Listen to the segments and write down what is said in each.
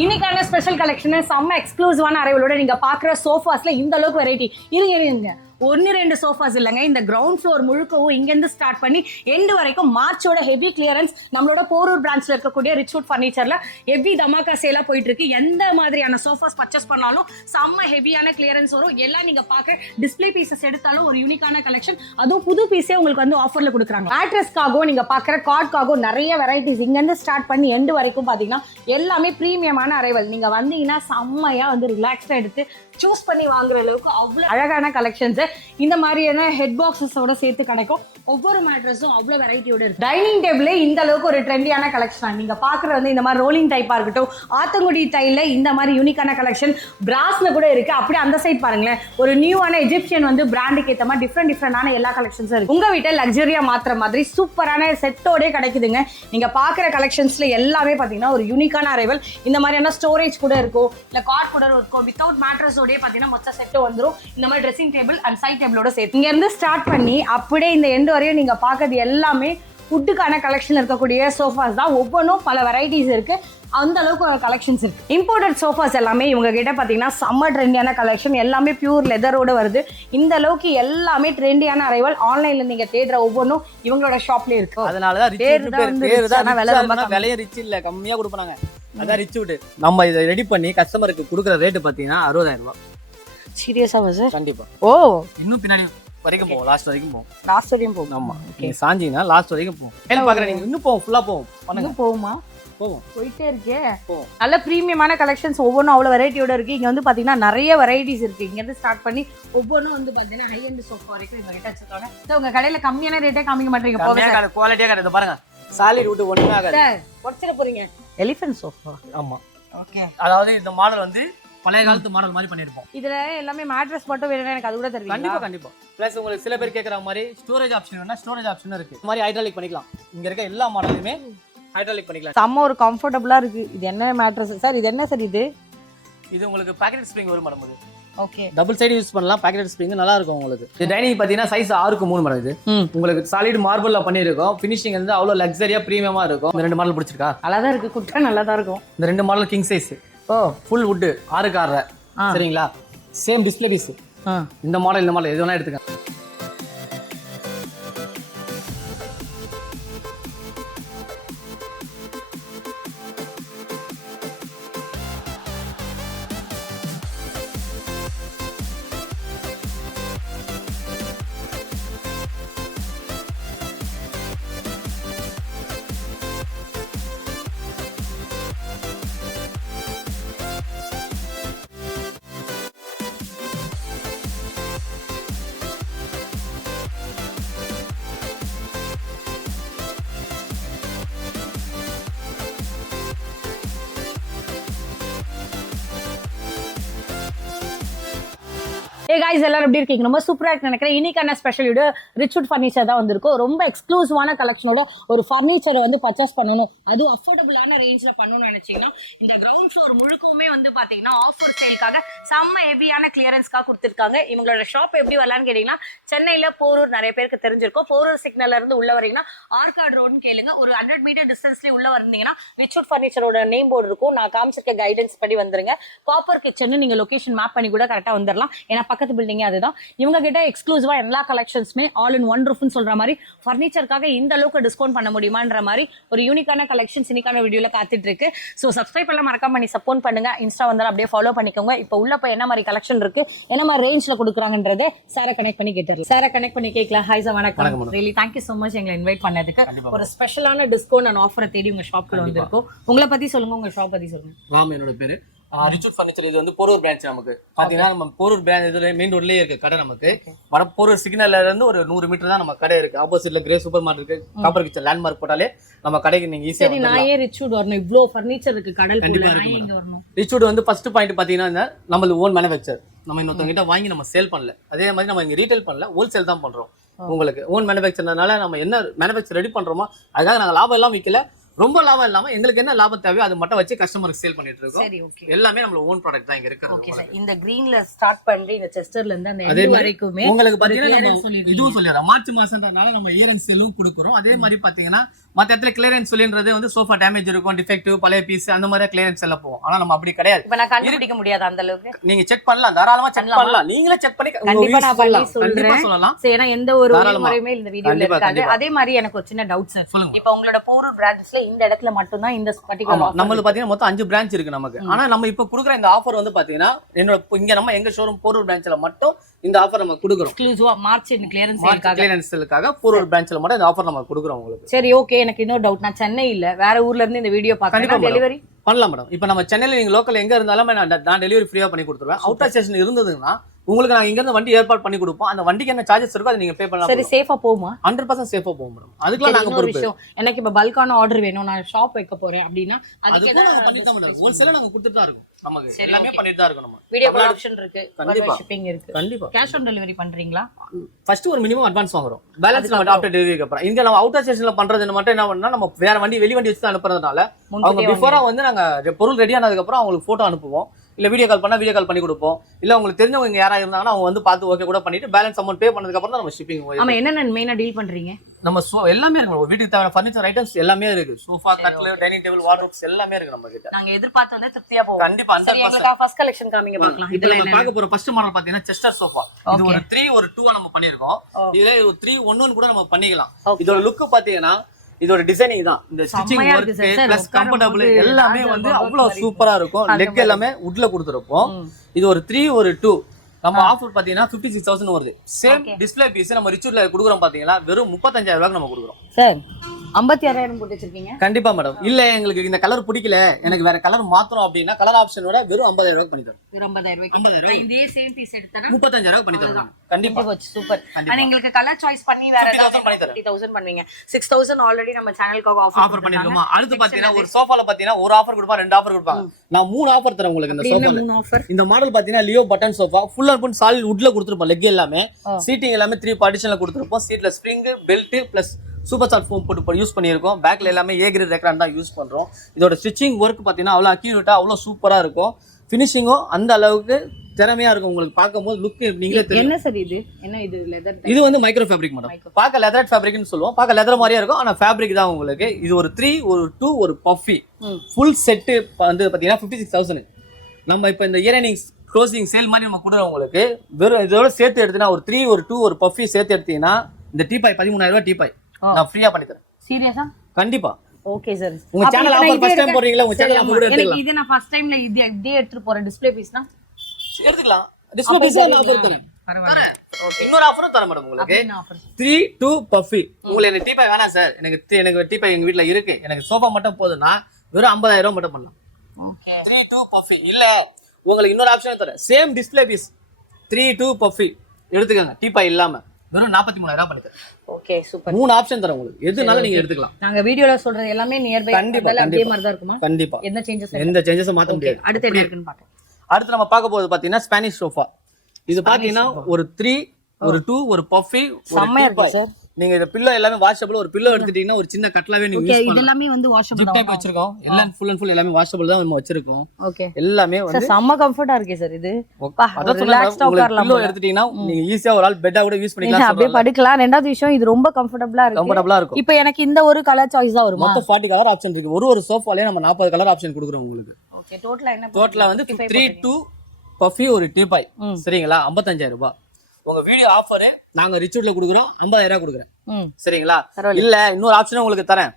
இன்னைக்கான special collection செம்ம எக்ஸ்க்ளூசிவான அரைவலோட நீங்க பாக்குற சோஃபாஸ்ல இந்த அளவுக்கு வெரைட்டி இருங்க ஒன்னு ரெண்டு சோஃபாஸ் இல்லைங்க. இந்த கிரவுண்ட் ஃப்ளோர் முழுக்கவும் இங்கிருந்து ஸ்டார்ட் பண்ணி எண்டு வரைக்கும் மார்ச்சோட ஹெவி கிளியரன்ஸ் நம்மளோட போரூர் பிரான்ச்ல இருக்கக்கூடிய ரிச்வுட் ஃபர்னிச்சர்ல ஹெவி தமாக்கா சேலா போயிட்டு இருக்கு. எந்த மாதிரியான சோஃபாஸ் பர்ச்சேஸ் பண்ணாலும் செம்ம ஹெவியான கிளியரன்ஸ் வரும். எல்லாம் நீங்க பாக்க டிஸ்பிளே பீசஸ் எடுத்தாலும் ஒரு யூனிக்கான கலெக்ஷன், அதுவும் புது பீஸே உங்களுக்கு வந்து ஆஃபர்ல கொடுக்குறாங்க. மேட்ரஸ்க்காகவும் நீங்க பாக்குற கார்ட்காகவும் நிறைய வெரைட்டிஸ் இங்கிருந்து ஸ்டார்ட் பண்ணி எண்டு வரைக்கும் பாத்தீங்கன்னா எல்லாமே பிரீமியமான அரைவல். நீங்க வந்தீங்கன்னா செம்மையா வந்து ரிலாக்ஸ்டா எடுத்து சூஸ் பண்ணி வாங்குற அளவுக்கு அவ்வளவு அழகான கலெக்ஷன்ஸ் இந்த மாதிரியான ஹெட் பாக்ஸஸோட சேர்த்து கிடைக்கும். ஒவ்வொரு மேட்ரஸும் அவ்வளவு வெரைட்டியோட இருக்கு. டைனிங் டேபிள் இந்த அளவுக்கு ஒரு ட்ரெண்டியான கலெக்ஷன் நீங்க பாக்குறது வந்து இந்த மாதிரி ரோலிங் டைப்பா இருக்கட்டும், ஆத்தங்குடி டைல இந்த மாதிரி யூனிக்கான கலெக்ஷன் பிராஸ்ல கூட இருக்கு. அப்படியே அந்த சைட் பாருங்களேன், ஒரு நியூவான எஜிப்சியன் வந்து பிராண்டுக்கு ஏற்ற மாதிரி டிஃப்ரெண்டான எல்லா கலெக்ஷன்ஸும் இருக்கு. உங்க வீட்டை லக்ஸரியா மாத்திர மாதிரி சூப்பரான செட்டோட கிடைக்குதுங்க. நீங்க பாக்குற கலெக்ஷன்ஸ்ல எல்லாமே பாத்தீங்கன்னா ஒரு யூனிக்கான அரைவல். இந்த மாதிரியான ஸ்டோரேஜ் கூட இருக்கும், இல்ல கார்ட் கூட இருக்கும். வித்தவுட் மேட்ரஸோட பாத்தீங்கன்னா மொத்த செட் வந்துரும். இந்த மாதிரி ட்ரெஸ்ஸிங் டேபிள் அண்ட் சைட் டேபிளோட சேர்த்து இங்க இருந்து ஸ்டார்ட் பண்ணி அப்படியே இந்த எண்டு வரையும் நீங்க பாக்குறது எல்லாமே ஃபுட்டுக்கான கலெக்ஷன் இருக்கக்கூடிய சோஃபாஸ் தான். ஒவ்வொன்றும் பல வெரைட்டிஸ் இருக்கு, அந்த அளவுக்கு ஒரு கலெக்ஷன்ஸ் இருக்கு. இம்போர்ட்டட் சோஃபாஸ் எல்லாமே இவங்க கிட்ட பாத்தீங்கன்னா செம்ம ட்ரெண்டியான கலெக்ஷன், எல்லாமே பியூர் லெதரோட வருது. இந்த அளவுக்கு எல்லாமே ட்ரெண்டியான அரைவல். ஆன்லைன்ல நீங்க தேடுற ஒவ்வொன்றும் இவங்களோட ஷாப்லயே இருக்கு. அதனாலதான் விலைய ரிச் இல்ல, கம்மியா கொடுப்பாங்க. அதான் ரிச்வுட். நம்ம இதை ரெடி பண்ணி கஸ்டமருக்கு கொடுக்குற ரேட்டு பாத்தீங்கன்னா 60,000 ரூபாய். சீரியஸாவா சார்? கண்டிப்பா. ஓ, இன்னும் பின்னாடி வரைக்கும் போவோம், லாஸ்ட் வரைக்கும் போவோம். லாஸ்ட் வரைக்கும் போகும். ஆமா, நீங்க சாஞ்சிங்கன்னா லாஸ்ட் வரைக்கும் போவோம். என்ன பாக்குறேன் நீங்க? இன்னும் போவோம், ஃபுல்லா போவோம். பண்ணுங்க. போகுமா? போவோம், போயிட்டே இருக்கே. நல்ல பிரீமியமான கலெக்ஷன்ஸ் ஒவ்வொன்றும் அவ்வளோ வெரைட்டியோட இருக்கு. இங்க வந்து பாத்தீங்கன்னா நிறைய வெரைட்டிஸ் இருக்கு. இங்க இருந்து ஸ்டார்ட் பண்ணி ஒவ்வொன்றும் வந்து பாத்தீங்கன்னா ஹை எண்ட் சோஃபா வரைக்கும் இவங்க கிட்ட வச்சிருக்காங்க. சார் உங்க கடையில கம்மியான ரேட்டே காமிக்க மாட்டீங்க. குவாலிட்டியா கிடையாது பாருங்க. சாலிட் வுட் ஒண்ணுமே ஆகாது. சார் குறைச்சிட போறீங்க. Elephant sofa. ஆமா, ஓகே. அதாவது இந்த மாடல் வந்து பழைய காலத்து மாடல் மாதிரி பண்ணிருப்போம். இதுல எல்லாமே மேட்ரஸ் மட்டும் வேணும்னா எனக்கு அது கூட தருவீங்க? கண்டிப்பா கண்டிப்பா. பிளஸ் உங்களுக்கு சில பேர் கேக்குற மாதிரி ஸ்டோரேஜ் ஆப்ஷன் வேணா ஸ்டோரேஜ் ஆப்ஷன் இருக்கு. இந்த மாதிரி ஹைட்ராலிக் பண்ணிக்கலாம். இங்க இருக்க எல்லா மாடலுமே ஹைட்ராலிக் பண்ணிக்கலாம். செம்ம ஒரு கம்ஃபர்டபுளா இருக்கு. இது என்ன மேட்ரஸ் சார்? இது என்ன சார்? இது உங்களுக்கு பாக்கெட் ஸ்ப்ரிங் வரும் மேடம். இது ஓகே, டபுள் சைடு யூஸ் பண்ணலாம். பாக்கெட் ஸ்ப்ரிங் நல்லா இருக்கும் உங்களுக்கு. இது டைனிங் பாத்தீங்கன்னா சைஸ் 6க்கு 3 மேடம். இது உங்களுக்கு சாலிட் மார்பிள்ல பண்ணிருக்கோம். ஃபினிஷிங் வந்து அவ்வளவு லக்ஸரியா பிரீமியமா இருக்கும். இந்த ரெண்டு மாடல் பிடிச்சிருக்கா? நல்லா தான் இருக்கு, குட்டா நல்லா தான் இருக்கும். இந்த ரெண்டு மாடல் கிங் சைஸ். ஓ, ஃபுல் வுட் 6க்கு 6. சரிங்களா? Same display piece. இந்த மாடல் எது வேணா எடுத்துக்க. ஏ गाइस, எல்லாரும் எப்படி இருக்கீங்க? ரொம்ப சூப்பரா இருக்கு நினைக்கிறேன். இன்னைக்கான ஸ்பெஷல் வீடியோ ரிச்வுட் ஃபர்னிச்சர் தான் வந்திருக்கும். ரொம்ப எக்ஸ்க்ளூசிவான கலெக்ஷனோட ஒரு ஃபர்னிச்சரை வந்து பர்ச்சேஸ் பண்ணணும், அதுவும் அஃபோர்டபுளான ரேஞ்சில் பண்ணணும்னு நினைச்சீங்கன்னா இந்த கிரவுண்ட் ஃப்ளோர் முழுக்குமே வந்து பாத்தீங்கன்னா ஆஃபர் சேல்காக செம்ம ஹெவியான கிளியரன்ஸ்க்காக கொடுத்துருக்காங்க. இவங்களோட ஷாப் எப்படி வரலான்னு கேட்டீங்கன்னா சென்னையில போரூர் நிறைய பேருக்கு தெரிஞ்சிருக்கும். போரூர் சிக்னல்ல இருந்து உள்ள வரீங்கன்னா ஆர்காட் ரோடுன்னு கேளுங்க. ஒரு 100 மீட்டர் டிஸ்டன்ஸ்லேயே உள்ள வந்தீங்கன்னா ரிச்வுட் ஃபர்னிச்சரோட நேம் போர்டு இருக்கும். நான் காமிச்சிருக்க கைடன்ஸ் படி வந்துருங்க. காப்பர் கிச்சன் நீங்க லொகேஷன் மேப் பண்ணி கூட கரெக்டா வந்துடலாம். ஏன்னா பக்கத்து பில்டிங் அதுதான். இவங்க கிட்ட எக்ஸ்க்ளூசிவா எல்லா கலெக்ஷன்ஸ்மே ஆல் இன் ஒன் ரூஃப்னு சொல்ற மாதிரி ஃபர்னிச்சருக்காக இந்த அளவுக்கு டிஸ்கவுண்ட் பண்ண முடியுமான்ற மாதிரி ஒரு யூனிக்கான கலெக்ஷன்ஸ் இன்னைக்கான வீடியோல காத்துட்டு இருக்கு. ஸோ சப்ஸ்கிரைப் எல்லாம் மறக்காம பண்ணி சப்போர்ட் பண்ணுங்க. இன்ஸ்டா வந்தாலும் அப்படியே ஃபாலோ பண்ணிக்கோங்க. இப்போ உள்ள போய் என்ன மாதிரி கலெக்ஷன் இருக்கு, என்ன மாதிரி ரேஞ்ச்ல கொடுக்குறாங்கன்றதே சாரை கனெக்ட் பண்ணி கேட்டுருங்க. சாரை கனெக்ட் பண்ணி கேட்கலாம். ஹாய் சார், வணக்கம். ரியலி தேங்க்யூ ஸோ மச் எங்களை இன்வைட் பண்ணதுக்கு. ஒரு ஸ்பெஷலான டிஸ்கவுண்ட் அண்ட் ஆஃபரை தேடி உங்க ஷாப்ல வந்திருக்கோம். உங்களை பத்தி சொல்லுங்க, உங்க ஷாப் பத்தி சொல்லுங்க. வாம், என்னோட பேரு ரிச்வுட் ஃபர்னிச்சர். இது வந்து போரூர் பிரான்ச். நமக்கு பாத்தீங்கன்னா நம்ம போரூர் பிரான்ச் இதுல மெயின் ரோட்லயே இருக்கு கடை. நமக்கு வட போரூர் சிக்னல்ல இருந்து ஒரு 100 மீட்டர் தான் நம்ம கடை இருக்கு. ஆப்போசிட்ல கிரே சூப்பர் மார்க்கெட் இருக்கு. காப்பர் கிச்சன் லேண்ட்மார்க் போட்டாலே நம்ம கடைக்கு நீங்க ஈஸியா வரலாம். நான் ஏன் ரிச்வுட் வரணும்? இவ்ளோ ஃபர்னிச்சர் இருக்கு கடல் போல, நான் எங்க வரணும்? ரிச்வுட் வந்து ஃபர்ஸ்ட் பாயிண்ட் பாத்தீங்கன்னா நம்மள ஓன் மேனுஃபேக்சர். நம்ம இன்னொருத்தவங்க கிட்ட வாங்கி நம்ம சேல் பண்ணல. அதே மாதிரி நம்ம இங்க ரீட்டைல் பண்ணல, ஹோல்சேல் தான் பண்றோம். உங்களுக்கு ஓன் மேனுஃபேக்சர்னால நம்ம என்ன மேனுஃபேக்சர் ரெடி பண்றோமோ அதுக்காக நாங்க லாபம் எல்லாம் விக்கல. ரொம்ப லாபம் இல்லாம எங்களுக்கு என்ன லாபம் தேவையோ அது மட்டும் வச்சு கஸ்டமருக்கு சேல் பண்ணிட்டு இருக்கோம். எல்லாமே நம்ம ஓன் ப்ராடக்ட் தான் இங்க இருக்கு. ஓகே சார், இந்த கிரீன்ல ஸ்டார்ட் பண்ணி இந்த செஸ்டர்ல இருந்து அந்த எண்ட் வரைக்குமே உங்களுக்கு பாத்தீங்கன்னா இதுவும் சொல்லிடுறோம். மார்ச் மாசம்ன்றனால நம்ம இயர் அண்ட் சேலும் கொடுக்குறோம். அதே மாதிரி பாத்தீங்கன்னா மத்த இடத்துல கிளியரன்ஸ் சொல்லின்றது வந்து சோஃபா டேமேஜ் இருக்கும், டிஃபெக்டிவ், பழைய பீஸ் அந்த மாதிரி கிளியரன்ஸ் எல்லாம் போகும். ஆனா நம்ம அப்படி கிடையாது. இப்ப நான் கண்டுபிடிக்க முடியாது அந்த அளவுக்கு. நீங்க செக் பண்ணலாம், தாராளமா செக் பண்ணலாம். நீங்களே செக் பண்ணி கண்டிப்பா நான் பண்ணி கண்டிப்பா சொல்றேன். சொல்லலாம். சரி, ஏன்னா எந்த ஒரு முறையுமே இந்த வீடியோல இருக்காது. அதே மாதிரி எனக்கு ஒரு சின்ன டவுட் சார். இப்ப உங்களோட போரூர் பிரான்ச்ல இந்த இடத்துல மட்டும் தான் இந்த பர்టిక్యులர் நம்மளுக்கு பாத்தீங்கன்னா மொத்தம் 5 பிரான்ச் இருக்கு நமக்கு. ஆனா நம்ம இப்ப குடுக்குற இந்த ஆஃபர் வந்து பாத்தீங்கன்னா என்னோட இங்க நம்ம எங்க ஷோரூம் போரூர் பிரான்ச்ல மட்டும் இந்த ஆஃபர் நம்ம குடுக்குறோம். எக்ஸ்க்ளூசிவா மார்ச் கிளியரன்ஸ்க்காக போரூர் பிரான்ச்ல மட்டும் இந்த ஆஃபர் நம்ம குடுக்குறோம் உங்களுக்கு. சரி, ஓகே. எனக்கு இன்னொரு டவுட். நான் சென்னை இல்ல, வேற ஊர்ல இருந்து இந்த வீடியோ பாக்குறேன். டெலிவரி பண்ணலாம் மேடம். இப்ப நம்ம சென்னையில நீங்க லோக்கல் எங்க இருந்தாலும் நான் டெலிவரி ஃப்ரீயா பண்ணி கொடுத்துருவேன். அவுட் ஆஃப் ஸ்டேஷன் இருந்ததுன்னா உங்களுக்கு நான் இங்க இருந்து வண்டி ஏற்பாடு பண்ணி கொடுப்போம். அந்த வண்டிக்கு என்ன சார்ஜஸ் இருக்கோ அதை நீங்க பே பண்ணலாம். சரி, சேஃபா போகுமா? 100% சேஃபா போகும் மேடம். அதுக்குலாம் நாங்க ஒரு விஷயம், எனக்கு இப்ப பல்கான ஆர்டர் வேணும், நான் ஷாப் வைக்க போறேன் அப்படினா அதுக்கு நாங்க பண்ணிட்டு தான் மேடம். ஹோல்சேலா நாங்க கொடுத்துட்டு தான் இருக்கோம். நமக்கு எல்லாமே பண்ணிட்டு தான் இருக்கோம். நம்ம வீடியோ கால் ஆப்ஷன் இருக்கு, கண்டிப்பா ஷிப்பிங் இருக்கு. கண்டிப்பா கேஷ் ஆன் டெலிவரி பண்றீங்களா? ஃபர்ஸ்ட் ஒரு மினிமம் அட்வான்ஸ் வாங்குறோம். பேலன்ஸ் நம்ம ஆஃப்டர் டெலிவரிக்கு அப்புறம். இங்க நம்ம அவுட் ஆஃப் ஸ்டேஷன்ல பண்றது மட்டும் என்ன பண்ணா, நம்ம வேற வண்டி வெளி வண்டி வச்சு தான் அனுப்புறதுனால அவங்க பிஃபோரா வந்து நாங்க பொருள் ரெடி ஆனதுக்கு அப்புறம் அவங்களுக்கு போட்டோ அனுப்புவோம். இல்ல வீடியோ கால் பண்ணா வீடியோ கால் பண்ணி கொடுப்போம். இல்ல உங்களுக்கு தெரிஞ்சவங்க யாரா இருந்தாங்கன்னா அவங்க வந்து பார்த்து ஓகே கூட பண்ணிட்டு பேலன்ஸ் அமௌண்ட் பே பண்ணதுக்கு அப்புறம் தான் நம்ம ஷிப்பிங். ஆமா, என்னென்ன மெயினா டீல் பண்றீங்க? நம்ம எல்லாமே இருக்கு. வீட்டுக்கு தேவையான ஃபர்னிச்சர் ஐட்டம்ஸ் எல்லாமே இருக்கு. சோஃபா, கட்டில், டைனிங் டேபிள், வார்ட்ரோப்ஸ் எல்லாமே இருக்கு நம்ம கிட்ட. நாங்க எதிர்பார்த்து வந்து திருப்தியா போவோம். கண்டிப்பா 100%. ஃபர்ஸ்ட் கலெக்ஷன் காமிங்க பார்க்கலாம். இதுல நம்ம பார்க்க போற ஃபர்ஸ்ட் மாடல் பாத்தீங்கன்னா செஸ்டர் சோஃபா. இது ஒரு 3 ஒரு 2 நம்ம பண்ணிருக்கோம். இதுல ஒரு 3 1 கூட நம்ம பண்ணிக்கலாம். இதோட லுக் பாத்தீங்கன்னா இதோட டிசைனிங் தான். இந்த ஸ்டிச்சிங் வர்க் பிளஸ் கம்ஃபர்டபிள் எல்லாமே வந்து அவ்வளவு சூப்பரா இருக்கும். லெக் எல்லாமே வுட்ல கொடுத்திருப்போம். இது ஒரு 3 ஒரு 2 நம்ம ஆஃபர் பாத்தீங்கன்னா 56,000 வருது. சேம் டிஸ்ப்ளே பீஸ் நம்ம ரிச்சூர்ல குடுக்குறோம் பாத்தீங்களா, வெறும் 35,000 ரூபாய்க்கு நம்ம குடுக்குறோம். சார் 56,000 போட்டு வச்சிருக்கீங்க. கண்டிப்பா மேடம். இல்ல எங்களுக்கு இந்த கலர் பிடிக்கல, எனக்கு வேற கலர் மாத்தணும் அப்படின்னா கலர் ஆப்ஷனோட வெறும் 50,000 ரூபாய்க்கு பண்ணி தரோம். 50,000 ரூபாய்க்கு இதே சேம் பீஸ் எடுத்தா 35,000 ரூபாய்க்கு பண்ணி தரோம். கண்டிப்பா சூப்பர். ஆனா உங்களுக்கு கலர் சாய்ஸ் பண்ணி வேற ஏதாவது 50,000 பண்ணுவீங்க. 6,000 ஆல்ரெடி நம்ம சேனலுக்காக ஆஃபர் பண்ணிருக்கோம். அடுத்து பாத்தீங்கன்னா ஒரு சோஃபால பாத்தீங்கன்னா ஒரு ஆஃபர் கொடுப்பா, 2 ஆஃபர் கொடுப்பாங்க. நான் 3 ஆஃபர் தரேன் உங்களுக்கு இந்த சோஃபால. 3 ஆஃபர். இந்த மாடல் பாத்தீங்கன்னா Leo button sofa, full and full solid வுட்ல கொடுத்திருப்போம். லெக் எல்லாமே, சீட்டிங் எல்லாமே 3 பார்ட்டிஷன்ல கொடுத்திருப்போம். சீட்ல spring, belt plus super soft foam போட்டு யூஸ் பண்ணியிருக்கோம். பேக்ல எல்லாமே ஏ கிரேட் ரெக்ரான் தான் யூஸ் பண்றோம். இதோட ஸ்டிச்சிங் ஒர்க் பாத்தீங்கன்னா அவ்வளவு அக்யூரேட்டா அவ்வளவு சூப்பரா இருக்கும். ஃபினிஷிங்கும் அந்த அளவுக்கு திறமையா இருக்கும். உங்களுக்கு பார்க்கும்போது லுக் நீங்களே தெரியும். என்ன சார் இது? என்ன இது? லெதர். இது வந்து மைக்ரோ ஃபேப்ரிக் மேடம். பார்க்க லெதர் ஃபேப்ரிக்னு சொல்லுவோம். பார்க்க லெதர் மாதிரியா இருக்கும், ஆனா ஃபேப்ரிக் தான் உங்களுக்கு. இது ஒரு 3 ஒரு 2 ஒரு பஃபி ஃபுல் செட் வந்து பாத்தீங்கன்னா 56,000. நம்ம இப்ப இந்த இயரிங்ஸ் க்ளோசிங் சேல் மாதிரி நம்ம கொடுறோம் உங்களுக்கு. வெறும் இதோட சேர்த்து எடுத்தீங்கன்னா ஒரு 3 ஒரு 2 ஒரு பஃபி சேர்த்து எடுத்தீங்கன்னா இந்த டீபாய் 13,000 ரூபாய் டீபாய் நான் ஃப்ரீயா பண்ணி தரேன். சீரியஸா? கண்டிப்பா. Okay sir. உங்க சேனல் ஆஃபர் ஃபர்ஸ்ட் டைம் போறீங்களா? உங்க சேனல் ஆஃபர் எடுத்துக்கலாம். இது நான் ஃபர்ஸ்ட் டைம்ல இதே எடுத்து போறேன். டிஸ்ப்ளே பீஸ்னா எடுத்துக்கலாம். டிஸ்ப்ளே பீஸ் நான் ஆஃபர் தரேன். தரேன். ஓகே. இன்னொரு ஆஃபரும் தரேன் மேடம் உங்களுக்கு. 3 2 பஃபி. உங்களுக்கு எனக்கு டீபாய் வேணாம் சார், எனக்கு டீபாய் எங்க வீட்ல இருக்கு, எனக்கு சோஃபா மட்டும் போதும்னா வெறும் 50,000 ரூபாய் மட்டும் பண்ணலாம். ஓகே. 3 2 பஃபி. இல்ல உங்களுக்கு இன்னொரு ஆப்ஷன் தரேன். சேம் டிஸ்ப்ளே பீஸ் 3 2 பஃபி எடுத்துக்கங்க, டீபாய் இல்லாம வெறும் 43,000 ரூபாய் பண்ணி தரேன். Okay, super. 3 ஆப்ஷன் தரேன் உங்களுக்கு. எதுனாலும் நீங்க எடுத்துக்கலாம். நாங்க வீடியோல சொல்றது எல்லாமே நியர் பை அதே மாதிரி தான் இருக்குமா? கண்டிப்பா. எந்த சேஞ்சஸ் மாத்த முடியாது. அடுத்து என்ன இருக்குன்னு பாக்க. அடுத்து நம்ம பார்க்க போறது பாத்தீங்கன்னா ஸ்பானிஷ் சோஃபா. இது பாத்தீங்கன்னா ஒரு 3 ஒரு 2 ஒரு பஃபி செம்மயா இருக்கு சார். நீங்க இந்த பில்லோ எல்லாமே வாஷபிள். ஒரு பில்லோ எடுத்துட்டீங்கன்னா ஒரு சின்ன கட்லாவே நீங்க யூஸ் பண்ணலாம். இது எல்லாமே வந்து வாஷபிள் ஜிப் டைப் வச்சிருக்கோம். எல்லாம் ஃபுல் அண்ட் ஃபுல் எல்லாமே வாஷபிள் தான் நம்ம வச்சிருக்கோம். ஓகே. எல்லாமே வந்து செம்ம கம்ஃபர்ட்டா இருக்கு சார். இது ரிலாக்ஸ்டா உட்காரலாம். பில்லோ எடுத்துட்டீங்கன்னா நீங்க ஈஸியா ஒரு ஆள் பெட்டா கூட யூஸ் பண்ணிக்கலாம். அப்படியே படுக்கலாம். ரெண்டாவது விஷயம் இது ரொம்ப கம்ஃபர்ட்டபிளா இருக்கு. இப்போ எனக்கு இந்த ஒரு கலர் சாய்ஸ் தான் வருமா? மொத்தம் 40 கலர் ஆப்ஷன் இருக்கு. ஒரு சோஃபாலயே நம்ம 40 கலர் ஆப்ஷன் கொடுக்குறோம் உங்களுக்கு. ஓகே. டோட்டலா வந்து 3 2 பஃபி ஒரு டீபாய். சரிங்களா? 55,000 ரூபாய். உங்க வீடியோ ஆஃபர் நாங்க ரிச்சூட்ல குடுக்குறோம். 50,000 ரூபாய் குடுக்குறேன். சரிங்களா? இல்ல இன்னொரு ஆப்ஷன் உங்களுக்கு தரேன்.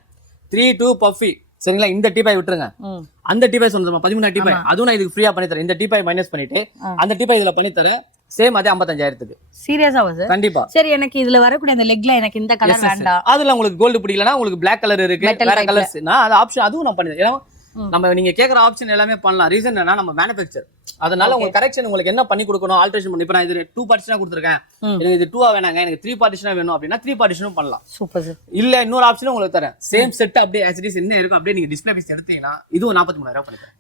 3 2 பஃபி. சரிங்களா? இந்த டீபாய் விட்டுருங்க. அந்த டீபாய் சொன்னதுமா 13 டீபாய் அதுவும் நான் இதுக்கு ஃப்ரீயா பண்ணி தரேன். இந்த டீபாய் மைனஸ் பண்ணிட்டு அந்த டீபாய் இதுல பண்ணி தரேன். சேம் அதே 55,000க்கு. சீரியஸா சார்? கண்டிப்பா. சரி, எனக்கு இதுல வரக்கூடிய அந்த லெக்ல எனக்கு இந்த கலர் வேண்டாம். அதுல உங்களுக்கு கோல்ட் பிடிக்கலனா உங்களுக்கு Black கலர் இருக்கு, வேற கலர்ஸ். நான் அது ஆப்ஷன் அதுவும் நான் பண்ணி தரேன். நம்ம நீங்க கேக்குற ஆப்ஷன் எல்லாமே பண்ணலாம். ரீசன் என்னன்னா நம்ம மேனுஃபேக்சர், அதனால உங்க கரெக்ஷன் உங்களுக்கு என்ன பண்ணி கொடுக்கணும், ஆல்ட்ரேஷன் பண்ணி. இப்போ நான் இது 2 பார்ட்டிஷனா கொடுத்துருக்கேன், எனக்கு இது 2 வேணாங்க, எனக்கு 3 பார்ட்டிஷனா வேணும் அப்படின்னா 3 பார்ட்டிஷனும் பண்ணலாம். Super sir. இல்ல இன்னொரு ஆப்ஷனும் உங்களுக்கு தரேன். சேம் செட் அப்படியே ஆஸ் இட் இஸ் என்ன இருக்கும் அப்படியே நீங்க டிஸ்ப்ளே பீஸ் எடுத்தீங்கன்னா இதுவும் 43,000 ரூபாய் பண்ணி தரேன்.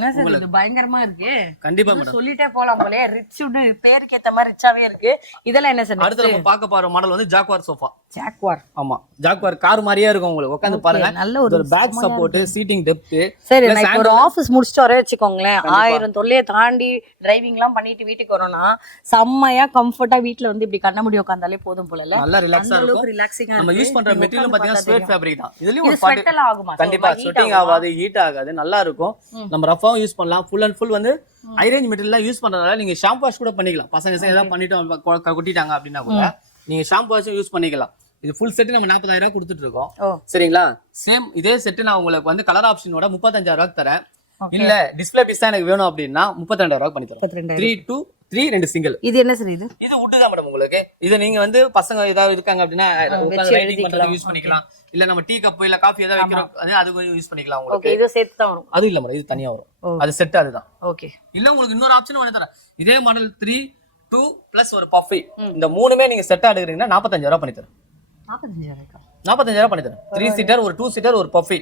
என்ன சார் இது பயங்கரமா இருக்கு. கண்டிப்பா மேடம். சொல்லிட்டே போலாம் போலே. ரிச் பேருக்கு ஏத்த மாதிரி ரிச்சாவே இருக்கு. இதெல்லாம் என்ன சார்? அடுத்து நம்ம பார்க்க போற மாடல் வந்து ஜாக்வார் சோஃபா. ஜாக்வார். ஆமா, ஜாக்வார் கார் மாதிரியே இருக்கும் உங்களுக்கு. உட்காந்து பாருங்க. நல்ல ஒரு பேக் சப்போர்ட், சீட்டிங் டெப்த். சரி, நான் இப்போ ஒரு ஆபீஸ் முடிச்சிட்டு வரே வச்சுக்கோங்களேன், 1000 தொல்லையை தாண்டி டிரைவிங் எல்லாம் பண்ணிட்டு வீட்டுக்கு வரோம்னா செம்மையா கம்ஃபர்ட்டா வீட்ல வந்து இப்படி கண்ண முடி உட்காந்தாலே போதும் போல. நல்லா ரிலாக்ஸா இருக்கும். ரிலாக்ஸிங்கா நம்ம யூஸ் பண்ற மெட்டீரியல் பாத்தீங்கன்னா ஸ்வெட் ஃபேப்ரிக் தான். இதுலயும் இது ஒரு ஸ்வெட் எல்லாம் ஆகுமா? கண்டிப்பா ஸ்வெட்டிங் ஆகாது, ஹீட் ஆகாது, நல்லா இருக்கும். நம்ம ரஃபாவும் யூஸ் பண்ணலாம். ஃபுல் அண்ட் ஃபுல் வந்து ஹை ரேஞ்ச் மெட்டீரியல் யூஸ் பண்றதால நீங்க ஷாம்பு வாஷ் கூட பண்ணிக்கலாம். பசங்க ஏதாவது பண்ணிட்டு கொட்டிட்டாங்க அப்படின்னா கூட நீங்க ஷாம்பு வாஷும் யூஸ் பண்ணிக்கலாம். இது ஃபுல் செட் நம்ம 40,000 ரூபாய் கொடுத்துட்டு இருக்கோம். சரிங்களா? சேம் இதே செட் நான் உங்களுக்கு வந்து கலர் ஆப்ஷனோட 35,000 ரூபாய்க்கு தரேன். இல்ல டிஸ்ப்ளே பீஸ் தான் எனக்கு வேணும் அப்படின்னா 32,000 ரூபாய் பண்ணி தரேன். 3 to 3 2 சிங்கிள். இது என்ன சார்? இது உட் தான் மேடம் உங்களுக்கு. இது நீங்க வந்து பசங்க ஏதாவது இருக்காங்க அப்படின்னா உட்கார்ந்து ரைடிங் பண்றதுக்கு யூஸ் பண்ணிக்கலாம். இல்ல நம்ம டீ கப் இல்ல காஃபி ஏதாவது வைக்கிறோம் அது யூஸ் பண்ணிக்கலாம் உங்களுக்கு. ஓகே, இது செட் தான் வரும். அது இல்ல மேடம், இது தனியா வரும். அது செட் அதுதான். ஓகே. இல்ல உங்களுக்கு இன்னொரு ஆப்ஷன் பண்ணி தரேன். இதே மாடல் 3 2 பிளஸ் ஒரு பஃபி. இந்த மூணுமே நீங்க செட்டா எடுக்கிறீங்கன்னா 45,000 ரூபாய் பண்ணி தரேன். 45,000 ரூபாய் பண்ணி தரேன். 3 சீட்டர், ஒரு 2 சீட்டர், ஒரு பஃபி.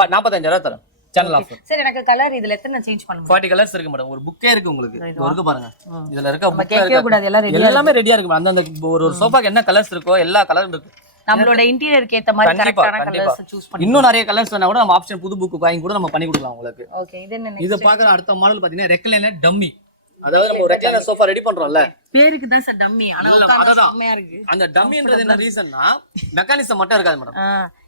45,000 ரூபாய் தரேன். Channel offer. சரி, எனக்கு கலர் இதுல எத்தனை சேஞ்ச் பண்ண முடியும்? 40 கலர்ஸ் இருக்கு மேடம். ஒரு புக்கே இருக்கு உங்களுக்கு. இருக்கு பாருங்க. இதுல இருக்க புக் கேட்கவே கூடாது, எல்லாமே ரெடியா இருக்கு. அந்த ஒரு சோஃபாக்கு என்ன கலர்ஸ் இருக்கோ எல்லா கலரும் இருக்கு. நம்மளோட இன்டீரியருக்கு ஏத்த மாதிரி கரெக்ட்டான கலர்ஸ் சூஸ் பண்ணி. இன்னும் நிறைய கலர்ஸ் வேணா கூட நம்ம ஆப்ஷன் புது புக் வாங்கி கூட நம்ம பண்ணி கொடுக்கலாம் உங்களுக்கு. ஓகே, இது என்ன? இது பாக்குற அடுத்த மாடல் பாத்தீங்கன்னா ரெக்லைனர் டம்மி. அதாவது நம்ம ரெக்லைனர் சோஃபா ரெடி பண்றோம்ல, பேருக்கு தான் சார் டம்மி. ஆனா உட்கார்ந்தா செமையா இருக்கு. அந்த டம்மின்றது என்ன ரீசன்னா மெக்கானிசம் மட்டும் இருக்காது மேடம்.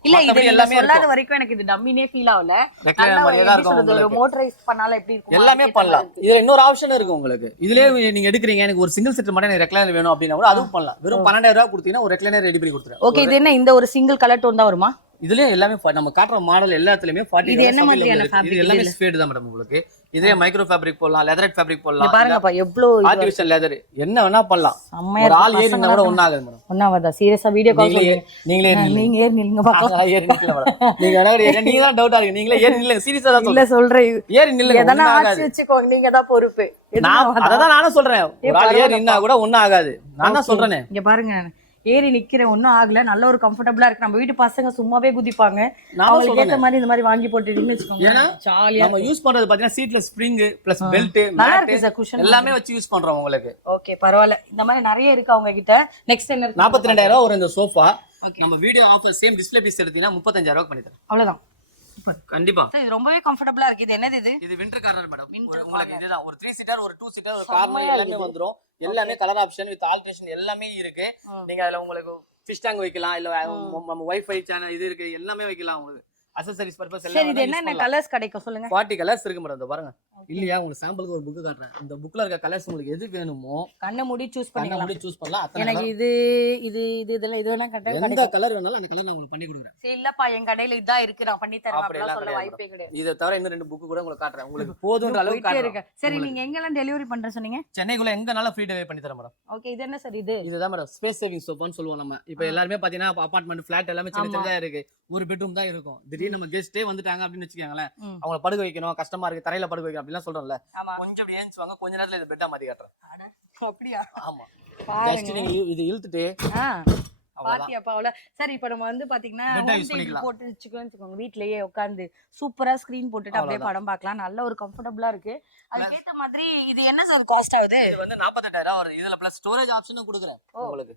இல்ல, இது எல்லாமே சொல்லாத வரைக்கும் எனக்கு இது டம்மினே ஃபீல் ஆகல. ரெக்லைனர் மாதிரியே தான் இருக்கும் ஒரு மோட்டரைஸ் பண்ணால எப்படி இருக்கும் எல்லாமே பண்ணலாம். இதுல இன்னொரு ஆப்ஷன் இருக்கு உங்களுக்கு. இதுலயே நீங்க எடுக்கிறீங்க எனக்கு ஒரு சிங்கிள் செட் மட்டும் எனக்கு ரெக்லைனர் வேணும் அப்படின்னா கூட அதுவும் பண்ணலாம். வெறும் 12,000 ரூபாய் கொடுத்தீங்கன்னா ஒரு ரெக்லைனர் ரெடி பண்ணி கொடுத்துறேன். ஓகே, இது என்ன இந்த ஒரு சிங்கிள் கலர் டோன் தான் வருமா? இதுலயே எல்லாமே நம்ம காட்டுற மாடல் எல்லாத்துலயுமே 40. இது என்ன மாதிரியான ஃபேப்ரிக்? இது எல்லாமே ஸ்வேட் தான் மேடம் உங்களுக்கு. இதே மைக்ரோ ஃபேப்ரிக் போடலாம், லெதரட் ஃபேப்ரிக் போடலாம். பாருங்கப்பா எவ்வளவு ஆர்டிஃபிஷியல் லெதர் என்ன வேணா பண்ணலாம். ஒரு ஆள் ஏறினா கூட ஒண்ணு ஆகாது மேடம். ஒண்ணாவதா? சீரியஸா வீடியோ கால் நீங்களே நீங்க ஏறி நில்லுங்க பாக்கலாம். ஏறி நிக்கல மேடம். நீங்க வேணா நீங்க தான் டவுட்டா இருக்கு. நீங்களே ஏறி நில்லுங்க. சீரியஸா தான் இல்ல சொல்றேன். ஏறி நில்லுங்க. எதனா ஆச்சு வெச்சுக்கோங்க, நீங்க தான் பொறுப்பு. அதான் நானும் சொல்றேன். ஒரு ஆள் ஏறி நின்னா கூட ஒண்ணு ஆகாது. நான் தான் சொல்றேனே. இங்க பாருங்க, ஏறி நிக்கிறேன், ஒன்னும் ஆகல. நல்ல ஒரு கம்ஃபர்டபுளா இருக்கு. நம்ம வீட்டு பசங்க சும்மாவே குதிப்பாங்க. அவங்களுக்கு ஏத்த மாதிரி இந்த மாதிரி வாங்கி போட்டுட்டீங்கன்னு வச்சுக்கோங்க, ஜாலியா. நம்ம யூஸ் பண்றது பாத்தீங்கன்னா சீட்ல ஸ்ப்ரிங் பிளஸ் பெல்ட் நல்லா இருக்கு சார். குஷன் எல்லாமே வச்சு யூஸ் பண்றோம் உங்களுக்கு. ஓகே, பரவாயில்ல. இந்த மாதிரி நிறைய இருக்கு அவங்க கிட்ட. நெக்ஸ்ட் என்ன இருக்கு? 42,000 ரூபாய் ஒரு இந்த சோஃபா. நம்ம video offer same display piece எடுத்தீங்கன்னா 35,000 ரூபாய் பண்ணி தரேன். அவ்வளவுதான். கண்டிப்பா இது ரொம்பவே கம்ஃபர்ட்டபிளா இருக்கு. இது என்னது? இது விண்டர் கார்னர் மேடம். உங்களுக்கு இதுதான் ஒரு 3 சீட்டர், ஒரு 2 சீட்டர், ஒரு கார்னர் எல்லாமே வந்துரும். எல்லாமே கலர் ஆப்ஷன் வித் ஆல்டரேஷன் எல்லாமே இருக்கு. நீங்க அதுல உங்களுக்கு ஃபிஷ் டேங்க் வைக்கலாம், இல்ல நம்ம வைஃபை சேனல் இது இருக்கு, எல்லாமே வைக்கலாம். உங்களுக்கு அக்சஸரீஸ் பர்பஸ் எல்லாம். சரி, இது என்னென்ன கலர்ஸ் கிடைக்கும் சொல்லுங்க. 40 கலர்ஸ் இருக்கு மேடம். இந்த பாருங்க. இல்லையா, உங்களுக்கு சாம்பிளுக்கு ஒரு புக் காட்டுறேன். இந்த புக்ல இருக்க கலர்ஸ் உங்களுக்கு எது வேணுமோ கண்ணை மூடி சூஸ் பண்ணலாம். எனக்கு இது இது இது இதெல்லாம் இது வேணா கரெக்ட்டா எந்த கலர் வேணாலும் அந்த கலர் நான் உங்களுக்கு பண்ணி கொடுக்குறேன். சரி, இல்லப்பா என் கடையில இதான் இருக்கு, நான் பண்ணி தரேன் அப்படிலாம் சொல்ல வாய்ப்பே கிடையாது. இத தவிர இன்னும் 2 புக் கூட உங்களுக்கு காட்டுறேன். உங்களுக்கு போதுன்ற அளவுக்கு காட்டுறேன். சரி, நீங்க எங்கெல்லாம் டெலிவரி பண்ற சொன்னீங்க? சென்னைக்குள்ள எங்கனால ஃப்ரீ டெலிவரி பண்ணி தரேன் மேடம். ஓகே, இது என்ன சார்? இதுதான் மேடம் ஸ்பேஸ் சேவிங் சோஃபான்னு சொல்லுவோம் நம்ம. இப்போ எல்லாரும் பாத்தீங்கன்னா அபார்ட்மெண்ட் ஃபிளாட் எல்லாமே சின்ன சின்னதா இருக்கு. ஒரு பெட்ரூம் தான் இருக்கும். திடீர்னு நம்ம கெஸ்டே வந்துட்டாங்க அப்படின்னு வச்சுக்கோங்களேன், அவங்கள படுக்க வைக்கணும், கஷ்டமா இருக்கு, தரையில படுக்க வைக்கணும் அப்படிலாம் சொல்றோம்ல. கொஞ்சம் அப்படி ஏஞ்சுவாங்க, கொஞ்ச நேரத்துல இது பெட்டா மாத்தி காட்டுறேன். அப்படியா? ஆமா, ஜஸ்ட் நீங்க இது இழுத்துட்டு பாத்தியாப்பா அவ்வளோ. சரி, இப்போ நம்ம வந்து பாத்தீங்கன்னா போட்டு வச்சுக்கோங்க, வீட்லயே உட்காந்து சூப்பரா ஸ்கிரீன் போட்டுட்டு அப்படியே படம் பார்க்கலாம். நல்ல ஒரு கம்ஃபர்டபுளா இருக்கு. அதுக்கேத்த மாதிரி இது என்ன சார் காஸ்ட் ஆகுது? இது வந்து 48,000 வருது. இதுல பிளஸ் ஸ்டோரேஜ் ஆப்ஷனும் கொடுக்குறேன் உங்களுக்கு.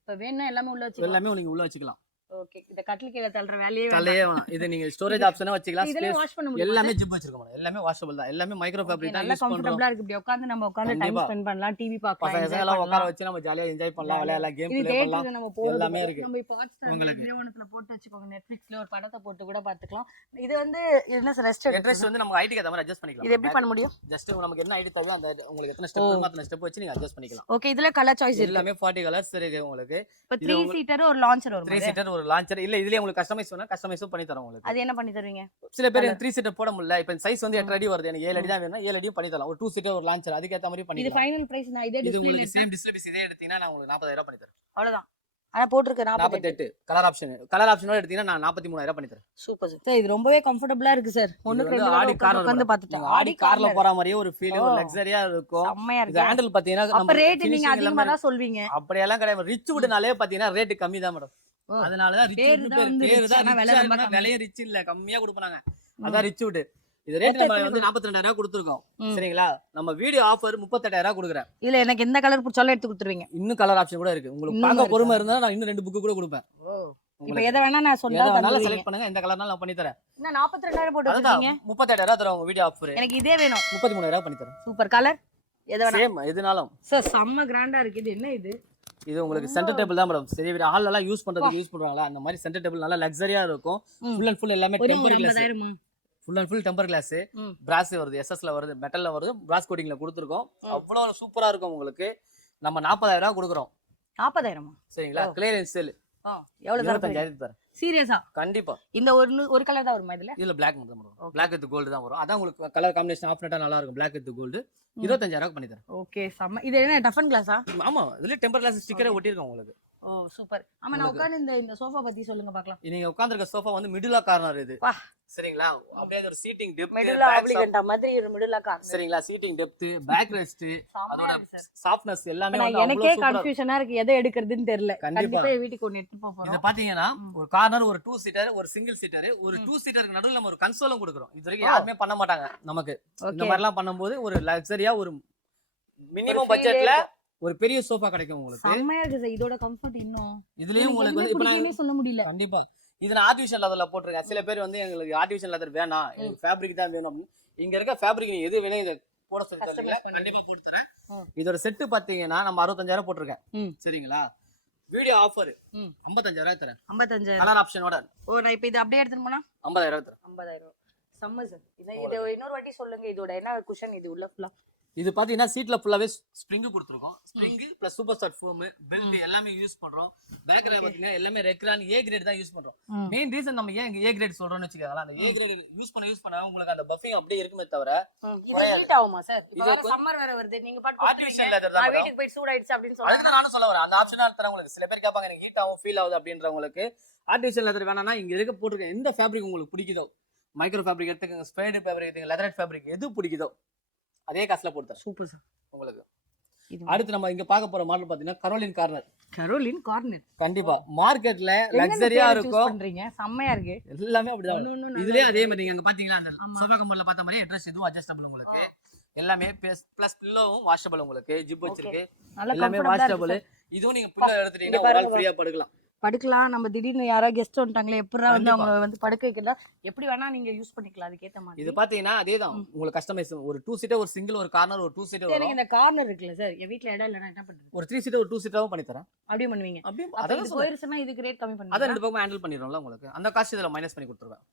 இப்போ வேணா எல்லாமே உள்ள வச்சுக்கலாம். எல்லாமே நீங்க உள்ள வச்சுக்கலாம். ஓகே, இந்த கட்டில் கீழ தள்ளுற வேலையே வேணாம். இது நீங்க ஸ்டோரேஜ் ஆப்ஷனா வச்சுக்கலாம். இதெல்லாம் வாஷ் பண்ண முடியும். எல்லாமே ஜிப் வச்சிருக்கோம். எல்லாமே வாஷபிள் தான். எல்லாமே மைக்ரோ ஃபேப்ரிக் தான் யூஸ் பண்றோம். கம்ஃபர்ட்டபிளா இருக்கு. இப்படி உட்கார்ந்து நம்ம டைம் ஸ்பெண்ட் பண்ணலாம், டிவி பார்க்கலாம், பசங்க எல்லாம் உட்கார வச்சு நம்ம ஜாலியா என்ஜாய் பண்ணலாம், விளையாடலாம், கேம் ப்ளே பண்ணலாம். எல்லாமே இருக்கு. நம்ம இப்போ ஹாட்ஸ்டார் நிறுவனத்துல போட்டு வச்சுக்கோங்க, நெட்ஃபிளிக்ஸ்ல ஒரு படத்தை போட்டு கூட பார்த்துக்கலாம். இது வந்து என்ன சார் ரெஸ்ட் வந்து நம்ம ஐடிக்கு ஏத்த மாதிரி அட்ஜஸ்ட் பண்ணிக்கலாம். இது எப்படி பண்ண முடியும்? ஜஸ்ட் நமக்கு என்ன ஐடி தேவை அந்த உங்களுக்கு எத்தனை ஸ்டெப் வேணுமோ அத்தனை ஸ்டெப் வச்சு நீங்க அட்ஜஸ்ட் பண்ணிக்கலாம். ஓகே, இதுல கலர் சாய்ஸ் எல்லாமே 40 கலர்ஸ் இருக்கு உங்களுக்கு. இப்போ 3 சீட்டர் ஒரு லான்ச்சர் வரும். 3 சீட்டர் ஒரு லான்ச்சர் இல்ல, இதுலயே உங்களுக்கு கஸ்டமைஸ் வேணா கஸ்டமைஸும் பண்ணி தரோம் உங்களுக்கு. அது என்ன பண்ணி தருவீங்க? சில பேர் 3 சீட்டர் போட முடியல, இப்போ சைஸ் வந்து 8 அடி வருது, எனக்கு 7 அடி தான் வேணும், 7 அடியும் பண்ணி தரலாம். ஒரு 2 சீட்டர் ஒரு லான்ச்சர் அதுக்கு ஏத்த மாதிரி பண்ணி. இது ஃபைனல் பிரைஸ் நான் இதே இது உங்களுக்கு சேம் டிஸ்ப்ளே பீஸ் இதே எடுத்தீங்கன்னா நான் உங்களுக்கு 40,000 ரூபாய் பண்ணி தரேன். அவ்வளவுதான். ஆனா போட்டுருக்கு 48. கலர் ஆப்ஷனோட எடுத்தீங்கன்னா நான் 43,000 பண்ணி தரேன். Super sir. இது ரொம்பவே கம்ஃபர்ட்டபிளா இருக்கு சார். ஒண்ணுக்கு ரெண்டு ஆடி கார் உட்கார்ந்து பார்த்துட்டேன். ஆடி கார்ல போற மாதிரியே ஒரு ஃபீல், ஒரு லக்ஸரியா இருக்கும். செம்மையா இது இருக்கு. ஹேண்டில் பாத்தீங்கன்னா அப்ப ரேட் நீங்க அதிகமா தான் சொல்வீங்க. அப்படி எல்லாம் கிடையாது. ரிச் வுட்னாலே பாத்தீங்கன்னா ரேட் கம்மி தான் மேடம். அதனால தான் ரிச் வுட் பேர் தான். விலைய ரிச் இல்ல, கம்மியா கொடுப்பாங்க. அதான் ரிச் வுட். இது ரேட் நம்ம வந்து 42,000 கொடுத்துருக்கோம். சரிங்களா? நம்ம வீடியோ ஆஃபர் 38,000 கொடுக்குறேன். இதுல எனக்கு எந்த கலர் பிடிச்சாலும் எடுத்து கொடுத்துருவீங்க. இன்னும் கலர் ஆப்ஷன் கூட இருக்கு. உங்களுக்கு பார்க்க பொறுமை இருந்தா நான் இன்னும் 2 புக் கூட கொடுப்பேன். இப்போ எதை வேணா நான் சொன்னா அதனால செலக்ட் பண்ணுங்க. எந்த கலர்னாலும் நான் பண்ணி தரேன். என்ன 42,000 போட்டு அதான் வச்சிருக்கீங்க? 38,000 தரோம் உங்க வீடியோ ஆஃபர். எனக்கு இதே வேணும். 33,000 பண்ணி தரேன். Super colour. எதை வேணா சேம் எதுனாலும். சார் செம்ம கிராண்டா இருக்கு. இது என்ன இது? இது உங்களுக்கு சென்டர் டேபிள் தான் மேடம். சரி ஹால்ல எல்லாம் யூஸ் பண்றதுக்கு யூஸ் பண்றாங்களா அந்த மாதிரி சென்டர் டேபிள் நல்லா லக்ஸரியா இருக்கும். ஃபுல் அண்ட் ஃபுல் எல்லாமே டெம்பர் கிளாஸ். 50,000மா? Full and full temper glass. Brass வருது, எஸ்எஸ்ல வருது, மெட்டல்ல வருது, பிராஸ் கோட்டிங்ல கொடுத்துருக்கோம். அவ்வளவு சூப்பரா இருக்கும் உங்களுக்கு. நம்ம 40,000 கொடுக்குறோம். 40,000மா? சரிங்களா? Clearance sale. எவ்வளவு 25,000 தரேன். சீரியஸா? கண்டிப்பா. இந்த ஒரு கலர் தான் வருமா இதுல? இதுல பிளாக் மட்டும் வரும். பிளாக் வித் கோல்டு தான் வரும். அதான் உங்களுக்கு கலர் காம்பினேஷன் ஆஃப் நல்லா இருக்கும். பிளாக் வித் கோல்டு 25,000 பண்ணி தரேன். ஓகே செம்ம. இது என்ன டஃபன் கிளாஸா? ஆமா, இதுல டெம்பர் கிளாஸ் ஸ்டிக்கரே ஒட்டிருக்கோம் உங்களுக்கு. ஓ சூப்பர். ஆமா நான் உட்கார்ந்து இந்த சோஃபா பத்தி சொல்லுங்க பார்க்கலாம். நீங்க உட்கார்ந்திருக்க சோஃபா வந்து மிடிலா கார்னர் இது. வா. சரிங்களா? அப்படியே ஒரு சீட்டிங் டெப்த், மிடிலா ஆப்ளிகன்ட் மாதிரி ஒரு மிடிலா கார்னர். சரிங்களா? சீட்டிங் டெப்த், பேக் ரெஸ்ட், அதோட சாஃப்ட்னஸ் எல்லாமே நான் வந்து எனக்கே கன்ஃபியூஷனா இருக்கு எதை எடுக்கிறதுன்னு தெரியல. கண்டிப்பா கண்டிப்பா வீட்டுக்கு ஒன்னு எடுத்து போறோம். இத பாத்தீங்கன்னா ஒரு கார்னர், ஒரு 2 சீட்டர், ஒரு சிங்கிள் சீட்டர், ஒரு 2 சீட்டருக்கு நடுவுல நம்ம ஒரு கன்சோலும் கொடுக்குறோம். இது வரைக்கும் யாருமே பண்ண மாட்டாங்க நமக்கு. இந்த மாதிரி எல்லாம் பண்ணும்போது ஒரு லக்ஸரியா ஒரு மினிமம் பட்ஜெட்ல ஒரு பெரிய சோஃபா கிடைக்கும் உங்களுக்கு. செம்மையா இருக்கு சார். இதோட கம்ஃபர்ட் இன்னும் இதுலயும் உங்களுக்கு வந்து இப்ப நான் சொல்ல முடியல. கண்டிப்பா இது நான் ஆர்டிஃபிஷியல் லெதர்ல போட்டிருக்கேன். சில பேர் வந்து எங்களுக்கு ஆர்டிஃபிஷியல் லெதர் வேணாம், எனக்கு ஃபேப்ரிக் தான் வேணும். இங்க இருக்க ஃபேப்ரிக் நீ எது வேணும் இத போட சொல்லிட்டீங்க, கண்டிப்பா போட்டு தரேன். இதோட செட் பாத்தீங்கன்னா நம்ம 65,000 போட்டிருக்கேன். சரிங்களா? வீடியோ ஆஃபர் 55,000 தரேன். 55,000 கலர் ஆப்ஷனோட. ஓ நான் இப்போ இது அப்படியே எடுத்துட்டு போனா 50,000 தரேன். 50,000 செம்ம சார். இது இன்னொரு வாட்டி சொல்லுங்க. இதோட என்ன குஷன் இது உள்ள ஃபுல்லா? இது பாத்தீங்கன்னா சீட்ல ஃபுல்லாவே ஸ்ப்ரிங் கொடுத்துருக்கோம். Spring plus super star foam belt எல்லாமே யூஸ் பண்றோம். பேக்ல பாத்தீங்கன்னா எல்லாமே ரெக்ரான் ஏ கிரேட் தான் யூஸ் பண்றோம். மெயின் ரீசன் நம்ம ஏன் ஏ கிரேட் சொல்றோம்னு வச்சுக்கோங்களேன். அந்த ஏ கிரேட் யூஸ் பண்ண உங்களுக்கு அந்த பஃபிங் அப்படியே இருக்குமே தவிர இது ஹீட் ஆகுமா சார்? இது சம்மர் வேற வருது. நீங்க பாட்டு ஆர்டிஃபிஷியல் லெதர் தான். வீட்டுக்கு போய் சூடாயிடுச்சு அப்படினு சொல்றாங்க. அதுக்கு நானும் சொல்ல வரேன். அந்த ஆப்ஷனா தரேன் உங்களுக்கு. சில பேர் கேட்பாங்க எனக்கு ஹீட் ஆகும் ஃபீல் ஆகுது அப்படின்றவங்களுக்கு ஆர்டிஃபிஷியல் லெதர் வேணாம்னா இங்க இருக்க போட்டுருக்க எந்த ஃபேப்ரிக் உங்களுக்கு பிடிக்குதோ, மைக்ரோ ஃபேப்ரிக் எடுத்துக்கங்க, ஸ்பைடர் ஃபேப்ரிக் எடுத்துக்கங்க, லெதர் ஃபேப்ரிக் எது பிடிக்குதோ அதே காசுல போட்டு தரேன். சூப்பர் சார் உங்களுக்கு. அடுத்து நம்ம இங்க பார்க்க போற மாடல் பாத்தீங்கன்னா கரோலின் கார்னர். கரோலின் கார்னர் கண்டிப்பா மார்க்கெட்ல லக்ஸரியா இருக்கும். பண்றீங்க செம்மையா இருக்கு. எல்லாமே அப்படிதான். இதுலயே அதே மாதிரி நீங்க பாத்தீங்களா அந்த சோஃபா கம்பர்ல பார்த்த மாதிரி அட்ரஸ் இதுவும் அட்ஜஸ்டபிள் உங்களுக்கு. எல்லாமே பிளஸ் பில்லோவும் வாஷபிள் உங்களுக்கு. ஜிப் வச்சிருக்கு. எல்லாமே வாஷபிள். இதுவும் நீங்க பில்லோ எடுத்துட்டீங்கன்னா ஒரு ஆள் ஃப்ரீயா படுக்கலாம். நம்ம திடீர்னு யாராவது கெஸ்ட் வந்துட்டாங்களே எப்படா வந்து அவங்க வந்து படுக்க வைக்கலாம். எப்படி வேணா நீங்க யூஸ் பண்ணிக்கலாம் அதுக்கு ஏத்த மாதிரி. இது பாத்தீங்கன்னா அதேதான் உங்களுக்கு கஸ்டமைஸ். ஒரு 2 சீட்டர், ஒரு சிங்கிள், ஒரு கார்னர், ஒரு 2 சீட்டர் வரும். இந்த கார்னர் இருக்குல்ல சார், என் வீட்ல இடம் இல்லனா என்ன பண்றது? ஒரு 3 சீட்டர், ஒரு 2 சீட்டரும் பண்ணி தரேன். அப்படியே பண்ணுவீங்க? அப்படியே அத போயிருச்சுனா இதுக்கு ரேட் கம்மி பண்ணுவீங்க. அத ரெண்டு பக்கமும் ஹேண்டில் பண்ணிரோம்ல உங்களுக்கு. அந்த காஸ்ட் இதல மைனஸ் பண்ணி கொடுத்துருவேன்.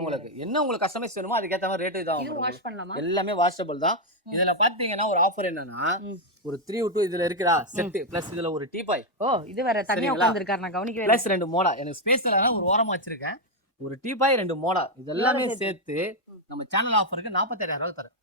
உங்களுக்கு என்ன உங்களுக்கு கஸ்டமைஸ் வேணுமோ அதுக்கு ஏத்த மாதிரி ரேட் இதான். இது வாஷ் பண்ணலாமா? எல்லாமே வாஷபிள் தான். இதுல பாத்தீங்கன்னா ஒரு ஆஃபர் என்னன்னா ஒரு 3 இதுல இருக்குடா செட் பிளஸ் இதுல ஒரு டீபாய். ஓ இது வேற தனியா உட்கார்ந்திருக்காரு நான் கவனிக்கவே. பிளஸ் 2 மோடா. எனக்கு ஸ்பேஸ் இல்லனா ஒரு ஓரமா வச்சிருக்கேன். ஒரு டீபாய் 2 மோடா. இதெல்லாம் சேர்த்து நம்ம சேனல் ஆஃபருக்கு 47,000 தரேன்.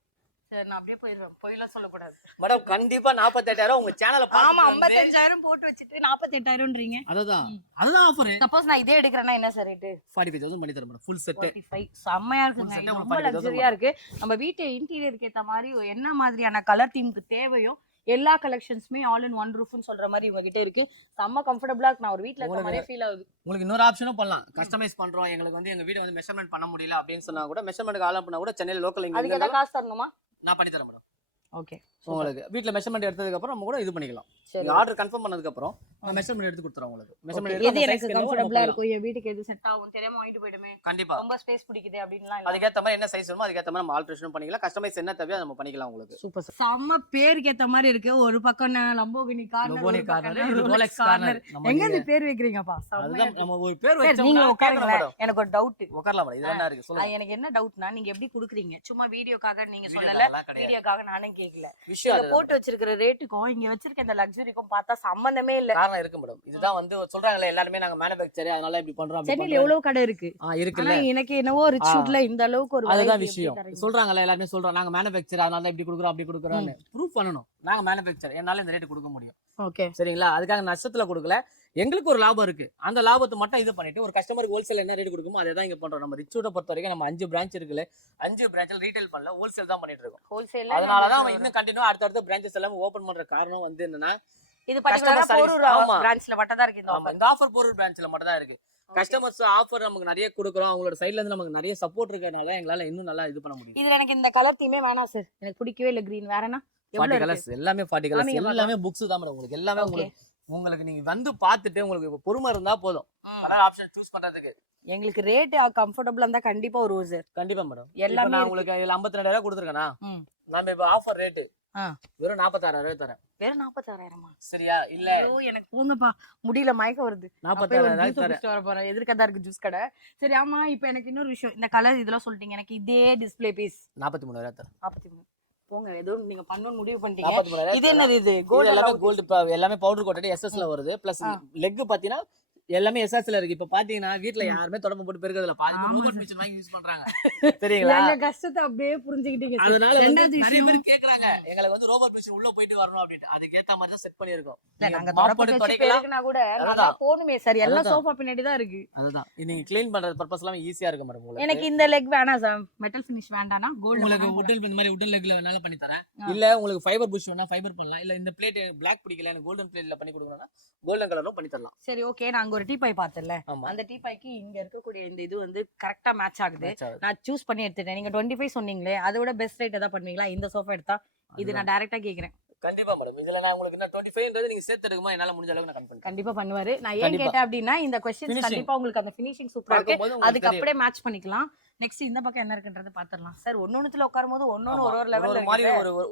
சரி நான் அப்படியே போயிடுறேன். போயிலாம் சொல்ல கூடாது. மேடம் கண்டிப்பா 48,000 உங்க சேனலை பாருங்க. ஆமா 55,000 போட்டு வச்சிட்டு 48,000ன்றீங்க. அதுதான் ஆஃபர். சப்போஸ் நான் இதே எடுக்கறேனா என்ன சார் ரேட்? 45,000 பண்ணி தரேன் மேடம். Full set. 45 செமையா இருக்குங்க. ரொம்ப லக்ஸரியா இருக்கு. நம்ம வீட்டு இன்டீரியருக்கு ஏத்த மாதிரி என்ன மாதிரியான கலர் தீம்க்கு தேவையோ எல்லா கலெக்ஷன்ஸ்மே ஆல் இன் ஒன் ரூஃப்னு சொல்ற மாதிரி உங்க கிட்ட இருக்கு. செம்ம கம்ஃபர்ட்டபிளா இருக்கு. நான் ஒரு வீட்ல இருக்க மாதிரியே ஃபீல் ஆகுது. உங்களுக்கு இன்னொரு ஆப்ஷனும் பண்ணலாம். கஸ்டமைஸ் பண்றோம், எங்களுக்கு வந்து எங்க வீடு வந்து மெஷர்மென்ட் பண்ண முடியல அப்படின்னு சொன்னா கூட மெஷர்மென்ட்க்கு ஆல் பண்ணா கூட சென்னையில லோக்கல் இங்க அதுக்கு ஏதாவது காசு தரணுமா? நான் பண்ணி தரேன் மேடம். ஓகே உங்களுக்கு வீட்ல மெஷர்மென்ட் எடுத்ததுக்கு அப்புறம் நம்ம கூட இது பண்ணிக்கலாம். நீங்க ஆர்டர் கன்ஃபார்ம் பண்ணதுக்கு அப்புறம் நான் மெஷர்மென்ட் எடுத்து கொடுத்துறேன் உங்களுக்கு. மெஷர்மென்ட் எடுத்து எது எனக்கு கம்ஃபர்ட்டபிளா இருக்கும், என் வீட்டுக்கு எது செட் ஆகும் தெரியாம வாங்கிட்டு போய்டுமே. கண்டிப்பா ரொம்ப ஸ்பேஸ் பிடிக்குதே அப்படின்லாம் இல்ல. அதுக்கு ஏத்த மாதிரி என்ன சைஸ் வேணுமோ அதுக்கு ஏத்த மாதிரி நம்ம ஆல்டரேஷன் பண்ணிக்கலாம். கஸ்டமைஸ் என்ன தேவையோ நம்ம பண்ணிக்கலாம் உங்களுக்கு. Super sir. செம்ம பேருக்கு ஏத்த மாதிரி இருக்கு. ஒரு பக்கம் லம்போகினி கார்னர், இது ரோலெக்ஸ் கார்னர். எங்க இந்த பேர் வைக்கிறீங்கப்பா? அதுதான் நம்ம ஒரு பேர் வச்சோம். நீங்க உட்காருங்க. எனக்கு ஒரு டவுட். உட்காரலாம் மேடம். இதெல்லாம் இருக்கு சொல்லுங்க. எனக்கு என்ன டவுட்னா நீங்க எப்படி குடுக்குறீங்க? சும்மா வீடியோக்காக நீங்க சொல்லல, வீடியோக்காக நானே கேக்கல. விஷயம் போட்டு வச்சிருக்கிற ரேட்டுக்கும் இங்க வச்சிருக்க இந்த லக்ஸரிக்கும் பார்த்தா சம்பந்தமே இல்ல. காரணம் இருக்கு மேடம். இதுதான் வந்து சொல்றாங்கல எல்லாரும் நாங்க மேனுஃபேக்சர் அதனால இப்படி பண்றோம். சென்னையில எவ்வளவு கடை இருக்கு. இருக்குல்ல. எனக்கு என்னவோ ரிச் ஷூட்ல இந்த அளவுக்கு ஒரு அதுதான் விஷயம். சொல்றாங்கல எல்லாரும் சொல்றோம் நாங்க மேனுஃபேக்சர் அதனால இப்படி குடுக்குறோம் அப்படி குடுக்குறோம்னு ப்ரூஃப் பண்ணனும். நாங்க மேனுஃபேக்சர் என்னால இந்த ரேட் கொடுக்க முடியும். ஓகே சரிங்களா? அதுக்காக நஷ்டத்துல கொடுக்கல. எங்களுக்கு ஒரு லாபம் இருக்கு. அந்த லாபத்தை மட்டும் இது பண்ணிட்டு ஒரு கஸ்டமருக்கு ஹோல்சேல் என்ன ரேட் கொடுக்குமோ அதே தான் இங்க பண்றோம். நம்ம ரிச்சூட பொறுத்த வரைக்கும் நம்ம 5 பிரான்ச் இருக்குல்ல. 5 பிரான்ச்ல ரீட்டைல் பண்ணல, ஹோல்சேல் தான் பண்ணிட்டு இருக்கோம். ஹோல்சேல். அதனால தான் நம்ம இன்னும் கண்டினியூ அடுத்த பிரான்ச்சஸ் எல்லாம் ஓபன் பண்ற காரணம் வந்து என்னன்னா இது பர்టిక్యులரா போரூர் பிரான்ச்ல மட்டும் தான் இருக்கு. இந்த ஆஃபர் போரூர் பிரான்ச்ல மட்டும் தான் இருக்கு. கஸ்டமர்ஸ் ஆஃபர் நமக்கு நிறைய கொடுக்குறோம், அவங்களோட சைடுல இருந்து நமக்கு நிறைய சப்போர்ட் இருக்கறனால எங்களால இன்னும் நல்லா இது பண்ண முடியும். இதுல எனக்கு இந்த கலர் தீமே வேணாம் சார், எனக்கு பிடிக்கவே இல்ல green. வேறனா 40 கலர்ஸ் எல்லாமே 40 கலர்ஸ் காமிங்க எல்லாமே புக்ஸ் தான் மேடம். உங்களுக்கு எல்லாமே உங்களுக்கு நீங்க வந்து பார்த்துட்டு உங்களுக்கு பொறுமை இருந்தா போதும் கலர் ஆப்ஷன் சூஸ் பண்றதுக்கு. எங்களுக்கு ரேட் கம்ஃபர்டபுளா இருந்தா கண்டிப்பா வருவோம் சார். கண்டிப்பா மேடம். எல்லாமே நான் உங்களுக்கு இதுல 52000 கொடுத்துருக்கேனா, நம்ம இப்ப ஆஃபர் ரேட் வெறும் 46000 தரேன். வெறும் 46000 சரியா? இல்ல ஐயோ எனக்கு போங்கப்பா, முடியல, மயக்கம் வருது. 46000 தரேன். வர போறேன், எதிர்க்கதா இருக்கு ஜூஸ் கடை. சரி ஆமா, இப்போ எனக்கு இன்னொரு விஷயம், இந்த கலர் இதெல்லாம் சொல்லிட்டீங்க, எனக்கு இதே டிஸ்ப்ளே பீஸ் 43000 தரேன். 43. போங்க, ஏதோ நீங்க பண்ணனும் முடிவு பண்ணிட்டீங்க. 43000. இது என்னது? இது கோல்ட், எல்லாமே கோல்ட், எல்லாமே பவுடர் கோட்டட் எஸ்எஸ்ல வருது. பிளஸ் லெக் பாத்தீனா எல்லாமே எஸ்எஸ்ல இருக்கு. இப்ப பாத்தீங்கன்னா வீட்ல யாருமே தொடம்ப போட்டு பெருக்கிறதுல பாதி ரோபோட் மிஷின் வாங்கி யூஸ் பண்றாங்க. சரிங்களா? நல்ல கஷ்டத்தை அப்படியே புரிஞ்சுக்கிட்டீங்க. அதனால நிறைய பேர் கேக்குறாங்க, எங்களுக்கு வந்து ரோபோட் மிஷின் உள்ள போயிட்டு வரணும் அப்படினு. அதுக்கு ஏத்த மாதிரி தான் செட் பண்ணிருக்கோம். நாங்க தொடப்பட்டு துடைக்கலாம்னா கூட நல்லா போணுமே சார், எல்லாம் சோஃபா பின்னாடி தான் இருக்கு. அதுதான் நீங்க க்ளீன் பண்றது பர்பஸ் எல்லாம் ஈஸியா இருக்கு மேடம். உங்களுக்கு எனக்கு இந்த லெக் வேணாம் சார், மெட்டல் ஃபினிஷ் வேண்டானா கோல்ட். உங்களுக்கு வுடன் இந்த மாதிரி வுடன் லெக்ல வேணாலும் பண்ணி தரேன். இல்ல உங்களுக்கு ஃபைபர் புஷ் வேணா ஃபைபர் பண்ணலாம். இல்ல இந்த பிளேட் பிளாக் பிடிக்கல, எனக்கு கோல்டன் பிளேட்ல பண்ணி கொடுக்கணும்னா கோல்டன் கலரும் பண்ணி தரலாம். சரி ஓகே, நாங்க ஒரு டீ பாய் பார்த்தல, அந்த டீ பாய்க்கு இங்க இருக்கக்கூடிய இந்த இது வந்து கரெக்ட்டா மேட்ச் ஆகுது. நான் சூஸ் பண்ணி எடுத்துட்டேன். நீங்க 25 சொன்னீங்களே, அதோட பெஸ்ட் ரேட் ஏதாவது பண்ணுவீங்களா இந்த சோஃபா எடுத்தா? இது நான் டைரக்டா கேக்குறேன். கண்டிப்பா மேடம். இதுல நான் உங்களுக்கு என்ன 25ன்றது நீங்க சேர்த்து எடுக்குமா, என்னால முடிஞ்ச அளவுக்கு நான் கன்ஃபார்ம் கண்டிப்பா பண்ணுவாரு. நான் ஏன் கேட்டேன் அப்படின்னா, இந்த क्वेश्चंस கண்டிப்பா உங்களுக்கு அந்த ஃபினிஷிங் சூப்பரா இருக்கு, அதுக்கு அப்படியே மேட்ச் பண்ணிக்கலாம். நெக்ஸ்ட் இந்த பக்கம் என்ன இருக்குன்றத பாத்துறலாம் சார். ஒன்னொன்னுல உட்காரும்போது ஒன்னொன்னு ஒரு லெவல்ல மாதிரி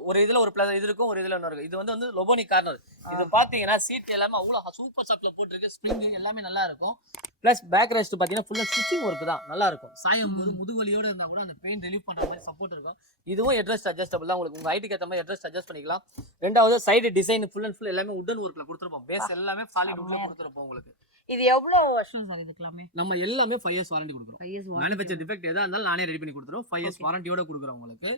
ஒரு இதுல ஒரு பிளஸ் இது இருக்கும், ஒரு இதுல இன்னொரு இருக்கு. இது வந்து லோபோனி கார்னர். இது பாத்தீங்கன்னா சீட் எல்லாமே அவ்வளவு சூப்பர் சாஃப்ட்ல போட்டுருக்கு. ஸ்ப்ரிங் எல்லாமே நல்லா இருக்கும். பிளஸ் பேக் ரெஸ்ட் பாத்தீங்கன்னா ஃபுல்லா ஸ்டிச்சிங் ஒர்க் தான், நல்லா இருக்கும். சாயம் போது முதுகுவலியோட இருந்தா கூட அந்த பெயின் ரிலீஃப் பண்ற மாதிரி சப்போர்ட் இருக்கும். இதுவும் ஹெட்ரெஸ்ட் அட்ஜஸ்டபிள் தான். உங்களுக்கு உங்க ஹைட்டுக்கு ஏத்த மாதிரி ஹெட்ரெஸ்ட் அட்ஜஸ்ட் பண்ணிக்கலாம். ரெண்டாவது side design full and full எல்லாமே வுடன் ஒர்க்ல கொடுத்துருப்போம். பேஸ் எல்லாமே சாலிட் வுட்ல கொடுத்துருப்போம் உங்களுக்கு. இது எவ்வளவு வருஷம் சார் இதுக்கலாமே? நம்ம எல்லாமே 5 இயர்ஸ் வாரண்டி கொடுக்குறோம். மேனுஃபேக்சர் டிஃபெக்ட் எதா இருந்தாலும் நானே ரெடி பண்ணி கொடுத்துறோம். 5 இயர்ஸ் வாரண்டியோட கொடுக்குறோம் உங்களுக்கு.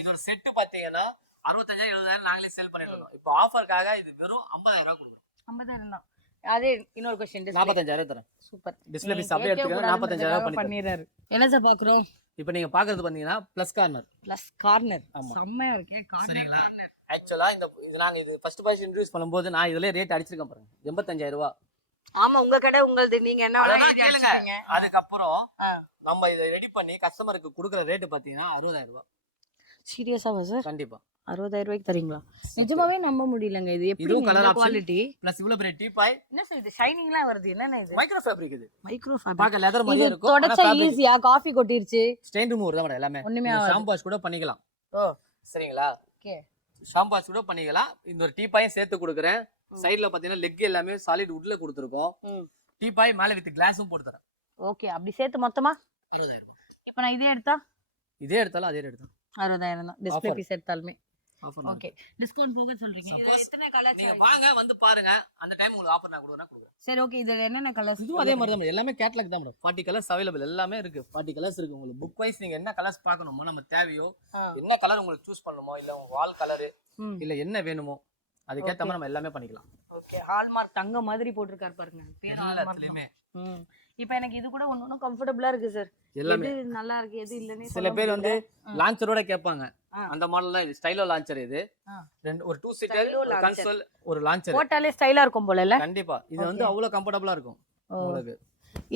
இது ஒரு செட் பாத்தீங்கன்னா 65000 70000 நாங்களே சேல் பண்ணிட்டு இருக்கோம். இப்போ ஆஃபர்க்காக இது வெறும் 50000 கொடுக்குறோம். 50000 தான். அதே இன்னொரு क्वेश्चन, 45000 தரேன். சூப்பர். டிஸ்ப்ளே பீஸ் அப்படியே எடுத்துக்கலாம். 45000 பண்ணிறாரு. என்ன சார் பாக்குறோம்? இப்போ நீங்க பாக்குறது பாத்தீங்கன்னா ப்ளஸ் கார்னர். ப்ளஸ் கார்னர் செம்மையா இருக்கு. கார்னர் ஆக்சுவலா இது நாங்க இது ஃபர்ஸ்ட் ஃபர்ஸ்ட் இன்ட்ரோ듀ஸ் பண்ணும்போது நான் இதுல ரேட் அடிச்சிருக்கேன் பாருங்க, 85000 ரூபாய். ஆமா, உங்க கடை உங்களுது, நீங்க என்ன வேணா கேளுங்க. அதுக்கு அப்புறம் நம்ம இத ரெடி பண்ணி கஸ்டமருக்கு கொடுக்குற ரேட் பாத்தீங்கன்னா 60000 ரூபாய். சீரியஸாவா சார்? கண்டிப்பா 60000 ரூபாய்க்கு தரீங்களா? நிஜமாவே நம்ப முடியலங்க. இது எப்படி கலர் குவாலிட்டி பிளஸ் இவ்வளவு பெரிய டீபாய். என்ன சார் இது ஷைனிங்லாம் வருது? என்னன்னா இது மைக்ரோ ஃபேப்ரிக். இது மைக்ரோ ஃபேப்ரிக். பாக்க லெதர் மாதிரியே இருக்கும். தொடச்சா ஈஸியா காபி கொட்டிருச்சு. ஸ்டெயின் ரிமூவர் தான் மேடம் எல்லாமே. ஷாம்பு வாஷ் கூட பண்ணிக்கலாம். ஓ சரிங்களா? ஓகே, ஷாம்பு வாஷ் கூட பண்ணிக்கலாம். இந்த ஒரு டீபாயும் சேர்த்து கொடுக்குறேன். சைடுல பாத்தீங்கன்னா லெக் எல்லாமே சாலிட் வுட்ல கொடுத்துருக்கோம். டீபாய் மேல வித் கிளாஸும் போட்டு தரேன். ஓகே, அப்படி சேர்த்து மொத்தமா 60000 ரூபாய். இப்போ நான் இதே எடுத்தாலும் அதே ரேட் தான். 60000 தான் டிஸ்ப்ளே பீஸ் எடுத்தாலுமே. ஓகே, டிஸ்கவுண்ட் போக சொல்றீங்க. இது எத்தனை கலர்? நீங்க வாங்க வந்து பாருங்க, அந்த டைம் உங்களுக்கு ஆஃபர் நான் கொடுக்குறேன். சரி ஓகே, இது என்னென்ன கலர்ஸ்? இதுவும் அதே மாதிரி தான் மேடம், எல்லாமே கேட்டலாக் தான் மேடம். 40 கலர்ஸ் அவைலபிள் எல்லாமே இருக்கு. 40 கலர்ஸ் இருக்கு. உங்களுக்கு புக் வைஸ் நீங்க என்ன கலர்ஸ் பார்க்கணுமோ, நம்ம தேவையோ என்ன கலர் உங்களுக்கு சூஸ் பண்ணணுமோ, இல்ல உங்க வால் கலர் இல்ல என்ன வேணுமோ அதுக்கேத்த மாதிரி நம்ம எல்லாமே பண்ணிக்கலாம். ஓகே, ஹால்மார்க் தங்க மாதிரி போட்டுருக்காரு பாருங்க, பேர் ஹால்மார்க்லயே. இப்போ எனக்கு இது கூட ஒண்ணு கம்ஃபர்ட்டபிளா இருக்கு சார். எல்லாமே நல்லா இருக்கு, எது இல்லனே. சில பேர் வந்து லான்ச்சரோட கேட்பாங்க. அந்த மாடல் தான் இது. ஸ்டைலோ லான்ச்சர். இது ஒரு 2 சீட்டர் கன்சோல் ஒரு லான்ச்சர். போட்டாலே ஸ்டைலா இருக்கும் போல இல்ல? கண்டிப்பா. இது வந்து அவ்வளவு கம்ஃபர்ட்டபிளா இருக்கும் உங்களுக்கு.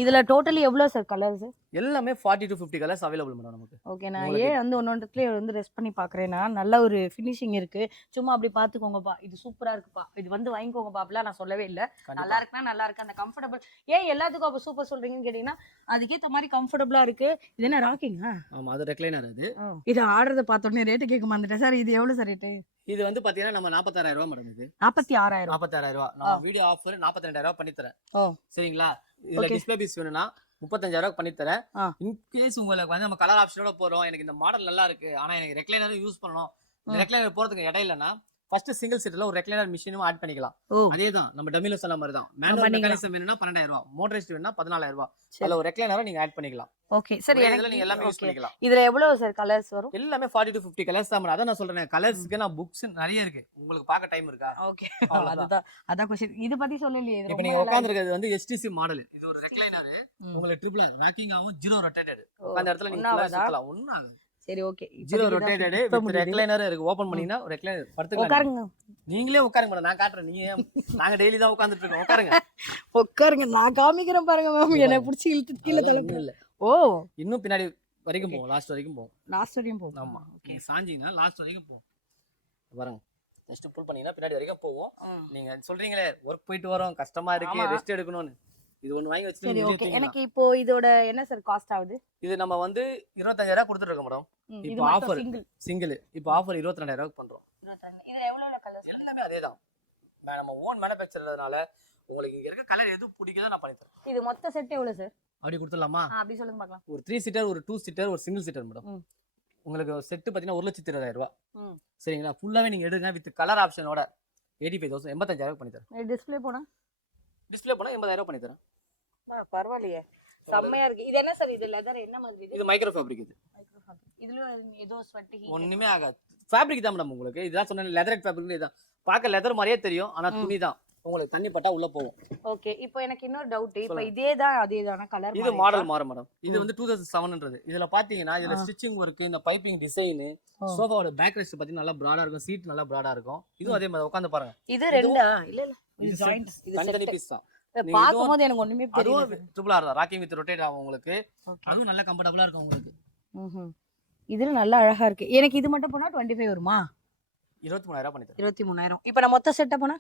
இதுல டோட்டலி எவ்வளவு சார் கலர்ஸ்? எல்லாமே 40 to 50 கலர்ஸ் அவைலபிள் மேடம் நமக்கு. ஓகே, நான் ஏன் வந்து ஒன்னொன்றதுலயே வந்து ரெஸ்ட் பண்ணி பாக்குறேன்னா, நல்ல ஒரு ஃபினிஷிங் இருக்கு. சும்மா அப்படி பாத்துக்கோங்கப்பா, இது சூப்பரா இருக்குப்பா, இது வந்து வாங்கிக்கோங்கப்பா அப்படிலாம் நான் சொல்லவே இல்ல. நல்லா இருக்குன்னா நல்லா இருக்கு. அந்த கம்ஃபர்டபிள் ஏன் எல்லாத்துக்கும் அப்ப சூப்பர் சொல்றீங்கன்னு கேட்டீங்கன்னா, அதுக்கேற்ற மாதிரி கம்ஃபர்டபுளா இருக்கு. இது என்ன ராக்கிங்கா? ஆமா, அது ரெக்லைனர். அது இது ஆர்டர் பார்த்த உடனே ரேட் கேட்க மாட்டேன் சார். இது எவ்வளவு சார் ரேட்? இது வந்து பாத்தீங்கன்னா நம்ம 46000 ரூபாய் மேடம். இது 46000 ரூபாய். நான் வீடியோ ஆஃபர் 42000 ரூபாய் பண்ணி தரேன். சரிங்களா? இதுல டிஸ்ப்ளே பீஸ் வேணும்னா 35000 ரூபாய் பண்ணி தரேன். இன் கேஸ் உங்களுக்கு வந்து நம்ம கலர் ஆப்ஷனோட போறோம், எனக்கு இந்த மாடல் நல்லா இருக்கு, ஆனா எனக்கு ரெக்லைனர் யூஸ் பண்ணணும், இந்த ரெக்லைனர் போறதுக்கு இடம் இல்லைன்னா ஃபர்ஸ்ட் சிங்கிள் சீட்ல ஒரு ரெக்லைனர் மிஷினும் ஆட் பண்ணிக்கலாம். அதேதான் நம்ம டமில சொன்ன மாதிரி தான். மேனுவல் மெக்கானிசம் வேணும்னா 12000 ரூபாய், மோட்டரைஸ்ட் வேணும்னா 14000 ரூபாய். அதுல ஒரு ரெக்லைனரை நீங்க ஆட் பண்ணிக்கலாம். ஓகே சரி, இதுல நீங்க எல்லாமே யூஸ் பண்ணிக்கலாம். இதுல எவ்வளவு சார் கலர்ஸ் வரும்? எல்லாமே 40 to 50 கலர்ஸ் தான். அத நான் சொல்றேன், கலர்ஸ்க்கு நான் புக்ஸ் நிறைய இருக்கு. உங்களுக்கு பார்க்க டைம் இருக்கா? ஓகே, அதான் क्वेश्चन. இது பத்தி சொல்லலையே. இப்போ நீங்க உட்கார்ந்திருக்கிறது வந்து STC மாடல். இது ஒரு ரெக்லைனர். உங்களுக்கு ட்ரிபிள் ராக்கிங் ஆகும், ஜீரோ ரொட்டேட்டட். அந்த இடத்துல நீங்க சுத்தலாம், ஒண்ணு ஆகும். சரி okay zero rotated with recliner இருக்கு. ஓபன் பண்ணீங்கன்னா ரெக்லைனர் படுத்துக்கலாம். உட்காருங்க நீங்களே உட்காருங்க மேடம், நான் காட்டுறேன். நாங்க டெய்லி தான் உட்கார்ந்துட்டு இருக்கோம். உட்காருங்க. உட்காருங்க, நான் காமிக்கிறேன் பாருங்க மேம். என்ன பிடிச்சி இழுத்து கீழே தள்ளு. இல்ல ஓ இன்னும் பின்னாடி வரைக்கும் போவோம், லாஸ்ட் வரைக்கும் போவோம். லாஸ்ட் வரையும் போகும். ஆமா நீங்க சாஞ்சிங்கன்னா லாஸ்ட் வரைக்கும் போவோம். பாருங்க ஜஸ்ட் புல் பண்ணீங்கன்னா பின்னாடி வரைக்கும் போவோம். நீங்க சொல்றீங்களே ஒர்க் போயிட்டு வரோம், கஷ்டமா இருக்கு, ரெஸ்ட் எடுக்கணும்னு, இது ஒண்ணு வாங்கி சரி ஓகே. வச்சிருக்கீங்க. எனக்கு இப்போ இதோட என்ன சார் காஸ்ட் ஆகுது? இது நம்ம வந்து 25,000 கொடுத்துட்டு இருக்கோம் மேடம். இது இப்போ மட்டும் ஆஃபர் சிங்கிள் சிங்கிள், இப்போ ஆஃபர் 22,000 பண்றோம். 22. இதுல எவ்வளவு கலர்ஸ்? எல்லாமே அதேதான். நம்ம ஓன் மேனுஃபேக்சர்றதுனால உங்களுக்கு இங்க இருக்க கலர் எது பிடிக்குதோ நான் பண்ணி தரேன். இது மொத்த செட் எவ்வளவு சார்? அப்படி கொடுத்துடலாமா? அப்படி சொல்லுங்க பார்க்கலாம். ஒரு 3 சீட்டர், ஒரு 2 சீட்டர், ஒரு சிங்கிள் சீட்டர் மேடம். உங்களுக்கு செட்டு பாத்தீங்கன்னா 1,20,000 ரூபாய். சரிங்களா? ஃபுல்லாவே நீங்க எடுங்க வித் கலர் ஆப்ஷனோட 85,000 85,000 பண்ணி தரேன். டிஸ்ப்ளே போனா? டிஸ்ப்ளே போனா 80,000 பண்ணி தரேன். பரவாயில்லையே, செம்மையா இருக்கு. இது என்ன சார்? இது லெதர் என்ன மாதிரி? இது மைக்ரோ ஃபேப்ரிக். இது மைக்ரோ ஃபேப்ரிக். இதுல ஏதோ ஸ்வெட்டிங் ஒண்ணுமே ஆகாது. ஃபேப்ரிக் தான் மேடம். உங்களுக்கு இதான் சொன்னேன், லெதர் ஃபேப்ரிக் தான். பார்க்க லெதர் மாதிரியே தெரியும், ஆனா துணி தான். உங்களுக்கு தண்ணி பட்டா உள்ள போகும். ஓகே. இப்போ எனக்கு இன்னொரு டவுட். இப்போ இதேதான் அதேதான கலர்? இது மாடல் மாறும் மேடம். இது வந்து 2007ன்றது. இதுல பாத்தீங்கன்னா இதுல ஸ்டிச்சிங் ஒர்க், இந்த பைப்பிங் டிசைன், சோஃபாவோட பேக் ரெஸ்ட் பாத்தீங்கன்னா நல்லா பிராடா இருக்கும், சீட் நல்லா பிராடா இருக்கும். இதுவும் அதே மாதிரி உட்கார்ந்து பாருங்க. இது ரெண்டா? இல்ல இல்ல, இது ஜாயிண்ட். இது தனித்தனி பீஸ் தான். பாக்கும்போது எனக்கு ஒண்ணுமே தெரியல. ட்ரிபிள் ஆர் தான், ராக்கிங் வித் ரொட்டேட் ஆகும் உங்களுக்கு. அதுவும் நல்ல கம்ஃபர்ட்டபிளா இருக்கும் உங்களுக்கு. இதுல நல்லா அழகா இருக்கு. எனக்கு இது மட்டும் போனா 25 வருமா? 23,000 பண்ணி தரேன். 23,000. இப்போ நான் மொத்த செட்டை போனா?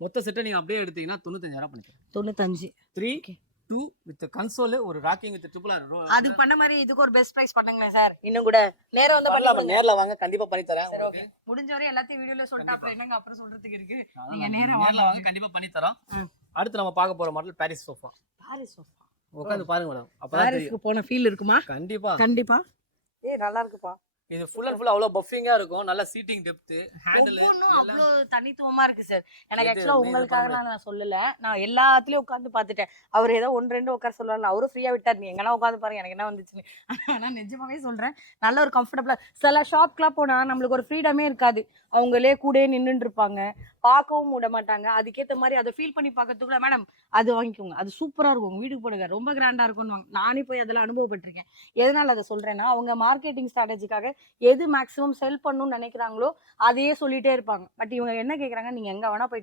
மொத்த செட்டை நீங்க அப்படியே எடுத்தீங்கன்னா 95,000 பண்ணி தரேன். 95. 3 2 வித் கன்சோல், ஒரு ராக்கிங் வித் ட்ரிபிள் ஆர். அது பண்ண மாதிரி இதுக்கு ஒரு பெஸ்ட் பிரைஸ் பண்ணுங்களேன் சார். இன்னும் கூட நேரா வந்து பண்ணலாம். நேர்ல வாங்க, கண்டிப்பா பண்ணி தரேன். சரி ஓகே. முடிஞ்ச வரை எல்லாத்தையும் வீடியோல சொல்லிட்டா அப்புறம் என்னங்க அப்புறம் சொல்றதுக்கு இருக்கு. நீங்க நேரா வாங்க, கண்டிப்பா பண்ணி தரோம். அடுத்து நம்ம பார்க்க போற model Paris sofa. Paris sofa உட்கார்ந்து பாருங்க மேடம், அப்பதான் பாரிஸ்க்கு போன ஃபீல் இருக்குமா? கண்டிப்பா கண்டிப்பா. நல்லா இருக்குப்பா. இது ஃபுல் அண்ட் ஃபுல் அவ்வளவு பஃபிங்கா இருக்கும். நல்ல சீட்டிங் டெப்த், ஹேண்டில் அவ்வளவு தனித்துவமா இருக்கு சார். எனக்கு ஆக்சுவலா உங்களுக்காக நான் சொல்லல, நான் எல்லாத்துலயும் உட்கார்ந்து பாத்துட்டேன். அவர் ஏதோ 1-2 உட்கார சொல்லலாம், அவரும் ஃப்ரீயா விட்டார். நீ எங்கன்னா உட்காந்து பாருங்க, எனக்கு என்ன வந்துச்சுன்னு. ஆனா நிஜமாவே சொல்றேன், நல்ல ஒரு கம்ஃபர்டபுளா. சில ஷாப்க்குலாம் போனா நம்மளுக்கு ஒரு ஃப்ரீடமே இருக்காது. அவங்களே கூட நின்றுட்டு இருப்பாங்க, பார்க்கவும் விட மாட்டாங்க. அதுக்கேற்ற மாதிரி அதை ஃபீல் பண்ணி பார்க்கறதுக்குள்ள மேடம் அது வாங்கிக்கோங்க, அது சூப்பரா இருக்கும், உங்க வீட்டுக்கு போடுங்க, ரொம்ப கிராண்டா இருக்கும்னு. நானே போய் அதெல்லாம் அனுபவப்பட்டிருக்கேன். எதனால அதை சொல்றேன்னா, அவங்க மார்க்கெட்டிங் ஸ்ட்ராட்டஜிக்காக எது மேக்ஸிமம் செல் பண்ணணும்னு நினைக்கிறாங்களோ அதையே சொல்லிட்டே இருப்பாங்க. பட் இவங்க என்ன கேட்குறாங்க, நீங்க எங்க வேணா போய்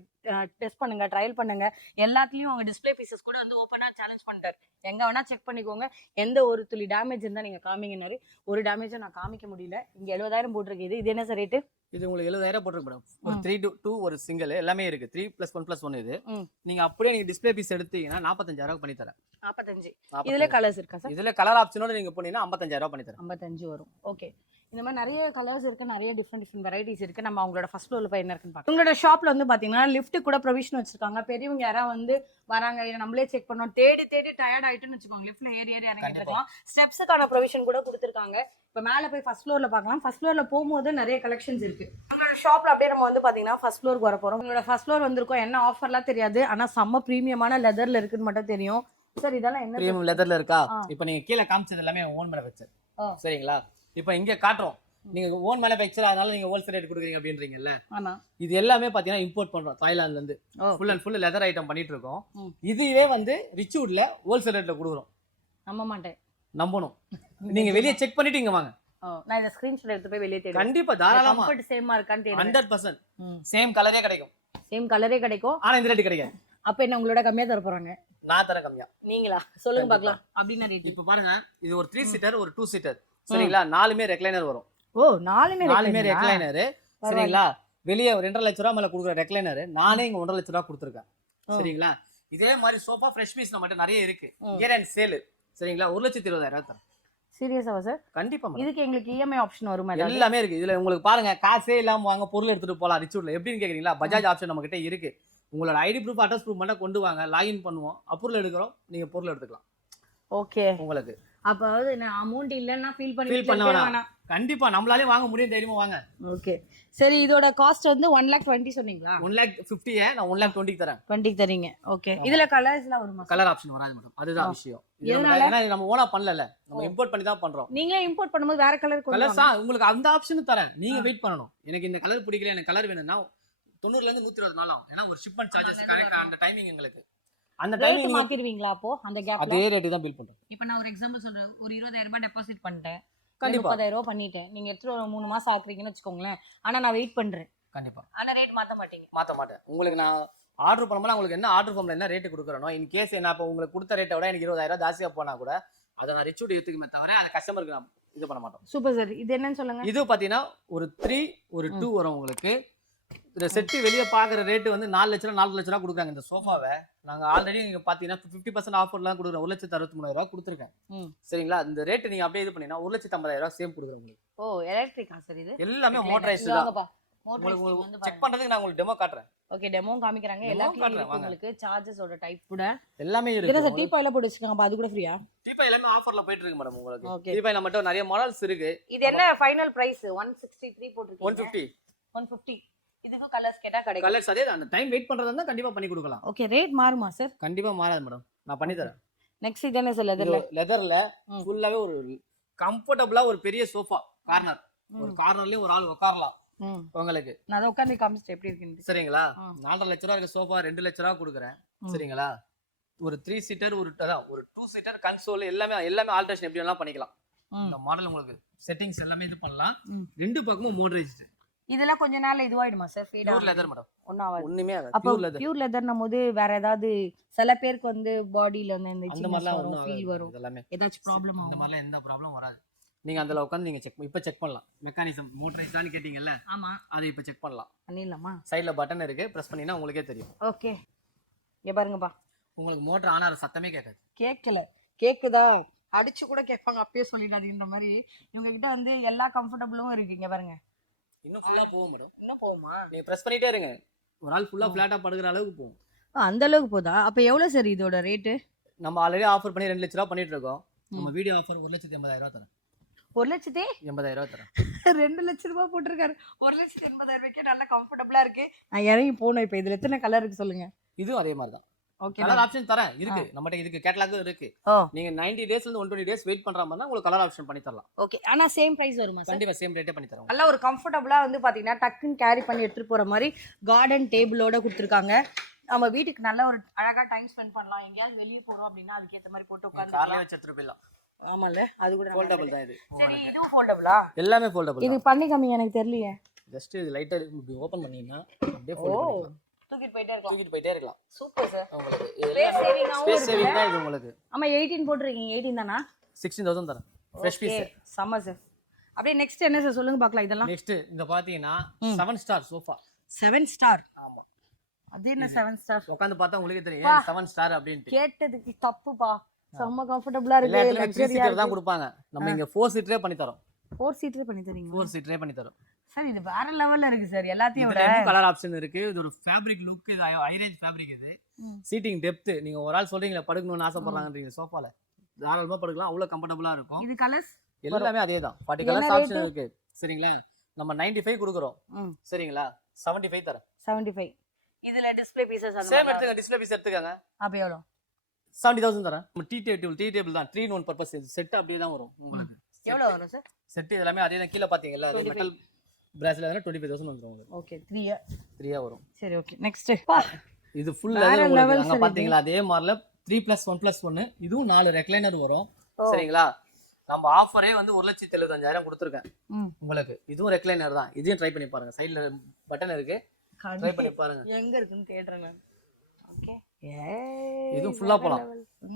டெஸ்ட் பண்ணுங்க, ட்ரையல் பண்ணுங்க. எல்லாத்துலயும் அவங்க டிஸ்பிளே பீசஸ் கூட வந்து ஓப்பனா சேலஞ்ச் பண்ணிட்டாரு, எங்க வேணா செக் பண்ணிக்கோங்க, எந்த ஒரு துளி டேமேஜ் இருந்தா நீங்க காமிங்கன்னாரு. ஒரு டேமேஜும் நான் காமிக்க முடியல. இங்க 70,000 போட்டிருக்கு. இது என்ன சார் ரேட்டு? இது உங்களுக்கு 70,000 போட்டுருக்கு மேடம். ஒரு 3-2 ஒரு சிங்கிள் எல்லாமே இருக்கு. 3+1+1 இது. நீங்க அப்படியே நீங்க டிஸ்ப்ளே பீஸ் எடுத்தீங்கன்னா 45,000 பண்ணி தரேன். 45. இதுல கலர்ஸ் இருக்கா சார்? இதுல கலர் ஆப்ஷனோட நீங்க போனீங்கன்னா 55,000 பண்ணி தரேன். 55 வரும். ஓகே. இந்த மாதிரி நிறைய கலர்ஸ் இருக்கு, நிறைய டிஃப்ரெண்ட் வெரைட்டிஸ் இருக்கு. நம்ம அவங்களோட ஃபர்ஸ்ட் ஃப்ளோர்ல போய் என்ன இருக்குன்னு பார்க்கலாம். உங்களோட ஷாப்ல வந்து பாத்தீங்கன்னா லிஃப்ட் கூட ப்ரொவிஷன் வச்சிருக்காங்க. பெரியவங்க யாராவது வந்து வராங்க, இதை நம்மளே செக் பண்ணோம், தேடி டயர்ட் ஆயிட்டுன்னு வச்சுக்கோங்க, லிஃப்ட்ல ஏறி இறங்கிட்டு இருக்கலாம். ஸ்டெப்ஸுக்கான ப்ரொவிஷன் கூட கொடுத்துருக்காங்க. இப்போ மேலே போய் ஃபர்ஸ்ட் ஃப்ளோர்ல பார்க்கலாம். ஃபர்ஸ்ட் ஃப்ளோர்ல போகும்போது நிறைய கலெக்ஷன்ஸ் இருக்கு. உங்களோட ஷாப்ல அப்படியே நம்ம வந்து பாத்தீங்கன்னா ஃபர்ஸ்ட் ஃப்ளோருக்கு வர போறோம். உங்களோட ஃபர்ஸ்ட் ஃப்ளோர் வந்திருக்கோம். என்ன ஆஃபர்லாம் தெரியாது, ஆனா செம்ம பிரீமியமான லெதர்ல இருக்குன்னு மட்டும் தெரியும். சார் இதெல்லாம் என்ன பிரீமியம் லெதர்ல இருக்கா? இப்போ நீங்க கீழே காமிச்சது எல்லாமே ஓன் மேனுஃபேக்சர். சரிங்களா? இப்போ இங்க காட்டுறோம், நீங்க ஓன் மேனுஃபேக்சர், அதனால நீங்க ஹோல்சேல் ரேட் கொடுக்குறீங்க அப்படின்றீங்கல்ல. ஆமா. இது எல்லாமே பாத்தீங்கன்னா இம்போர்ட் பண்றோம் தாய்லாந்துல இருந்து. Full and full leather item பண்ணிட்டு இருக்கோம். இதுவே வந்து ரிச்வுட்ல ஹோல்சேல் ரேட்ல கொடுக்குறோம். நம்ப மாட்டேன். நம்பணும். நீங்க வெளியே செக் பண்ணிட்டு இங்க வாங்க. நான் இந்த ஸ்கிரீன்ஷாட் எடுத்து போய் வெளியே தேடுறேன். கண்டிப்பா தாராளமா. கம்ஃபர்ட் சேமா இருக்கான்னு தேடுறேன். 100% சேம் கலரே கிடைக்கும். சேம் கலரே கிடைக்கும், ஆனா இந்த ரேட் கிடைக்காது. அப்ப என்ன உங்களோட கம்மியா தர போறாங்க? நான் தர கம்மியா. நீங்களா சொல்லுங்க பார்க்கலாம். அப்படினா ரேட் இப்போ பாருங்க, இது ஒரு 3 சீட்டர், ஒரு 2 சீட்டர். சரிங்களா? நாலுமே ரெக்லைனர் வரும். ஓ, நாலுமே ரெக்லைனர். சரிங்களா? வெளியே 2.5 லட்சம் ரூபாய் மேல கொடுக்குற ரெக்லைனர் நானே இங்க 1.5 லட்சம் ரூபாய் கொடுத்துருக்கேன். சரிங்களா? இதே மாதிரி சோஃபா ஃப்ரெஷ் பீஸ் நம்மகிட்ட நிறைய இருக்கு. Year and sale. சரிங்களா? 1,20,000 தரேன். சீரியஸாவா சார்? கண்டிப்பா. இதுக்கு எங்களுக்கு இஎம்ஐ ஆப்ஷன் வருமா? எல்லாமே இருக்கு. இதுல உங்களுக்கு பாருங்க, காசே இல்லாம வாங்க, பொருள் எடுத்துட்டு போலாம் ரிச்வுட்ல. எப்படின்னு கேக்குறீங்களா? பஜாஜ் ஆப்ஷன் நம்ம கிட்ட இருக்கு. உங்களோட ஐடி ப்ரூஃப், அட்ரஸ் ப்ரூஃப் மட்டும் கொண்டு வாங்க, லாகின் பண்ணுவோம், அப்ரூவல் எடுக்கிறோம், நீங்க பொருள் எடுத்துக்கலாம். ஓகே. உங்களுக்கு அதாவது அமௌண்ட் இல்லன்னா ஃபீல் பண்ண வேணாம். கண்டிப்பா நம்மளாலே வாங்க முடியும், தைரியமா வாங்க. ஓகே. சரி, இதோட காஸ்ட் வந்து 1,20,000 சொன்னீங்களா? 1,50,000 நான் 1,20,000 தரேன். 20 தரீங்க. ஓகே. இதுல கலர்ஸ்லாம் வருமா? கலர் ஆப்ஷன் வராது மேடம், அதுதான் விஷயம். ஏன்னா நம்ம ஓனா பண்ணல, நம்ம இம்போர்ட் பண்ணி தான் பண்றோம். நீங்க இம்போர்ட் பண்ணும்போது வேற கலர்ஸா உங்களுக்கு அந்த ஆப்ஷன் தரேன். நீங்க வெயிட் பண்ணணும். எனக்கு இந்த கலர் பிடிக்கல, எனக்கு கலர் வேணும்னா 90ல இருந்து 120 நாள் ஆகும். ஏன்னா ஒரு ஷிப்மென்ட் சார்ஜஸ் கரெக்ட் அந்த டைமிங் எங்களுக்கு. அந்த டைமிங் மாத்திடுவீங்களா? அப்போ அந்த கேப்ல அதே ரேட் தான் பில் பண்றோம். இப்போ நான் ஒரு எக்ஸாம்பிள் சொல்றேன், ஒரு 20,000 ரூபாய் டெபாசிட் பண்ணிட்டேன், கண்டிப்பா 30,000 ரூபாய் பண்ணிட்டேன். நீங்க எடுத்துட்டு ஒரு 3 மாசம் ஆக்குறீங்கன்னு வச்சுக்கோங்களேன். ஆனா நான் வெயிட் பண்றேன். கண்டிப்பா ஆனா ரேட் மாத்த மாட்டீங்க. மாத்த மாட்டேன். உங்களுக்கு நான் ஆர்டர் பண்ணும்போது உங்களுக்கு என்ன ஆர்டர் ஃபார்ம்ல என்ன ரேட் கொடுக்குறேனோ, இன் கேஸ் நான் இப்போ உங்களுக்கு கொடுத்த ரேட்டை விட எனக்கு 20,000 ஜாஸ்தியா போனா கூட அதை நான் ரிச்சூட் எடுத்துக்குமே தவிர அதை கஸ்டமருக்கு நான் இது பண்ண மாட்டோம். Super sir. இது என்னன்னு சொல்லுங்க. இது பாத்தீங்கன்னா ஒரு 3 ஒரு 2 வரும் உங்களுக்கு. இந்த செட்டு வெளியே பாக்குற ரேட்டு வந்து 4 லட்சம் 4 லட்ச ரூபா கொடுக்குறாங்க. இந்த சோஃபாவை நாங்க ஆல்ரெடி நீங்க பாத்தீங்கன்னா 50% ஆஃபர்லாம் கொடுக்குறோம். 1,63,000 கொடுத்துருக்கேன். சரிங்களா? இந்த ரேட்டு நீங்க அப்படியே இது பண்ணீங்கன்னா 1,50,000 சேம் கொடுக்குறோம் உங்களுக்கு. ஓ எலக்ட்ரிக்கா சார் இது? எல்லாமே மோட்டரைஸ்டு தான். உங்களுக்கு செக் பண்றதுக்கு நான் உங்களுக்கு டெமோ காட்டுறேன். ஓகே டெமோ காமிக்கறாங்க. எல்லாமே உங்களுக்கு சார்ஜஸோட டைப் கூட எல்லாமே இருக்கு. இதுல டீபாயில போட்டு வச்சிருக்காங்க. அது கூட ஃப்ரீயா? டீபாய் எல்லாமே ஆஃபர்ல போயிட்டு இருக்கு மேடம் உங்களுக்கு. டீபாய்ல மட்டும் நிறைய மாடல்ஸ் இருக்கு. இது என்ன ஃபைனல் பிரைஸ்? 163 போட்டுருக்கீங்க. 150. 150. இதுக்கு கலர்ஸ் கேட்டா கிடைக்கும். கலர்ஸ் அதே அந்த டைம் வெயிட் பண்றதா இருந்தா கண்டிப்பா பண்ணி கொடுக்கலாம். ஓகே ரேட் மாறுமா சார்? கண்டிப்பா மாறாது மேடம். நான் பண்ணி தரேன். நெக்ஸ்ட் இது என்ன சார்? லெதர்ல ஃபுல்லாவே ஒரு கம்ஃபர்ட்டபிளா ஒரு பெரிய சோஃபா கார்னர். ஒரு கார்னர்லயே ஒரு ஆள் உட்காரலாம் உங்களுக்கு. நான் அத உட்கார்ந்து காமிச்சிட்டு எப்படி இருக்குன்னு. சரிங்களா? 4.5 லட்ச ரூபா இருக்க சோஃபா 2 லட்ச ரூபா கொடுக்குறேன். சரிங்களா? ஒரு 3 சீட்டர் ஒரு 2 சீட்டர் கன்சோல் எல்லாமே ஆல்டரேஷன் எப்படி வேணாலும் பண்ணிக்கலாம். இந்த மாடல் உங்களுக்கு செட்டிங்ஸ் எல்லாமே இது பண்ணலாம். ரெண்டு பக்கமும் மோட்டரைஸ்டு. இதெல்லாம் கொஞ்ச நாள்ல இதுவாயிடுமா sir? Feet pure leather madam. ஒண்ணுமே ஆகாது. Pure leather. பியூர் லெதர்னும்போது வேற ஏதாவது சில பேருக்கு வந்து பாடியில வந்து இந்த அந்த மாதிரிலாம் ஃபீல் வரும். இதெல்லாம் ஏதாச்சும் ப்ராப்ளம் அந்த மாதிரிலாம் எந்த ப்ராப்ளம் வராது. நீங்க அதுல உட்கார்ந்து நீங்க செக் பண்ணலாம். மெக்கானிசம் மோட்டரைஸ்டான்னு கேட்டீங்கல்ல? ஆமா. அதை இப்ப செக் பண்ணலாம். பண்ணிடலாமா? சைடுல பட்டன் இருக்கு. பிரஸ் பண்ணினா உங்களுக்கே தெரியும். ஓகே. இங்க பாருங்கப்பா. உங்களுக்கு மோட்டர் ஆன் ஆற சத்தமே கேட்காது. கேட்கல. கேக்குதா? அடிச்சு கூட கேட்பாங்க. அப்பயே சொல்லிடாதீங்கன்ற மாதிரி இவங்க கிட்ட வந்து எல்லா கம்ஃபர்ட்டபிளும் இருக்கு. இங்க பாருங்க. இன்னும் ஃபுல்லா போகும் மேடம். இன்னும் போகுமா? நீங்க பிரஸ் பண்ணிட்டே இருங்க. ஒரு ஆள் ஃபுல்லா ஃபிளாட்டா படுகிற அளவுக்கு போகும். அந்த அளவுக்கு போதா? அப்ப எவ்வளவு சார் இதோட ரேட்? நம்ம ஆல்ரெடி ஆஃபர் பண்ணி 2 லட்ச ரூபா பண்ணிட்டு இருக்கோம். நம்ம வீடியோ ஆஃபர் 1,80,000 தரேன். 1,80,000 தரேன். 2 லட்ச ரூபாய் போட்டிருக்காரு. 1,80,000 நல்ல கம்ஃபர்ட்டபிளா இருக்கு. நான் இறங்கி போகணும். இப்ப இதுல எத்தனை கலர் இருக்கு சொல்லுங்க. இதுவும் அதே மாதிரி தான். ஓகே கலர் ஆப்ஷன் தரேன். இருக்கு நம்மட்ட. இதுக்கு கேட்டலாகும் இருக்கு. நீங்க 90 டேஸ்ல இருந்து 120 டேஸ் வெயிட் பண்ற மாதிரி உங்களுக்கு கலர் ஆப்ஷன் பண்ணி தரலாம். ஓகே. ஆனா சேம் பிரைஸ் வருமா சார்? கண்டிப்பா சேம் ரேட்டே பண்ணி தரோம். நல்ல ஒரு கம்ஃபர்ட்டபிளா வந்து பாத்தீங்கன்னா டக்குன்னு கேரி பண்ணி எடுத்துட்டு போற மாதிரி கார்டன் டேபிளோட கொடுத்துருக்காங்க. நம்ம வீட்டுக்கு நல்ல ஒரு அழகா டைம் ஸ்பெண்ட் பண்ணலாம். எங்கயாவது வெளியே போறோம் அப்படின்னா அதுக்கு ஏத்த மாதிரி போட்டு உட்கார்ந்து கார்லயே வச்சு எடுத்துட்டு போயிடலாம். ஆமால. அது கூட ஃபோல்டபிள் தான் இது. சரி இதுவும் ஃபோல்டபிளா? எல்லாமே ஃபோல்டபிள். இது பண்ணி காமிங்க. எனக்கு தெரியலையே. ஜஸ்ட் இது லைட்டா இப்படி ஓபன் பண்ணீங்கன்னா அப்படியே ஃபோல்ட் பண்ணிக்கலாம். தூக்கிட்டு போயிட்டே இருக்கலாம். Super sir. உங்களுக்கு ஸ்பேஸ் சேவிங் தான் இது உங்களுக்கு. ஆமா 18 போட்டுருக்கீங்க. 18 தானா? 16,000 தரேன். Fresh piece. Summer sir. அப்படியே நெக்ஸ்ட் என்ன சார் சொல்லுங்க பார்க்கலாம். இதெல்லாம் நெக்ஸ்ட் இந்த பாத்தீங்கன்னா 7 ஸ்டார் சோஃபா. 7 ஸ்டார். ஆமா. அது என்ன 7 ஸ்டார்? உட்கார்ந்து பார்த்தா உங்களுக்கு தெரியும் 7 ஸ்டார் அப்படினு. கேட்டதுக்கு தப்புப்பா. செம்ம கம்ஃபர்ட்டபிளா இருக்கு. லக்ஸரி சீட்டர் தான் கொடுப்பாங்க. நம்ம இங்க 4 சீட்டரே பண்ணி தரோம். 4 சீட்டரே பண்ணி தரீங்க? 4 சீட்டரே பண்ணி தரோம். சார் இது வேற லெவல்ல இருக்கு சார். எல்லாத்தையும் விட கலர் ஆப்ஷன் இருக்கு. இது ஒரு ஃபேப்ரிக் லுக். இது ஹை ரேஞ்ச் ஃபேப்ரிக். இது சீட்டிங் டெப்த். நீங்க ஒரு ஆள் சொல்றீங்க படுக்கணும்னு ஆசைப்படுறாங்கன்றீங்க சோஃபால தாராளமா படுக்கலாம். அவ்வளவு கம்ஃபர்ட்டபிளா இருக்கும். இது கலர்ஸ் எல்லாமே அதே தான். 40 கலர்ஸ் ஆப்ஷன் இருக்கு. சரிங்களா? நம்ம 95 கொடுக்குறோம். சரிங்களா? 75 தரேன். 75. இதுல டிஸ்ப்ளே பீசஸ் அந்த சேம் எடுத்துங்க. டிஸ்ப்ளே பீஸ் எடுத்துக்கங்க. அப்ப எவ்வளவு? 70,000 தரேன். நம்ம டீ டேபிள் தான் 3 in 1 பர்பஸ். செட் அப்படியே தான் வரும் உங்களுக்கு. எவ்வளவு வரும் சார்? செட் எல்லாமே அதே தான். கீழ பாத்தீங்கல்ல மெட்டல் பிராஸ்ல 25,000 வந்துரும் உங்களுக்கு. ஓகே 3 வரும். சரி ஓகே நெக்ஸ்ட். இது ஃபுல் லெதர் உங்களுக்கு. அங்க பாத்தீங்களா அதே மாதிரில 3+1+1. இதுவும் 4 ரெக்லைனர் வரும். சரிங்களா? நம்ம ஆஃபரே வந்து 1,75,000 கொடுத்துருக்கேன் உங்களுக்கு. இதுவும் ரெக்லைனர் தான். இதையும் ட்ரை பண்ணி பாருங்க. சைடுல பட்டன் இருக்கு. ட்ரை பண்ணி பாருங்க. எங்க இருக்குன்னு தேடுறேன் நான். ஓகே. இதுவும் ஃபுல்லா போலாம்.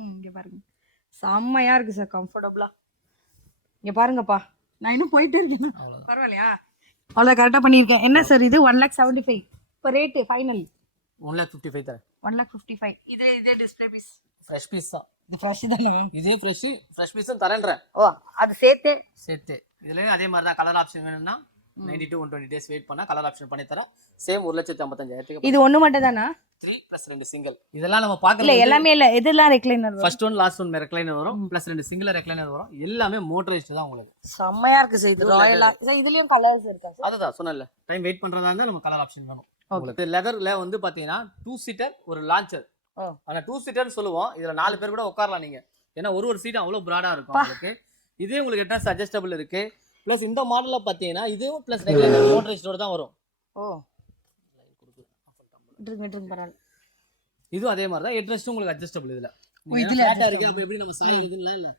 இங்க பாருங்க. செம்மையா இருக்கு சார் கம்ஃபர்ட்டபிளா. இங்க பாருங்கப்பா. நான் இன்னும் போயிட்டே இருக்கேன். பரவாயில்லையா? அவ்வளோ கரெக்டாக பண்ணியிருக்கேன். என்ன சார் இது? 1,75,000 இப்போ ரேட்டு ஃபைனல் 1,55,000 தரேன். 1,55,000. இதே டிஸ்ப்ளே பீஸ் ஃப்ரெஷ் பீஸ் தான். இது ஃப்ரெஷ் தானே? இதே ஃப்ரெஷ் பீஸும் தரேன்றேன். ஓ அது சேர்த்து. இதுலயும் அதே மாதிரி தான். கலர் ஆப்ஷன் வேணும்னா 90 to 120 டேஸ் வெயிட் பண்ணா கலர் ஆப்ஷன் பண்ணி தரேன். சேம் 1,55,000. இது ஒண்ணு மட்டும் தானா? 3+2 சிங்கிள். இதெல்லாம் நம்ம பார்க்கல. இல்ல எல்லாமே இல்ல. இதெல்லாம் ரெக்லைனர் வரும். First one last one recliner வரும். +2 சிங்கிள் ரெக்லைனர் வரும். எல்லாமே மோட்டரைஸ்டு தான் உங்களுக்கு. செம்மையா இருக்கு சார். இது ராயலா. சார் இதுலயும் கலர்ஸ் இருக்கா சார்? அதுதான் சொன்னேன்ல. டைம் வெயிட் பண்றதா இருந்தா நம்ம கலர் ஆப்ஷன் வேணும் உங்களுக்கு. லெதர்ல வந்து பாத்தீங்கன்னா 2 சீட்டர் ஒரு லான்ச்சர். ஆனா 2 சீட்டர்னு சொல்லுவோம். இதுல 4 பேர் கூட உட்காரலாம் நீங்க. ஏன்னா ஒரு சீட் அவ்வளவு பிராடா இருக்கும் உங்களுக்கு. இதே உங்களுக்கு என்ன அட்ஜஸ்டபிள் இருக்கு. பிளஸ் இந்த மாடல்ல பாத்தீங்கன்னா இதுவும் பிளஸ் ரெகுலர் மோட்டரைஸ்டோட தான் வரும். பரவாயில்ல. இதுவும் அதே மாதிரி தான். ஹெட் ரெஸ்ட் உங்களுக்கு அட்ஜஸ்டபிள். இதுல ஃபிளாட்டா இருக்கு. அப்ப எப்படி நம்ம சாய் இதுல இல்ல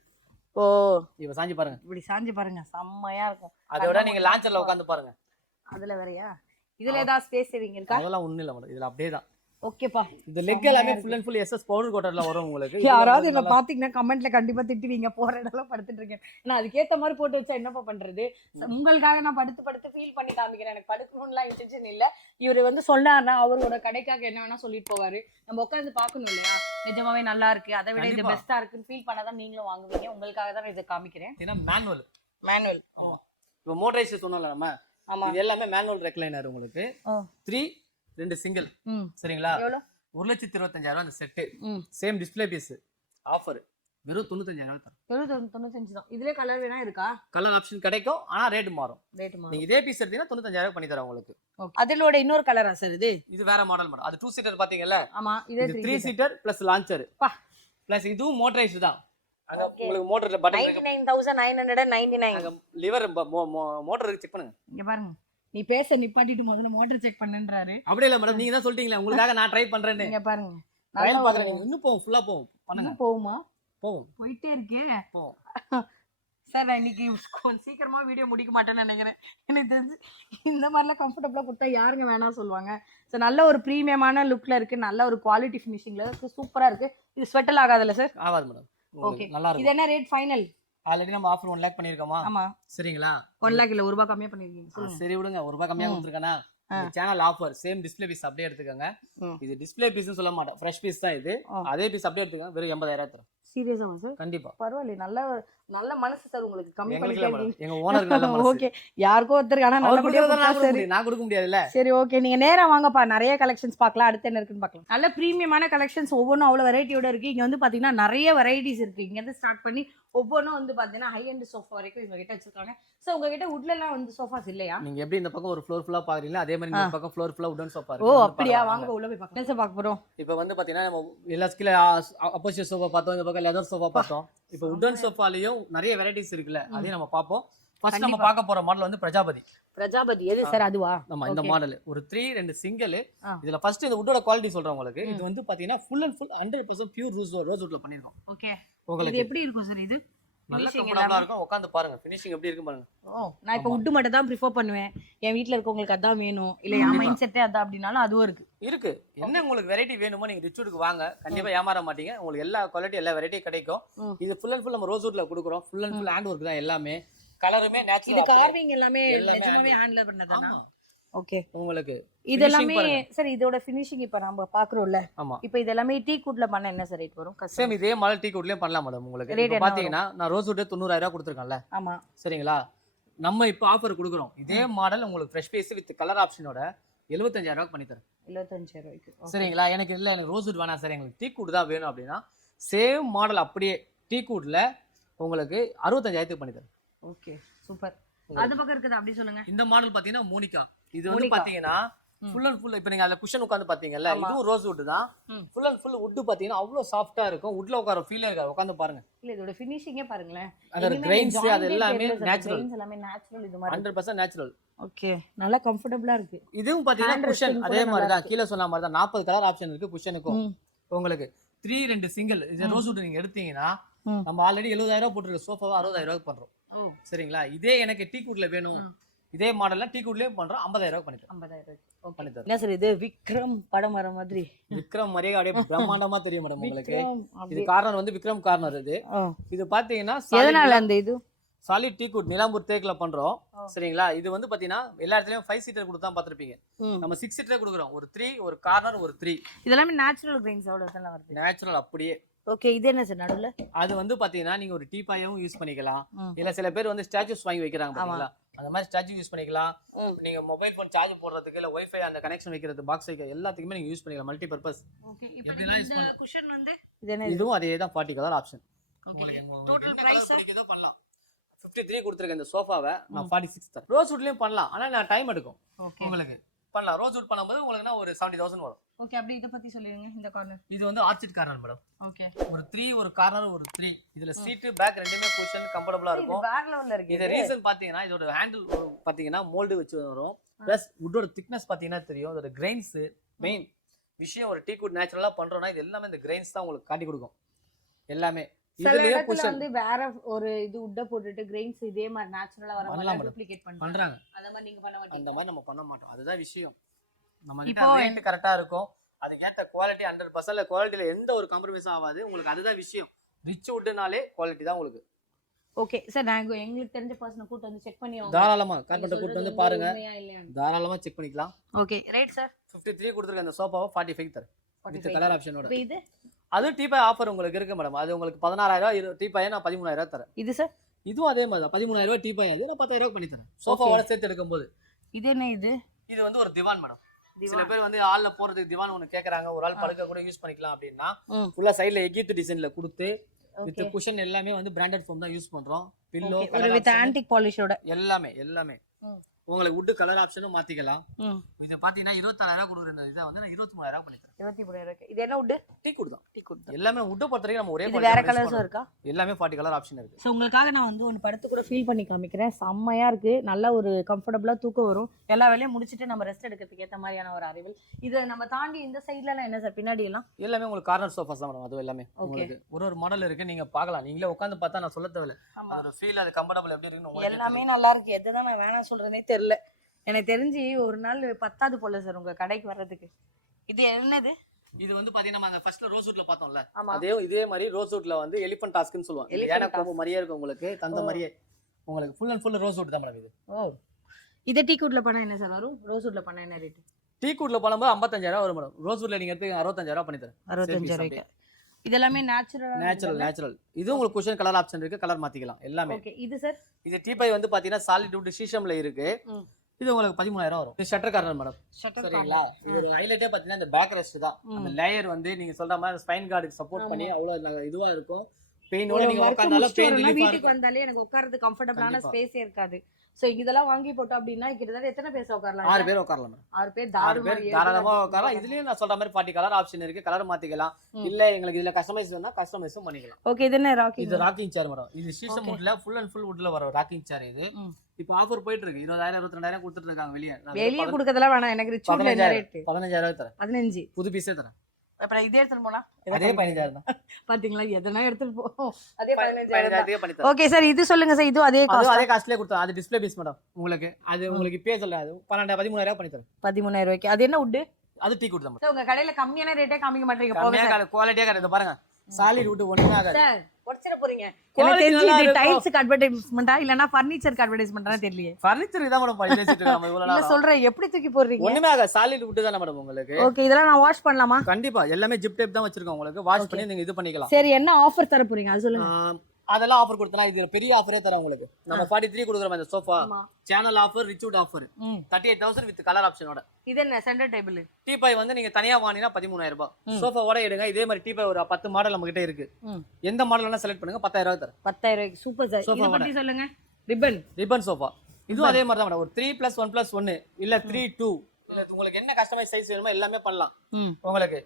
ஓ இப்ப சாஞ்சி பாருங்க. இப்படி சாஞ்சு பாருங்க, செம்மையா இருக்கும். அதை விட நீங்க லான்ச்சர்ல உட்காந்து பாருங்க. அதுல வேறயா? இதுல ஏதாவது ஸ்பேஸ் சேவிங் இருக்கா? அதெல்லாம் ஒண்ணும் இல்ல மேடம், இதுல அப்படியே தான். ஓகேப்பா. இந்த லெக் எல்லாமே full and full SS powder கோட்டர்ல வரும் உங்களுக்கு. யாராவது என்ன பாத்தீங்கன்னா கமெண்ட்ல கண்டிப்பா திட்டுவீங்க, போற இடம்லாம் படுத்துட்டு இருக்கேன். நான் அதுக்கேத்த மாதிரி போட்டு வச்சா என்னப்பா பண்றது? உங்களுக்காக நான் படுத்து ஃபீல் பண்ணி காமிக்கிறேன். எனக்கு படுக்கணும்லாம் இன்டென்ஷன் இல்ல. இவரு வந்து சொன்னாருன்னா அவரோட கடைக்காக என்ன வேணா சொல்லிட்டு போவாரு. நம்ம உட்காந்து பாக்கணும் இல்லையா, நிஜமாவே நல்லா இருக்கு, அதை விட இது பெஸ்டா இருக்குன்னு ஃபீல் பண்ணாதான் நீங்களும் வாங்குவீங்க. உங்களுக்காக தான் இதை காமிக்கிறேன். ஏன்னா மேனுவல். மேனுவல். இப்போ மோட்டரைஸ் சொன்னோம்ல நம்ம, ஆமா, இது எல்லாமே மேனுவல் ரெக்லைனர் உங்களுக்கு. 3 2 சிங்கிள். சரிங்களா? எவ்வளவு? 1,25,000 அந்த set. Same display piece. Offer வெறும் 95,000 தான். வெறும் 95 தான். இதுல கலர் வேணா இருக்கா? கலர் ஆப்ஷன் கிடைக்கும், ஆனா ரேட் மாறும். ரேட் மாறும். நீங்க இதே பீஸ் எடுத்தீங்கன்னா 95,000 பண்ணி தரேன் உங்களுக்கு. அதோட இன்னொரு கலரா சார் இது? இது வேற மாடல் மேடம். அது 2 சீட்டர் பாத்தீங்கல்ல? ஆமா, இது 3 சீட்டர் பிளஸ் லான்ச்சர் பிளஸ் இதுவும் மோட்டரைஸ் தான். அங்க உங்களுக்கு மோட்டர்ல பட்டன் 99,999. லிவர் மோட்டர் செக் பண்ணுங்க. இங்க பாருங்க, நீ பேச நிப்பாட்டிட்டு முதல்ல மோட்டர் செக் பண்ணுன்றாரு. அப்படி இல்ல மேடம், நீங்க தான் சொல்லிட்டீங்களா உங்களுக்காக நான் ட்ரை பண்றேன்னு. இங்க பாருங்க, ட்ரையல் பாக்குறேன். இன்னும் போவும், ஃபுல்லா போவும். பண்ணுங்க. போகுமா? போவும், போயிட்டே இருக்கே. போவும். சார் நான் இன்னைக்கு சீக்கிரமா வீடியோ முடிக்க மாட்டேன்னு நினைக்கிறேன். எனக்கு தெரிஞ்சு இந்த மாதிரிலாம் கம்ஃபர்டபுளா கொடுத்தா யாருங்க வேணாம் சொல்லுவாங்க. ஸோ நல்ல ஒரு ப்ரீமியமான லுக்ல இருக்கு, நல்ல ஒரு குவாலிட்டி ஃபினிஷிங்ல இருக்கு, சூப்பரா இருக்கு. இது ஸ்வெட்டல் ஆகாதுல்ல சார்? ஆகாது மேடம். ஓகே, நல்லா இருக்கும். இது என்ன ரேட் ஃபைனல்? ஆல்ரெடி நம்ம ஆஃபர் 1 lakh பண்ணிருக்கோமா? ஆமா. சரிங்களா? 1 lakh இல்ல, 1 ரூபாய் கம்மியா பண்ணிருக்கீங்க. சரி விடுங்க, 1 ரூபாய் கம்மியா கொடுத்துருக்கேனா? Channel offer same display piece அப்படியே எடுத்துக்கோங்க. இது டிஸ்ப்ளே பீஸ்னு சொல்ல மாட்டேன், ஃப்ரெஷ் பீஸ் தான் இது. அதே பீஸ் அப்படியே எடுத்துக்கோங்க, வெறும் 80,000 தரும். சீரியஸா சார்? கண்டிப்பா. பரவாயில்லை, நல்ல மனசு சார் உங்களுக்கு. கம்மி பண்ணிக்கலாம். எங்க ஓனருக்கு நல்ல மனசு. ஓகே, யாருக்கோ ஒருத்தருக்கு ஆனா நான் கொடுக்க முடியாதுல்ல. சரி ஓகே, நீங்க நேரா வாங்கப்பா, நிறைய கலெக்ஷன்ஸ் பார்க்கலாம். அடுத்து என்ன இருக்குன்னு பார்க்கலாம். நல்ல பிரீமியமான கலெக்ஷன்ஸ் ஒவ்வொன்றும் அவ்வளவு வெரைட்டியோட இருக்கு. இங்க வந்து பாத்தீங்கன்னா நிறைய வெரைட்டிஸ் இருக்கு. இங்க இருந்து ஸ்டார்ட் பண்ணி ஒவ்வொன்றும் வந்து பாத்தீங்கன்னா ஹை எண்ட் சோஃபா வரைக்கும் இவங்க கிட்ட வச்சிருக்காங்க. சோ உங்ககிட்ட வுட்ல எல்லாம் வந்து சோஃபாஸ் இல்லையா? நீங்க எப்படி இந்த பக்கம் ஒரு ஃப்ளோர் ஃபுல்லா பாக்குறீங்களா, அதே மாதிரி இந்த பக்கம் ஃப்ளோர் ஃபுல்லா வுடன் சோஃபா ஓ இருக்கு. அப்படியா? வாங்க உள்ள போய் பார்க்கலாம். என்ன பார்க்க போறோம்? இப்போ வந்து பாத்தீங்கன்னா நம்ம எல்லா ஸ்கில அப்போசிட் சோஃபா பார்த்தோம், இந்த பக்கம் லெதர் சோஃபா பார்த்தோம். இப்போ வுடன் சோஃபாலயும் நிறைய வெரைட்டிஸ் இருக்குல்ல, அதையும் நம்ம பார்ப்போம். ஃபர்ஸ்ட் நம்ம பார்க்க போற மாடல் வந்து பிரஜாபதி. பிரஜாபதி எது சார்? அதுவா? ஆமா, இந்த மாடல் ஒரு 3 2 சிங்கிள். இதுல ஃபர்ஸ்ட் இந்த வுட்டோட குவாலிட்டி சொல்றேன் உங்களுக்கு. இது வந்து பாத்தீங்கன்னா full and full 100% pure rosewood பண்ணிருக்கோம். ஓகே, உங்களுக்கு இது எப்படி இருக்கும் சார்? இது நல்ல கம்ஃபர்ட்டபிளா இருக்கும். உட்கார்ந்து பாருங்க ஃபினிஷிங் எப்படி இருக்கு பாருங்க. நான் இப்போ வுட் மட்டும் தான் ப்ரிஃபர் பண்ணுவேன். என் வீட்ல இருக்கவங்களுக்கு அதான் வேணும், இல்ல என் மைண்ட் செட்டே அதான் அப்படினாலும் அதுவும் இருக்கு. என்ன உங்களுக்கு வெரைட்டி வேணுமோ நீங்க ரிச்வுட்க்கு வாங்க, கண்டிப்பா ஏமாற மாட்டீங்க. உங்களுக்கு எல்லா குவாலிட்டி எல்லா வெரைட்டியும் கிடைக்கும். இது ஃபுல் அண்ட் ஃபுல் நம்ம ரோஸ் வுட்ல கொடுக்குறோம். Full and full hand work தான் எல்லாமே. கலருமே நேச்சுரல். இது கார்விங் எல்லாமே நிஜமாவே ஹேண்ட்ல பண்ணதானா? ஓகே, உங்களுக்கு இது எல்லாமே சார். இதோட ஃபினிஷிங் இப்ப நம்ம பாக்குறோம்ல, ஆமா. இப்போ இது எல்லாமே டீ குட்ல பண்ண என்ன சார் ரேட் வரும்? சேம் இதே மாடல் டீ குட்லயே பண்ணலாம் மேடம். உங்களுக்கு இப்போ பாத்தீங்கன்னா நான் ரோஸ் வுட் 90,000 கொடுத்துருக்கேன்ல. ஆமா, சரிங்களா? நம்ம இப்போ ஆஃபர் கொடுக்குறோம். இதே மாடல் உங்களுக்கு ஃப்ரெஷ் பீஸ் வித் கலர் ஆப்ஷனோட 75,000 பண்ணி தரேன். 75,000. சரிங்களா? எனக்கு இல்ல, எனக்கு ரோஸ் வுட் வேணாம் சார், எங்களுக்கு டீ குட் தான் வேணும் அப்படின்னா சேம் மாடல் அப்படியே டீ குட்ல உங்களுக்கு 65,000 பண்ணி தரேன். Okay, super. அது பக்கம் இருக்குது அப்படி சொல்லுங்க. இந்த மாடல் பாத்தீங்கன்னா மோனிகா. இது வந்து பாத்தீங்கன்னா ஃபுல் அண்ட் ஃபுல் இப்போ நீங்க அதுல குஷன் உட்கார்ந்து பாத்தீங்கல்ல, இதுவும் ரோஸ் வுட் தான். ஃபுல் அண்ட் ஃபுல் வுட் பாத்தீங்கன்னா அவ்வளவு சாஃப்ட்டா இருக்கும். வுட்ல உட்கார ஃபீல் இருக்காது, உட்கார்ந்து பாருங்க. இல்ல இதோட ஃபினிஷிங்கே பாருங்களேன். அதோட கிரெயின்ஸ் அது எல்லாமே நேச்சுரல். கிரெயின்ஸ் எல்லாமே நேச்சுரல். இது மாதிரி 100% நேச்சுரல். ஓகே, நல்லா கம்ஃபர்ட்டபிளா இருக்கு. இதுவும் பாத்தீங்கன்னா குஷன் அதே மாதிரி தான். கீழ சொன்ன மாதிரி தான் 40 கலர் ஆப்ஷன் இருக்கு குஷனுக்கும். உங்களுக்கு 3 2 சிங்கிள். இது ரோஸ் வுட் நீங்க எடுத்தீங்கன்னா நம்ம ஆல்ரெடி 70,000 போட்டுருக்க சோஃபாவை 60,000 பண்றோம். சரிங்களா? இதே எனக்கு டீ குட்ல வேணும், இதே மாடல்லாம் டீ குட்லயே பண்றோம். 50,000 பண்ணிட்டோம். 50,000 பண்ணிட்டோம். என்ன சார் இது விக்ரம் படம் வர மாதிரி? விக்ரம் மாதிரியே அப்படியே பிரம்மாண்டமா தெரியும் மேடம் உங்களுக்கு. இது கார்னர் வந்து விக்ரம் கார்னர். இது பாத்தீங்கன்னா எதனால அந்த இது சாலிட் டீ குட் நிலாம்பூர் தேக்ல பண்றோம். சரிங்களா? இது வந்து பாத்தீங்கன்னா எல்லா இடத்துலயும் 5 சீட்டர் கொடுத்து தான் பாத்திருப்பீங்க. நம்ம 6 சீட்டர் கொடுக்குறோம். ஒரு 3 ஒரு கார்னர் ஒரு 3. இதெல்லாம் நேச்சுரல் கிரெயின்ஸ் அவ்வளவு இதெல்லாம் வருது. நேச்சுரல் அப்படியே. ஓகே, இது என்ன சார் நடுவுல? அது வந்து பாத்தீங்கன்னா நீங்க ஒரு டீபாயும் யூஸ் பண்ணிக்கலாம். இல்ல சில பேர் வந்து ஸ்டாச்சுஸ் வாங்கி வைக்கிறாங்க பாத்தீங்களா, அந்த மாதிரி ஸ்டாச்சு யூஸ் பண்ணிக்கலாம். நீங்க மொபைல் போன் சார்ஜ் போடுறதுக்கு இல்ல வைஃபை அந்த கனெக்ஷன் வைக்கிறது, பாக்ஸ் வைக்க எல்லாத்துக்குமே நீங்க யூஸ் பண்ணிக்கலாம். Multi purpose. ஓகே, இப்போ இந்த குஷன் வந்து இதுவும் அதே தான் 40 கலர் ஆப்ஷன். உங்களுக்கு டோட்டல் பிரைஸ் பிடிக்குதோ பண்ணலாம். 53 கொடுத்துருக்கேன் இந்த சோஃபாவை. நான் 46 தரேன். ரோஸ் வுட்லயும் பண்ணலாம், ஆனா நான் டைம் எடுக்கும். உங்களுக்கு பண்ணலாம். ரோஸ் வுட் பண்ணும்போது உங்களுக்கு ஒரு 70,000 வரும். ஓகே, அப்படி இத பத்தி சொல்லுங்க. இந்த கார்னர் இது வந்து ஆர்ச்சிட் கார்னர் மேடம். ஓகே, ஒரு 3 ஒரு கார்னர் ஒரு 3. இதுல சீட் பேக் ரெண்டுமே குஷன் கம்ஃபர்ட்டபிளா இருக்கும். வேற லெவல்ல இருக்கு. இது ரீசன் பாத்தீங்கன்னா இதோட ஹேண்டில் பாத்தீங்கன்னா மோல்டு வச்சு வரும். பிளஸ் வுட்டோட திக்னஸ் பாத்தீங்கன்னா தெரியும். அதோட கிரெயின்ஸ் மெயின் விஷயம். ஒரு டீ குட் நேச்சுரலா பண்றோம்னா இது எல்லாமே இந்த கிரெயின்ஸ் தான் உங்களுக்கு காட்டி கொடுக்கும். எல்லாமே சில இதுலயே இடத்துல புஷன் வந்து வேற ஒரு இது உட்ட போட்டுட்டு கிரெயின்ஸ் இதே மாதிரி நேச்சுரலா வர பண்ணலாம் மாதிரி madam. டூப்ளிகேட் பண்றாங்க. பண்றாங்க. அத மாதிரி நீங்க பண்ண மாட்டீங்க. அந்த மாதிரி நம்ம பண்ண மாட்டோம். அதுதான் விஷயம். நம்ம கிட்ட இப்போ ரேட் கரெக்டா இருக்கும். அதுக்கேற்ற குவாலிட்டி 100% குவாலிட்டியில எந்த ஒரு காம்ப்ரமைஸும் ஆகாது. உங்களுக்கு அதுதான் விஷயம். ரிச் வுட்னாலே குவாலிட்டி தான் உங்களுக்கு. ஓகே சார், நாங்க எங்களுக்கு தெரிஞ்ச பர்சனை கூட்டி வந்து செக் பண்ணி தாராளமா கார்பெண்டர் கூட்டி வந்து பாருங்க. இல்லையா? தாராளமா செக் பண்ணிக்கலாம். ஓகே, ரேட் சார் 53 கொடுத்துருக்க அந்த சோஃபாவை 45 தரேன். வித் கலர் ஆப்ஷனோட. இப்போ இது அது டீபாய் ஆஃபர் உங்களுக்கு இருக்கு மேடம். அது உங்களுக்கு 16000 டீபாயை நான் 13000 தரேன். இது சார் இதுவும் அதே மாதிரி தான் 13000 டீபாய். இது நான் 10000 பண்ணி தரேன். சோஃபாவோட சேர்த்து எடுக்கும்போது. இது என்ன இது? இது வந்து ஒரு திவான் மேடம். சில பேர் வந்து ஹால்ல போறதுக்கு திவான் ஒன்னு கேக்குறாங்க. ஒரு ஆள் படுக்க கூட யூஸ் பண்ணிக்கலாம் அப்படின்னா ஃபுல்லா சைடுல எகித் டிசைன்ல கொடுத்து வித் குஷன் எல்லாமே வந்து பிராண்டட் ஃபோம் தான் யூஸ் பண்றோம். பில்லோ ஒரு வித் ஆன்டிக் பாலிஷோட எல்லாமே உங்களுக்கு வுட் கலர் ஆப்ஷனும் மாத்திக்கலாம். இது பாத்தீங்கன்னா 26000 கொடுக்குற இதை வந்து நான் 23000 பண்ணி தரேன். 23000. இது என்ன வுட்? டீக் வுட் தான். எல்லாமே வுட் பொறுத்த வரைக்கும் நம்ம ஒரே இது வேற கலர்ஸும் இருக்கா? எல்லாமே 40 கலர் ஆப்ஷன் இருக்கு. ஸோ உங்களுக்காக நான் வந்து ஒன்று படுத்து கூட ஃபீல் பண்ணி காமிக்கிறேன். செம்மையா இருக்கு. நல்ல ஒரு கம்ஃபர்டபுளா தூக்கம் வரும். எல்லா வேலையும் முடிச்சுட்டு நம்ம ரெஸ்ட் எடுக்கிறதுக்கு ஏற்ற மாதிரியான ஒரு அறைவில். இதை நம்ம தாண்டி இந்த சைட்ல எல்லாம் என்ன சார் பின்னாடி எல்லாம்? எல்லாமே உங்களுக்கு கார்னர் சோஃபாஸ் தான் மேடம். அது எல்லாமே உங்களுக்கு ஒரு மாடல் இருக்கு. நீங்க பார்க்கலாம். நீங்களே உட்காந்து பார்த்தா நான் சொல்ல தேவையில்ல. ஒரு ஃபீல் அது கம்ஃபர்டபுள் எப்படி இருக்குன்னு எல்லாமே நல்லா இருக்கு. எதுதான் நான் வேணாம் சொல்றதே தெரியல. எனக்கு தெரிஞ்சு ஒரு நாள் 10வது போல சார் உங்க கடைக்கு வர்றதுக்கு. இது என்னது? இது வந்து பாத்தீங்கன்னா நம்ம ஃபர்ஸ்ட்ல ரோஸ் வுட்ல பார்த்தோம்ல, இதே மாதிரி ரோஸ் வுட்ல வந்து எலிஃபண்ட் டாஸ்க்னு சொல்லுவாங்க. யானை கொம்பு மாதிரியே இருக்கும் உங்களுக்கு. தந்த மாதிரியே உங்களுக்கு full and full rose would தான் மேடம் இது. ஓ, இது டீ வுட்ல பண்ணா என்ன சார் வரும்? ரோஸ் வுட்ல பண்ணா என்ன ரேட்? டீ வுட்ல பண்ணும்போது 55000 வரும் மேடம். ரோஸ் வுட்ல நீங்க எடுத்து 65000 பண்ணி தரேன். 65000. இதெல்லாமே நேச்சுரல். இது உங்களுக்கு குஷன் கலர் ஆப்ஷன் இருக்கு. கலர் மாத்திக்கலாம் எல்லாமே. ஓகே, இது சார் இது டீபாய் வந்து பாத்தீங்கன்னா சாலிட் வுட் சீசம்ல இருக்கு. இது உங்களுக்கு 13000 வரும். இது ஷட்டர் கார்னர் மேடம். சரிங்களா? இது ஒரு ஹைலைட்டே பாத்தீங்கன்னா இந்த பேக் ரெஸ்ட் தான். அந்த லேயர் வந்து நீங்க சொல்ற மாதிரி ஸ்பைன் கார்டுக்கு சப்போர்ட் பண்ணி அவ்வளவு இதுவா இருக்கும். பெயினோட நீங்க உட்கார்ந்தாலும் பெயின் ரிலீஃப் வீட்டுக்கு வந்தாலே எனக்கு உட்கார்றது கம்ஃபர்ட்டபிளான ஸ்பேஸே இருக்காது. சோ இதெல்லாம் வாங்கி போட்டோம் அப்படின்னா கிட்டத்தட்ட எத்தனை பேர் உட்காரலாம்? 6 பேர் உட்காரலாம் மேடம். 6 பேர் தாராளமா உட்காரலாம். இதுலயும் நான் சொல்ற மாதிரி 40 கலர் ஆப்ஷன் இருக்கு. கலர் மாத்திக்கலாம். இல்ல எங்களுக்கு இதுல கஸ்டமைஸ் வேணா கஸ்டமைஸும் பண்ணிக்கலாம். ஓகே, இது என்ன ராக்கிங்? இது ராக்கிங் சேர் மேடம். இது சீசம் வுட்ல ஃபுல் அண்ட் ஃபுல் வுட்ல வர ராக்கிங் சேர் இது. இப்போ ஆஃபர் போயிட்டு இருக்கு. 20000 22000 கொடுத்துட்டு இருக்காங்க வெளிய கொடுக்கறதெல்லாம் வேணாம். எனக்கு ரிச் வுட்ல என்ன ரேட்? 15000 தரேன். 15 புது பீஸே தரேன். அப்புறம் இதே எடுத்துட்டு போனா அதே 15000 தான். பாத்தீங்களா? எதனா எடுத்துட்டு போ. அதே 15000 பண்ணி தரேன். ஓகே சார், இது சொல்லுங்க சார். இது அதே காஸ்ட்லயே கொடுத்தோம். அது டிஸ்ப்ளே பீஸ் மேடம். உங்களுக்கு அது உங்களுக்கு இப்பே சொல்ல அது 13000 பண்ணி தரேன். 13000. அது என்ன வுட்? அது டீ வுட் தான். சார் உங்க கடையில கம்மியான ரேட்டே காமிக்க மாட்டீங்க. போங்க சார். குவாலிட்டியா கிடையாது பாருங்க. சாலிட் வுட் ஒண்ணுமே ஆகாது சார். உடைச்சிர போறீங்க. எனக்கு தெரிஞ்சு இது டைல்ஸ்க்கு அட்வர்டைஸ்மென்ட்டா இல்லனா ஃபர்னிச்சருக்கு அட்வர்டைஸ்மென்ட்டா தெரியலையே. ஃபர்னிச்சர் இதான் மேடம் பேசிட்டு இருக்கோம் இவ்வளவு நாள். இல்ல சொல்றேன், எப்படி தூக்கி போடுறீங்க? ஒண்ணுமே ஆகாது. சாலிட் வுட் தான் மேடம் உங்களுக்கு. ஓகே, இதெல்லாம் நான் வாஷ் பண்ணலாமா? கண்டிப்பா. எல்லாமே ஜிப் டேப் தான் வச்சிருக்கோம் உங்களுக்கு. வாஷ் பண்ணி நீங்க இது பண்ணிக்கலாம். சரி, என்ன ஆஃபர் தர போறீங்க அது சொல்லுங்க. அதெல்லாம் ஆஃபர் கொடுத்தனா இது பெரிய ஆஃபரே தரேன் உங்களுக்கு. நம்ம 43 கொடுக்குறோம் இந்த சோஃபா. Channel offer, rich wood offer 38000 with colour ஆப்ஷனோட. இது என்ன சென்டர் டேபிள்? டீபாய் வந்து நீங்க தனியா வாங்கினா 13000 ரூபாய். சோஃபாவோட எடுங்க. இதே மாதிரி டீபாய் ஒரு 10 மாடல் நம்ம கிட்ட இருக்கு. எந்த மாடல் வேணா செலக்ட் பண்ணுங்க. 10000 தரேன். 10000. Super sir. இத பத்தி சொல்லுங்க. Ribbon sofa. இதுவும் அதே மாதிரி தான் மேடம். ஒரு 3+1+1 இல்ல 3+2 இல்ல உங்களுக்கு என்ன கஸ்டமைஸ் சைஸ் வேணுமோ எல்லாமே பண்ணலாம். உங்களுக்கு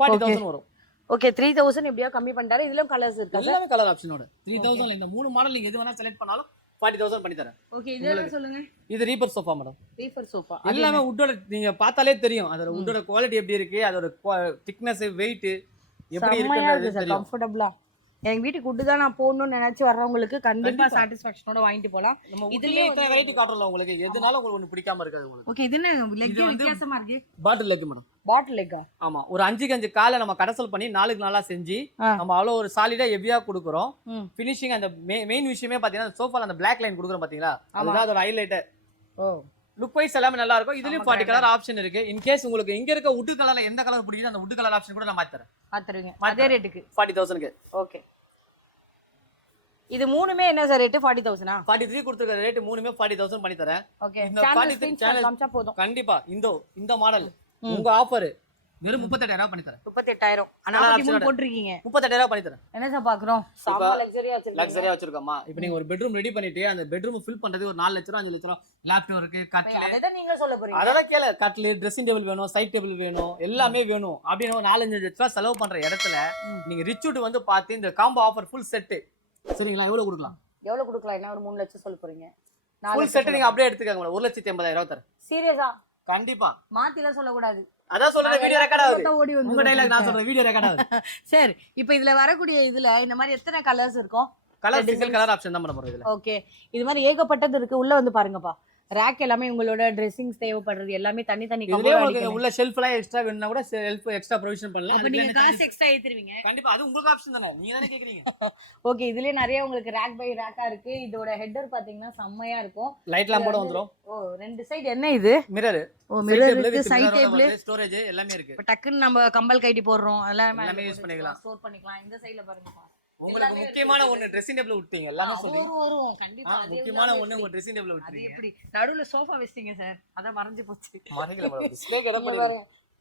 40000 வரும். ஓகே, 3000 எப்படியோ கம்மி பண்ணிட்டாரு. இதுலயும் கலர்ஸ் இருக்கு. எல்லாமே கலர் ஆப்ஷனோட 3000 இந்த மூணு மாடல் நீங்க எது வேணா செலக்ட் பண்ணாலும் 40000 பண்ணி தரேன். ஓகே, இதெல்லாம் சொல்லுங்க. இது reaper sofa madam. Reaper sofa எல்லாமே வுட்டோட நீங்க பார்த்தாலே தெரியும். அதோட வுட்டோட குவாலிட்டி எப்படி இருக்கு, அதோட திக்னஸ், வெயிட் எப்படி இருக்குன்றது தெரியும். கம்ஃபர்ட்டபிளா எங்க வீட்டுக்கு வுட் தான் நான் போடணும்னு நினைச்சு வர்றவங்களுக்கு கண்டிப்பா சாட்டிஸ்ஃபேக்ஷனோட வாங்கிட்டு போலாம். இதுலயே இத்தனை வெரைட்டி காட்டுறோம் உங்களுக்கு. எதுனால உங்களுக்கு ஒன்னு பிடிக்காம இருக்காது உங்களுக்கு. ஓகே, இது என்ன லெக் வித்தியாசமா இருக்கு? பாட்டில் லெக் மேடம். பாட்டில் லெக்கா? ஆமா. ஒரு 5 காலை நம்ம கடசல் பண்ணி 4 நாளா செஞ்சு நம்ம அவ்வளவு ஒரு சாலிடா ஹெவியா கொடுக்குறோம். ஃபினிஷிங் அந்த மெயின் விஷயமே பாத்தீங்கன்னா சோஃபால அந்த பிளாக் லைன் கொடுக்குறோம் பாத்தீங்களா, அதுதான் அதோட ஹைலைட். லுக் வைஸ் எல்லாமே நல்லா இருக்கும். இதுலயும் 40 கலர் ஆப்ஷன் இருக்கு. இன் கேஸ் உங்களுக்கு இங்க இருக்க வுட் கலர்ல எந்த கலர் பிடிக்குதோ அந்த வுட் கலர் ஆப்ஷன் கூட நான் மாத்தி தரேன். மாத்துறீங்க அதே ரேட்டுக்கு 40000க்கு. ஓகே, இது மூணுமே என்ன சார் ரேட்? 40000. 43 கொடுத்துருக்க ரேட் மூணுமே 40000 பண்ணி தரேன். ஓகே, சேனல் காமிச்சா போதும். கண்டிப்பா. இந்த மாடல் உங்க ஆஃபர் வெறும் 38000 பண்ணி தரேன். 38000 ஆனா 43 போட்டுருக்கீங்க. 38000 பண்ணி தரேன். என்ன சார் பாக்குறோம்? சாப்பா லக்ஸரியா வச்சிருக்கோமா? இப்போ நீங்க ஒரு பெட்ரூம் ரெடி பண்ணிட்டு அந்த பெட்ரூம் ஃபில் பண்றதுக்கு ஒரு 4 லட்சம் 5 லட்சம் லேப்டாப் இருக்கு, கட்டில். அத நீங்க சொல்ல போறீங்க? அதெல்லாம் கேள. கட்டில், ட்ரெஸ்ஸிங் டேபிள் வேணும், சைட் டேபிள் வேணும், எல்லாமே வேணும். அப்படியே 4-5 லட்சம் செலவு பண்ற இடத்துல நீங்க ரிச் வுட் வந்து பார்த்து இந்த காம்போ ஆஃபர் ஃபுல் செட். சரிங்களா? எவ்வளவு கொடுக்கலாம்? எவ்வளவு கொடுக்கலாம்? என்ன ஒரு 3 லட்சம் சொல்ல போறீங்க? ஃபுல் செட் நீங்க அப்படியே எடுத்துக்கங்க. 1,80,000 தரேன். சீரியஸா? கண்டிப்பா மாத்திலாம் சொல்லக்கூடாது. அதான் சொல்றேன், வீடியோ ரெக்கார்ட் ஆகுது. ஓடி வந்து உங்க டைலாக் நான் சொல்றேன், வீடியோ ரெக்கார்ட் ஆகுது. சரி, இப்போ இதுல வரக்கூடிய இதுல இந்த மாதிரி எத்தனை கலர்ஸ் இருக்கும்? கலர் சிங்கிள் கலர் ஆப்ஷன் தான் மேடம் இதுல. ஓகே, இது மாதிரி ஏகப்பட்டது இருக்கு. உள்ள வந்து பாருங்கப்பா, ரேக் எல்லாமே உங்களோட ட்ரெஸ்ஸிங்ஸ் தேவைப்படுறது எல்லாமே தனி தனி இதுலயே உங்களுக்கு உள்ள ஷெல்ஃப் எல்லாம் எக்ஸ்ட்ரா வேணும்னா கூட ஷெல்ஃப் எக்ஸ்ட்ரா ப்ரொவிஷன் பண்ணலாம். அப்ப நீங்க காசு எக்ஸ்ட்ரா ஏத்துறீங்க? கண்டிப்பா, அது உங்களுக்கு ஆப்ஷன் தானே, நீங்க தானே கேக்குறீங்க. ஓகே, இதுலயே நிறைய உங்களுக்கு ரேக் பை ரேக்கா இருக்கு. இதோட ஹெட்டர் பாத்தீங்கன்னா செம்மையா இருக்கும். லைட் லாம் கூட வந்துரும். ஓ, ரெண்டு சைடு என்ன இது? மிரர். ஓ, மிரர் இருக்கு, சைடு டேபிள், ஸ்டோரேஜ் எல்லாமே இருக்கு. இப்ப டக்குன்னு நம்ம கம்பல் கைட்டி போடுறோம், எல்லாமே யூஸ் பண்ணிக்கலாம், ஸ்டோர் பண்ணிக்கலாம். இந்த சைடுல பாருங்கப்பா, உங்களுக்கு முக்கியமான ஒன்னு ட்ரெஸ்ஸிங் டேபிள் விட்டீங்க, எல்லாமே சொல்லி வரும் கண்டிப்பா. முக்கியமான ஒன்னு உங்க ட்ரெஸ்ஸிங் டேபிள் அது விட்டீங்க. எப்படி நடுவுல சோஃபா வச்சிட்டீங்க சார்? அத மறந்து போச்சு. மறக்கல மேடம், டிஸ்ப்ளே கடை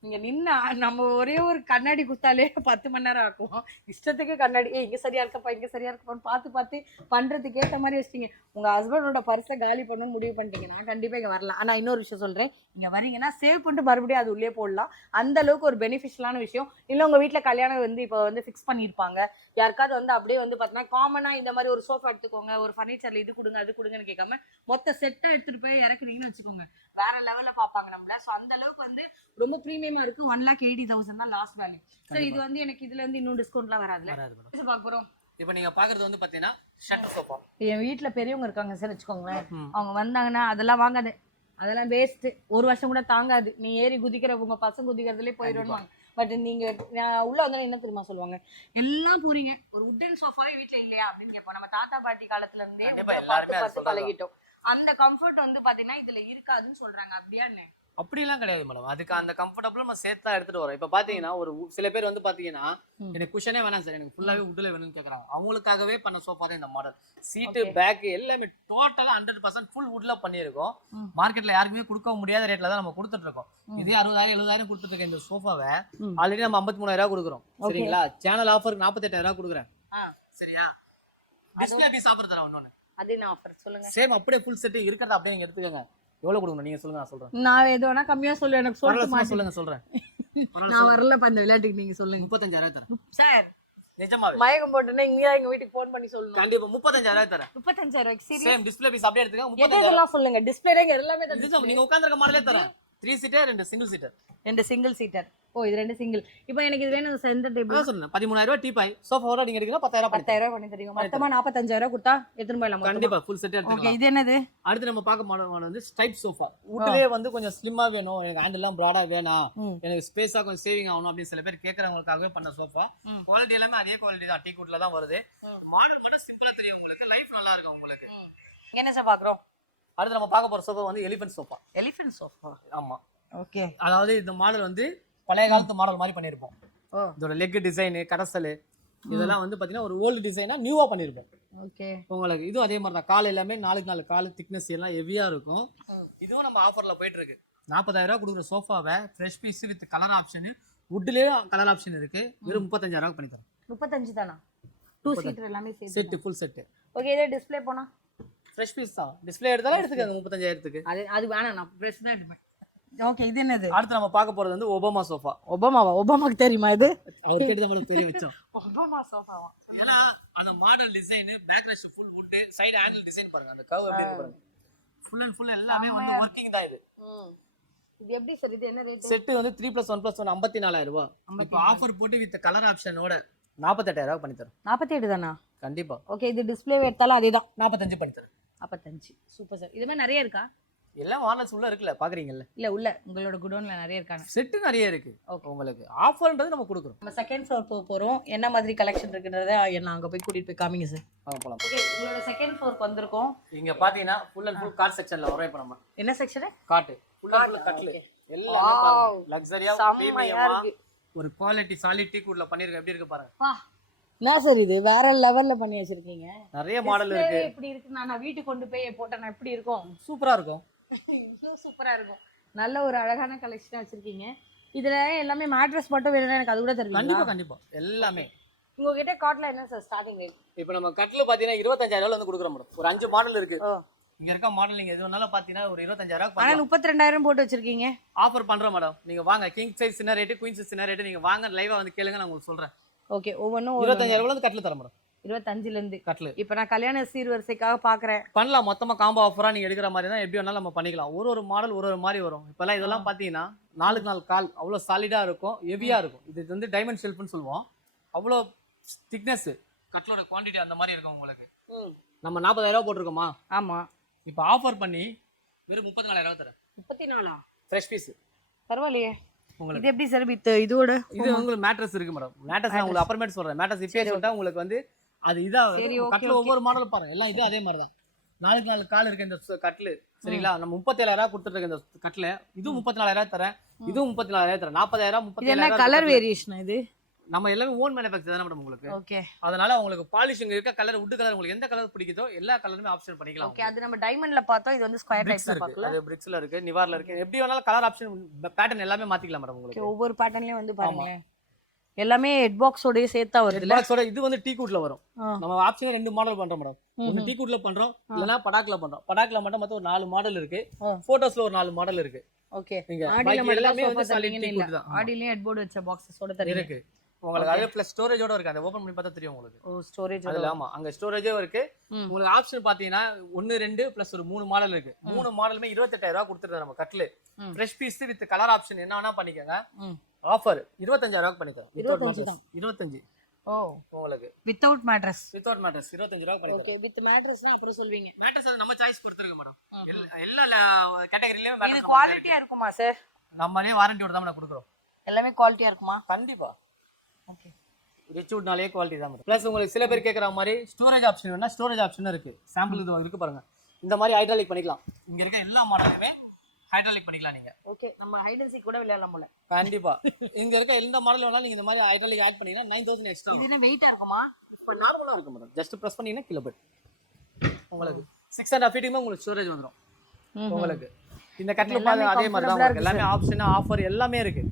நீங்க நின்னா நம்ம ஒரே ஒரு கண்ணாடி குத்தாலே 10 மணி நேரம் ஆகும். இஷ்டத்துக்கு கண்ணாடி இங்க சரியா இருக்கப்பா, இங்க சரியா இருக்கப்பா பார்த்து பார்த்து பண்றதுக்கு ஏற்ற மாதிரி வச்சிட்டீங்க. உங்க ஹஸ்பண்டோட பர்ஸை காலி பண்ணணும்னு முடிவு பண்ணிட்டீங்க. நான் கண்டிப்பா இங்க வரலாம். ஆனா இன்னொரு விஷயம் சொல்றேன், இங்க வரீங்கன்னா சேவ் பண்ணிட்டு மறுபடியும் அது உள்ளே போடலாம். அந்த அளவுக்கு ஒரு பெனிஃபிஷியலான விஷயம். இல்ல உங்க வீட்டுல கல்யாணம் வந்து இப்போ வந்து ஃபிக்ஸ் பண்ணிருப்பாங்க, யாருக்காவது வந்து அப்படியே வந்து பாத்தீங்கன்னா காமனா இந்த மாதிரி ஒரு சோஃபா எடுத்துக்கோங்க, ஒரு ஃபர்னிச்சர்ல இது கொடுங்க அது கொடுங்கன்னு கேட்காம மொத்த செட்டா எடுத்துட்டு போய் இறக்குறீங்கன்னு வச்சுக்கோங்க, வேற லெவல்ல பாப்பாங்க நம்மள. சோ அந்த அளவுக்கு வந்து ரொம்ப பிரீமியமா இருக்கு. 1,80,000 தான் லாஸ்ட் வேல்யூ. சோ இது வந்து எனக்கு இதுல இருந்து இன்னும் டிஸ்கவுண்ட்லாம் வராதுல. பார்க்க போறோம். இப்போ நீங்க பாக்குறது வந்து பாத்தீங்கன்னா ஷட்டர் சோஃபா. என் வீட்டுல பெரியவங்க இருக்காங்க சார் வச்சுக்கோங்களேன், அவங்க வந்தாங்கன்னா அதெல்லாம் வாங்காது, அதெல்லாம் வேஸ்ட், ஒரு வருஷம் கூட தாங்காது, நீ ஏறி குதிக்கிற உங்க பசங்க குதிக்கிறதுலேயே போயிடுவாங்க. பட் நீங்க உள்ள வந்தா என்ன தெரியுமா சொல்லுவாங்க, எல்லாம் போறீங்க ஒரு உட்டன் சோஃபாவே வீட்டுல இல்லையா அப்படின்னு கேட்போம். நம்ம தாத்தா பாட்டி காலத்துல இருந்தே பார்த்து பழகிட்டோம். அந்த கம்ஃபர்ட் வந்து பாத்தீங்கன்னா இதுல இருக்காதுன்னு சொல்றாங்க. அப்படியா என்ன? அப்படிலாம் கிடையாது மேடம், அதுக்கு அந்த கம்ஃபர்டபுள் நம்ம சேர்த்தா எடுத்துட்டு வரோம். இப்ப பாத்தீங்கன்னா ஒரு சில பேர் வந்து பாத்தீங்கன்னா எனக்கு குஷனே வேணாம் சார், எனக்கு ஃபுல்லாவே உட்ல வேணும்னு கேக்குறாங்க. அவங்களுக்காகவே பண்ண சோஃபா தான் இந்த மாடல். சீட்டு பேக் எல்லாமே டோட்டலா 100% ஃபுல் வுட்ல பண்ணியிருக்கோம். மார்க்கெட்ல யாருக்குமே கொடுக்க முடியாத ரேட்ல தான் நம்ம கொடுத்துட்டு இருக்கோம். இதே 60,000 70,000 கொடுத்துட்டு இருக்க இந்த சோஃபாவை ஆல்ரெடி நம்ம 53,000 கொடுக்குறோம். சரிங்களா, சேனல் ஆஃபர் 48,000 கொடுக்குறேன். சரியா, டிஸ்பிளே பீஸ் ஆஃபர் தரேன் ஒன்னொன்னு. அது என்ன ஆஃபர் சொல்லுங்க? சேம் அப்படியே ஃபுல் செட் இருக்கிறத அப்படியே நீங்க எடுத்துக்கங்க. எவ்வளவு கொடுக்கணும் நீங்க சொல்லுங்க, நான் சொல்றேன். நான் எது வேணா கம்மியா சொல்லு, எனக்கு சொல்லுங்க சொல்றேன். நான் வரல அந்த விளையாட்டுக்கு, நீங்க சொல்லுங்க. 35,000 தரேன் சார். நிஜமாவே மயக்கம் போட்டுனா இங்க எங்க வீட்டுக்கு ஃபோன் பண்ணி சொல்லணும். கண்டிப்பா 35,000 தரேன். 35,000 சீரியஸ்? சேம் டிஸ்ப்ளே பீஸ் அப்படியே எடுத்துங்க. 35,000 இதெல்லாம் சொல்லுங்க, டிஸ்ப்ளேல எல்லாமே தான். நீங்க உட்கார்ந்திருக்க மாடலே தரேன். 3 seater 2 single seater. 2 single seater. ஓ, இது 2 சிங்கிள். இப்போ எனக்கு இது வேணும் சென்டர் டேபிள். சொன்னேன் 13,000 டீபாய் சோஃபாவோட நீங்க எடுக்கணும் 10,000 பண்ணி தரீங்க. மொத்தமா 45,000 கொடுத்தா எத்தனை போயிடலாம்? கண்டிப்பா ஃபுல் செட் எடுத்துக்கலாம். ஓகே, இது என்னது? அடுத்து நம்ம பார்க்க மாடல் வந்து ஸ்டைப் சோஃபா. வுட்லயே வந்து கொஞ்சம் ஸ்லிம்மா வேணும், எனக்கு ஹேண்டில் எல்லாம் பிராடா வேணாம், எனக்கு ஸ்பேஸா கொஞ்சம் சேவிங் ஆகணும் அப்படின்னு சில பேர் கேக்குறவங்களுக்காகவே பண்ண சோஃபா. குவாலிட்டி எல்லாமே அதே குவாலிட்டி தான், டீக் வுட்ல தான் வருது. மாடல் மட்டும் சிம்பிளா தெரியும் உங்களுக்கு, லைஃப் நல்லா இருக்கும் உங்களுக்கு. என்ன சார் பாக்குறோம்? அடுத்து நம்ம பார்க்க போற சோஃபா வந்து எலிஃபென்ட் சோஃபா. எலிஃபென்ட் சோஃபா, ஆமா. ஓகே, அதாவது இந்த மாடல் வந்து பழைய காலத்து மாடல் மாதிரி பண்ணிருப்போம். இதோட லெக் டிசைன், கடசல் இதெல்லாம் வந்து பாத்தீங்கன்னா ஒரு ஓல்டு டிசைனா நியூவா பண்ணிருப்போம். ஓகே, உங்களுக்கு இதுவும் அதே மாதிரி தான். கால் எல்லாமே 4x4 கால் திக்னஸ் எல்லாம் ஹெவியா இருக்கும். இதுவும் நம்ம ஆஃபர்ல போயிட்டு இருக்கு. 40,000 கொடுக்குற சோஃபாவை fresh piece with colour option, வுட்லயே கலர் ஆப்ஷன் இருக்கு. வெறும் 35,000 பண்ணி தரோம். 35 தானா? 2 சீட்டர் எல்லாமே சேர்த்து செட் ஃபுல் செட். ஓகே, இதே டிஸ்ப்ளே போனா ஃப்ரெஷ் பீஸ் தான். டிஸ்ப்ளே எடுத்தாலும் எடுத்துக்கங்க 35,000க்கு. அது வேணாம், நான் ஃப்ரெஷ் தான் எடுப்பேன். ஓகே, இது என்னது? அடுத்து நம்ம பார்க்க போறது வந்து ஒபாமா சோஃபா. ஒபாமாவா? ஒபாமாக்கு தெரியுமா இது? அவர் கேட்டு நம்ம பேர் வச்சோம். ஒபாமா சோஃபாவா? ஏன்னா அந்த மாடல் design, back rest full wood, side handle design பாருங்க, அந்த கர்வ் எப்படி இருக்கு பாருங்க. ஃபுல் அண்ட் ஃபுல் எல்லாமே வந்து வர்க்கிங் தான் இது. இது எப்படி சார்? இது என்ன ரேட்? செட் வந்து 3+1+1 54,000 ரூபாய். இப்போ ஆஃபர் போட்டு வித் கலர் ஆப்ஷனோட 48,000 பண்ணி தரோம். 48 தானா? கண்டிப்பா. ஓகே, இது டிஸ்ப்ளே எடுத்தாலும் அதேதான் 45 பண்ணி தரேன். 45. Super sir. இது மாதிரி நிறைய இருக்கா? எல்லாம் மாடல்ஸ் உள்ள இருக்குல்ல, பாக்குறீங்கல்ல? இல்ல, உள்ள உங்களோட குடோன்ல நிறைய இருக்காங்க. செட் நிறைய இருக்கு. ஓகே, உங்களுக்கு ஆஃபர்ன்றது நம்ம கொடுக்குறோம். நம்ம செகண்ட் ஃப்ளோர் போறோம். என்ன மாதிரி கலெக்ஷன் இருக்குன்றத என்ன அங்க போய் கூட்டிட்டு போய் காமிங்க சார். வாங்க போலாம். ஓகே, உங்களோட செகண்ட் ஃப்ளோருக்கு வந்திருக்கோம். இங்க பாத்தீங்கன்னா ஃபுல் அண்ட் ஃபுல் கார் செக்ஷன்ல வரோம். இப்போ நம்ம என்ன செக்ஷன்? காட். ஃபுல் அண்ட் ஃபுல் கட்ல எல்லாம் லக்ஸரியா பிரீமியமா ஒரு குவாலிட்டி சாலிட் டீக் வுட்ல பண்ணிருக்க. எப்படி இருக்கு பாருங்க. வா, என்ன சார் இது வேற லெவல்ல பண்ணி வச்சிருக்கீங்க. நிறைய மாடல் இருக்கு. எப்படி இருக்கு? நான் வீட்டுக்கு கொண்டு போய் போட்டேன்னா எப்படி இருக்கும்? சூப்பரா இருக்கும். இன்னும் சூப்பரா இருக்கும். நல்ல ஒரு அழகான கலெக்ஷனா வச்சிருக்கீங்க. இதுல எல்லாமே மேட்ரஸ் மட்டும் வேணும்னா எனக்கு அது கூட தெரியும். கண்டிப்பா கண்டிப்பா எல்லாமே. உங்ககிட்ட காட்ல என்ன சார் ஸ்டார்டிங் ரேட்? இப்போ நம்ம கட்ல பாத்தீங்கன்னா 25,000 வந்து கொடுக்குறோம் மேடம். ஒரு 5 மாடல் இருக்கு. இங்க இருக்க மாடல் நீங்க எது வேணாலும் பாத்தீங்கன்னா ஒரு 25,000. ஆனா 32,000 போட்டு வச்சிருக்கீங்க. ஆஃபர் பண்றோம் மேடம். நீங்க வாங்க, கிங் சைஸ் சின்ன ரேட், குயின் சைஸ் சின்ன ரேட், நீங்க வாங்க லைவா வந்து கேளுங்க, நான் உங்களுக்கு சொல்றேன். ஓகே, ஒவ்வொன்றும் 25,000 வந்து கட்ல தரேன் மேடம். 25ல இருந்து. கட்லு இப்போ நான் கல்யாண சீர்வரிசைக்காக பாக்குறேன். பண்ணலாம். மொத்தமா காம்போ ஆஃபரா நீங்க எடுக்கிற மாதிரி தான் எப்படி வேணாலும் நம்ம பண்ணிக்கலாம். ஒரு மாடல் ஒரு மாதிரி வரும். இப்பெல்லாம் இதெல்லாம் பாத்தீங்கன்னா 4க்கு 4 கால் அவ்வளவு சாலிடா இருக்கும், ஹெவியா இருக்கும். இது வந்து டைமண்ட் ஷெல்ஃப்னு சொல்லுவோம். அவ்வளோ திக்னஸ், கட்லோட குவாண்டிட்டி அந்த மாதிரி இருக்கும் உங்களுக்கு. நம்ம 40,000 போட்டிருக்கோமா? ஆமா. இப்போ ஆஃபர் பண்ணி வெறும் 34,000 தரேன். 34 ஃப்ரெஷ் பீஸ். பரவாயில்லையே. உங்களுக்கு இது எப்படி சார் வித் இதோட? இது உங்களுக்கு மேட்ரஸ் இருக்கு மேடம். மேட்ரஸ் நான் உங்களுக்கு அப்புறமேட்டு சொல்றேன். மேட்ரஸ் இப்பயே சொல்லிட்டா உங்களுக்கு வந்து அது இதா கட்ல ஒவ்வொரு மாடல் பாருங்க. எல்லாம் இது அதே மாதிரி தான். 4க்கு 4 கால் இருக்கு இந்த கட்லு. சரிங்களா? நம்ம 37,000 கொடுத்துட்டு இருக்க இந்த கட்ல இதுவும் 34,000 தரேன். இதுவும் 34,000 தரேன். 40,000 இது என்ன 37,000 கலர் வேரியேஷன் இது? நம்ம எல்லாமே ஓன் மேனுஃபேக்சர் தானே மேடம் உங்களுக்கு. ஓகே. அதனால உங்களுக்கு பாலிஷிங் இருக்க கலர், வுட் கலர், உங்களுக்கு எந்த கலர் பிடிக்குதோ எல்லா கலருமே ஆப்ஷன் பண்ணிக்கலாம். ஓகே. அது நம்ம டைமண்ட்ல பார்த்தோம். இது வந்து ஸ்கொயர் டைப்ல பார்க்கலாம். அது பிரிக்ஸ்ல இருக்கு, நிவார்ல இருக்கு. எப்படி வேணாலும் கலர் ஆப்ஷன் பேட்டர்ன் எல்லாமே மாத்திக்கலாம் மேடம் உங்களுக்கு. ஒவ்வொரு பேட்டர்ன்லயும் வந்து பாருங்க. எல்லாமே ஹெட் பாக்ஸோடயே சேர்த்தா வருது. பாக்ஸோட இது வந்து டீ கூட்ல வரும். நம்ம ஆப்ஷன் 2 மாடல் பண்றோம் மேடம். ஒன்னு டீ கூட்ல பண்றோம், இல்லனா படாக்ல பண்றோம். படாக்ல மட்டும் மொத்தம் ஒரு 4 மாடல் இருக்கு. போட்டோஸ்ல ஒரு 4 மாடல் இருக்கு. ஓகே. ஆடில எல்லாமே வந்து சாலிட் டீ கூட் தான். ஆடிலயே ஹெட் போர்டு வச்ச பாக்ஸஸோட தரீங்க. இருக்கு. உங்களுக்கு அதே பிளஸ் ஸ்டோரேஜோட இருக்கு. அதை ஓபன் பண்ணி பார்த்தா தெரியும் உங்களுக்கு. ஓ, ஸ்டோரேஜ். அதுல ஆமா, அங்க ஸ்டோரேஜே இருக்கு. உங்களுக்கு ஆப்ஷன் பாத்தீங்கன்னா 1 2 பிளஸ் ஒரு 3 மாடல் இருக்கு. 3 மாடலுமே 28,000 கொடுத்துட்டு நம்ம கட்ல fresh piece with colour option என்ன வேணா பண்ணிக்கங்க. ஆஃபர் 25,000 பண்ணிக்கலாம். 25. ஓ, உங்களுக்கு வித்அவுட் மேட்ரஸ். 25,000 பண்ணிக்கலாம். ஓகே. வித் மேட்ரஸ்னா அப்புறம் சொல்வீங்க. மேட்ரஸ் நம்ம சாய்ஸ் பொறுத்துருக்கு மேடம். எல்லா கேட்டகரியிலயும் இது குவாலிட்டியா இருக்குமா சார்? நம்மளே வாரண்டியோட தான் நம்ம கொடுக்குறோம். எல்லாமே குவாலிட்டியா இருக்குமா? கண்டிப்பா. ஓகே. ரிச்வுட்னாலே குவாலிட்டி தான். ப்ளஸ் உங்களுக்கு சில பேர் கேட்குற மாதிரி ஸ்டோரேஜ் ஆப்ஷன் வேணா ஸ்டோரேஜ் ஆப்ஷன் இருக்கு. சாம்பிள் இது இருக்கு பாருங்க. இந்த மாதிரி ஹைட்ராலிக் பண்ணிக்கலாம். இங்க இருக்க எல்லா மாடலுமே ஹைட்ராலிக் பண்ணிக்கலாம் நீங்க. ஓகே. நம்ம ஹைட் அண்ட் சீக் கூட விளையாடலாம் போல. கண்டிப்பா. இங்க இருக்க எந்த மாடல் வேணாலும் நீங்க இந்த மாதிரி ஹைட்ராலிக் ஆட் பண்ணீங்கன்னா 9,000 எக்ஸ்ட்ரா. இது என்ன வெயிட்டா இருக்குமா? இப்போ நார்மலா இருக்கு மேடம். ஜஸ்ட் பிரஸ் பண்ணீங்கன்னா கிலோ பட் உங்களுக்கு 6.5 ஃபீட்டுமே உங்களுக்கு ஸ்டோரேஜ் வந்துரும் உங்களுக்கு. இந்த கட்ல பாருங்க அதே மாதிரி தான் உங்களுக்கு எல்லாமே ஆப்ஷன் ஆஃபர் எல்லாமே இருக்கு.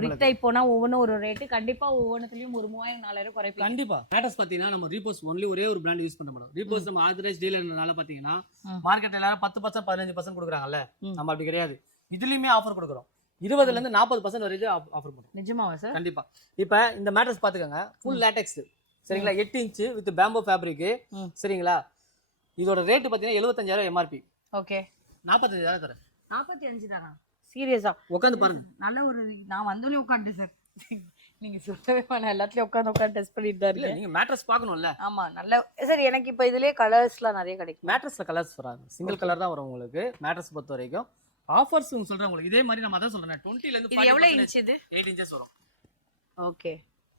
பிரிக் டைப் போனா ஒவ்வொன்றும் ஒரு ரேட்டு. கண்டிப்பா ஒவ்வொன்றுலயும் ஒரு 3,000-4,000 குறைப்பீங்க. கண்டிப்பா. மேட்டர்ஸ் பாத்தீங்கன்னா நம்ம ரீபோஸ் ஒரே ஒரு பிராண்ட் யூஸ் பண்ண மாட்டோம். ரீபோஸ் நம்ம ஆதரைஸ் டீலர்னால பாத்தீங்கன்னா மார்க்கெட்ல எல்லாரும் 10% 15% கொடுக்குறாங்கல்ல. நம்ம அப்படி கிடையாது. இதுலயுமே ஆஃபர் கொடுக்குறோம். 20ல இருந்து 40% வரைக்கும் ஆஃபர் பண்றோம். நிஜமாவா சார்? கண்டிப்பா. இப்போ இந்த மேட்டர்ஸ் பாத்துக்கோங்க. Full LaTeX. சரிங்களா? 8 இன்ச் வித் பேம்போ ஃபேப்ரிக். சரிங்களா? இதோட ரேட் பாத்தீங்கன்னா 75,000 எம்ஆர்பி. ஓகே. 45,000 தரேன். 45 தானா? சீரியஸா? உட்காந்து பாருங்க. நல்ல ஒரு நான் வந்தோடனே உட்காந்து சார். நீங்க சொல்லவே வேணாம். எல்லாத்துலயும் உட்காந்து டெஸ்ட் பண்ணிட்டு தான் இருக்கேன். நீங்க மேட்ரஸ் பார்க்கணும்ல. ஆமா. நல்ல சார். எனக்கு இப்போ இதுலயே கலர்ஸ்லாம் நிறைய கிடைக்கும். மேட்ரஸ்ல கலர்ஸ் வராது. சிங்கிள் கலர் தான் வரும் உங்களுக்கு மேட்ரஸ் பொறுத்த வரைக்கும். ஆஃபர்ஸ் சொல்றேன் உங்களுக்கு. இதே மாதிரி நம்ம அதான் சொல்றேன். 20ல இருந்து இது எவ்வளவு இன்ச் இது? 8 இன்ச்சஸ் வரும். ஓகே.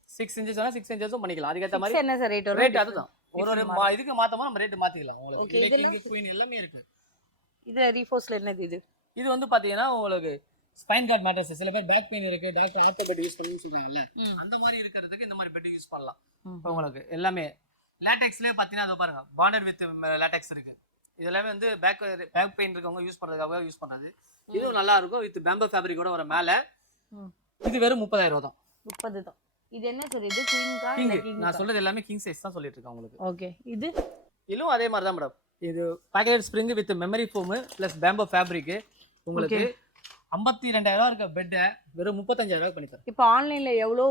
6 இன்ச்சஸ் வேணா 6 இன்ச்சஸும் பண்ணிக்கலாம். அதுக்கு ஏத்த மாதிரி என்ன சார் ரேட் வரும்? ரேட் அதுதான். ஒரு இதுக்கு மாத்தமா நம்ம ரேட் மாத்திக்கலாம் உங்களுக்கு. கிங் குயின் எல்லாமே இருக்கு. இது ரீஃபோர்ஸ்ல என்னது இது? இது வந்து பாத்தீங்கன்னா உங்களுக்கு ஸ்பைன் கார்ட் மேட்டர்ஸ். சில பேர் பேக் பெயின் இருக்கு, டாக்டர் ஆர்த்தோ பெட் யூஸ் பண்ணணும்னு சொல்றாங்கல்ல. அந்த மாதிரி இருக்கிறதுக்கு இந்த மாதிரி பெட் யூஸ் பண்ணலாம். உங்களுக்கு எல்லாமே லேட்டெக்ஸ்லயே பாத்தீங்கன்னா அது பாருங்க. பாண்டட் வித் லேட்டெக்ஸ் இருக்கு. இது எல்லாமே வந்து பேக் பெயின் இருக்கவங்க யூஸ் பண்றதுக்காக யூஸ் பண்றது. இதுவும் நல்லா இருக்கும். வித் பேம்போ ஃபேப்ரிக்கோட வர மேல. இது வெறும் 30,000 தான். 30 தான். இது என்ன சார்? இது குயின்கா இல்ல கிங்? நான் சொல்றது எல்லாமே கிங் சைஸ் தான் சொல்லிட்டு இருக்கேன் உங்களுக்கு. ஓகே. இதுவும் அதே மாதிரி தான் மேடம். இது pocket spring with memory foam plus bamboo fabric. உங்களுக்கு 52,000 இருக்க பெட் வெறும் 35,000 பண்ணி தரேன். இப்போ ஆன்லைன்ல எவ்வளோ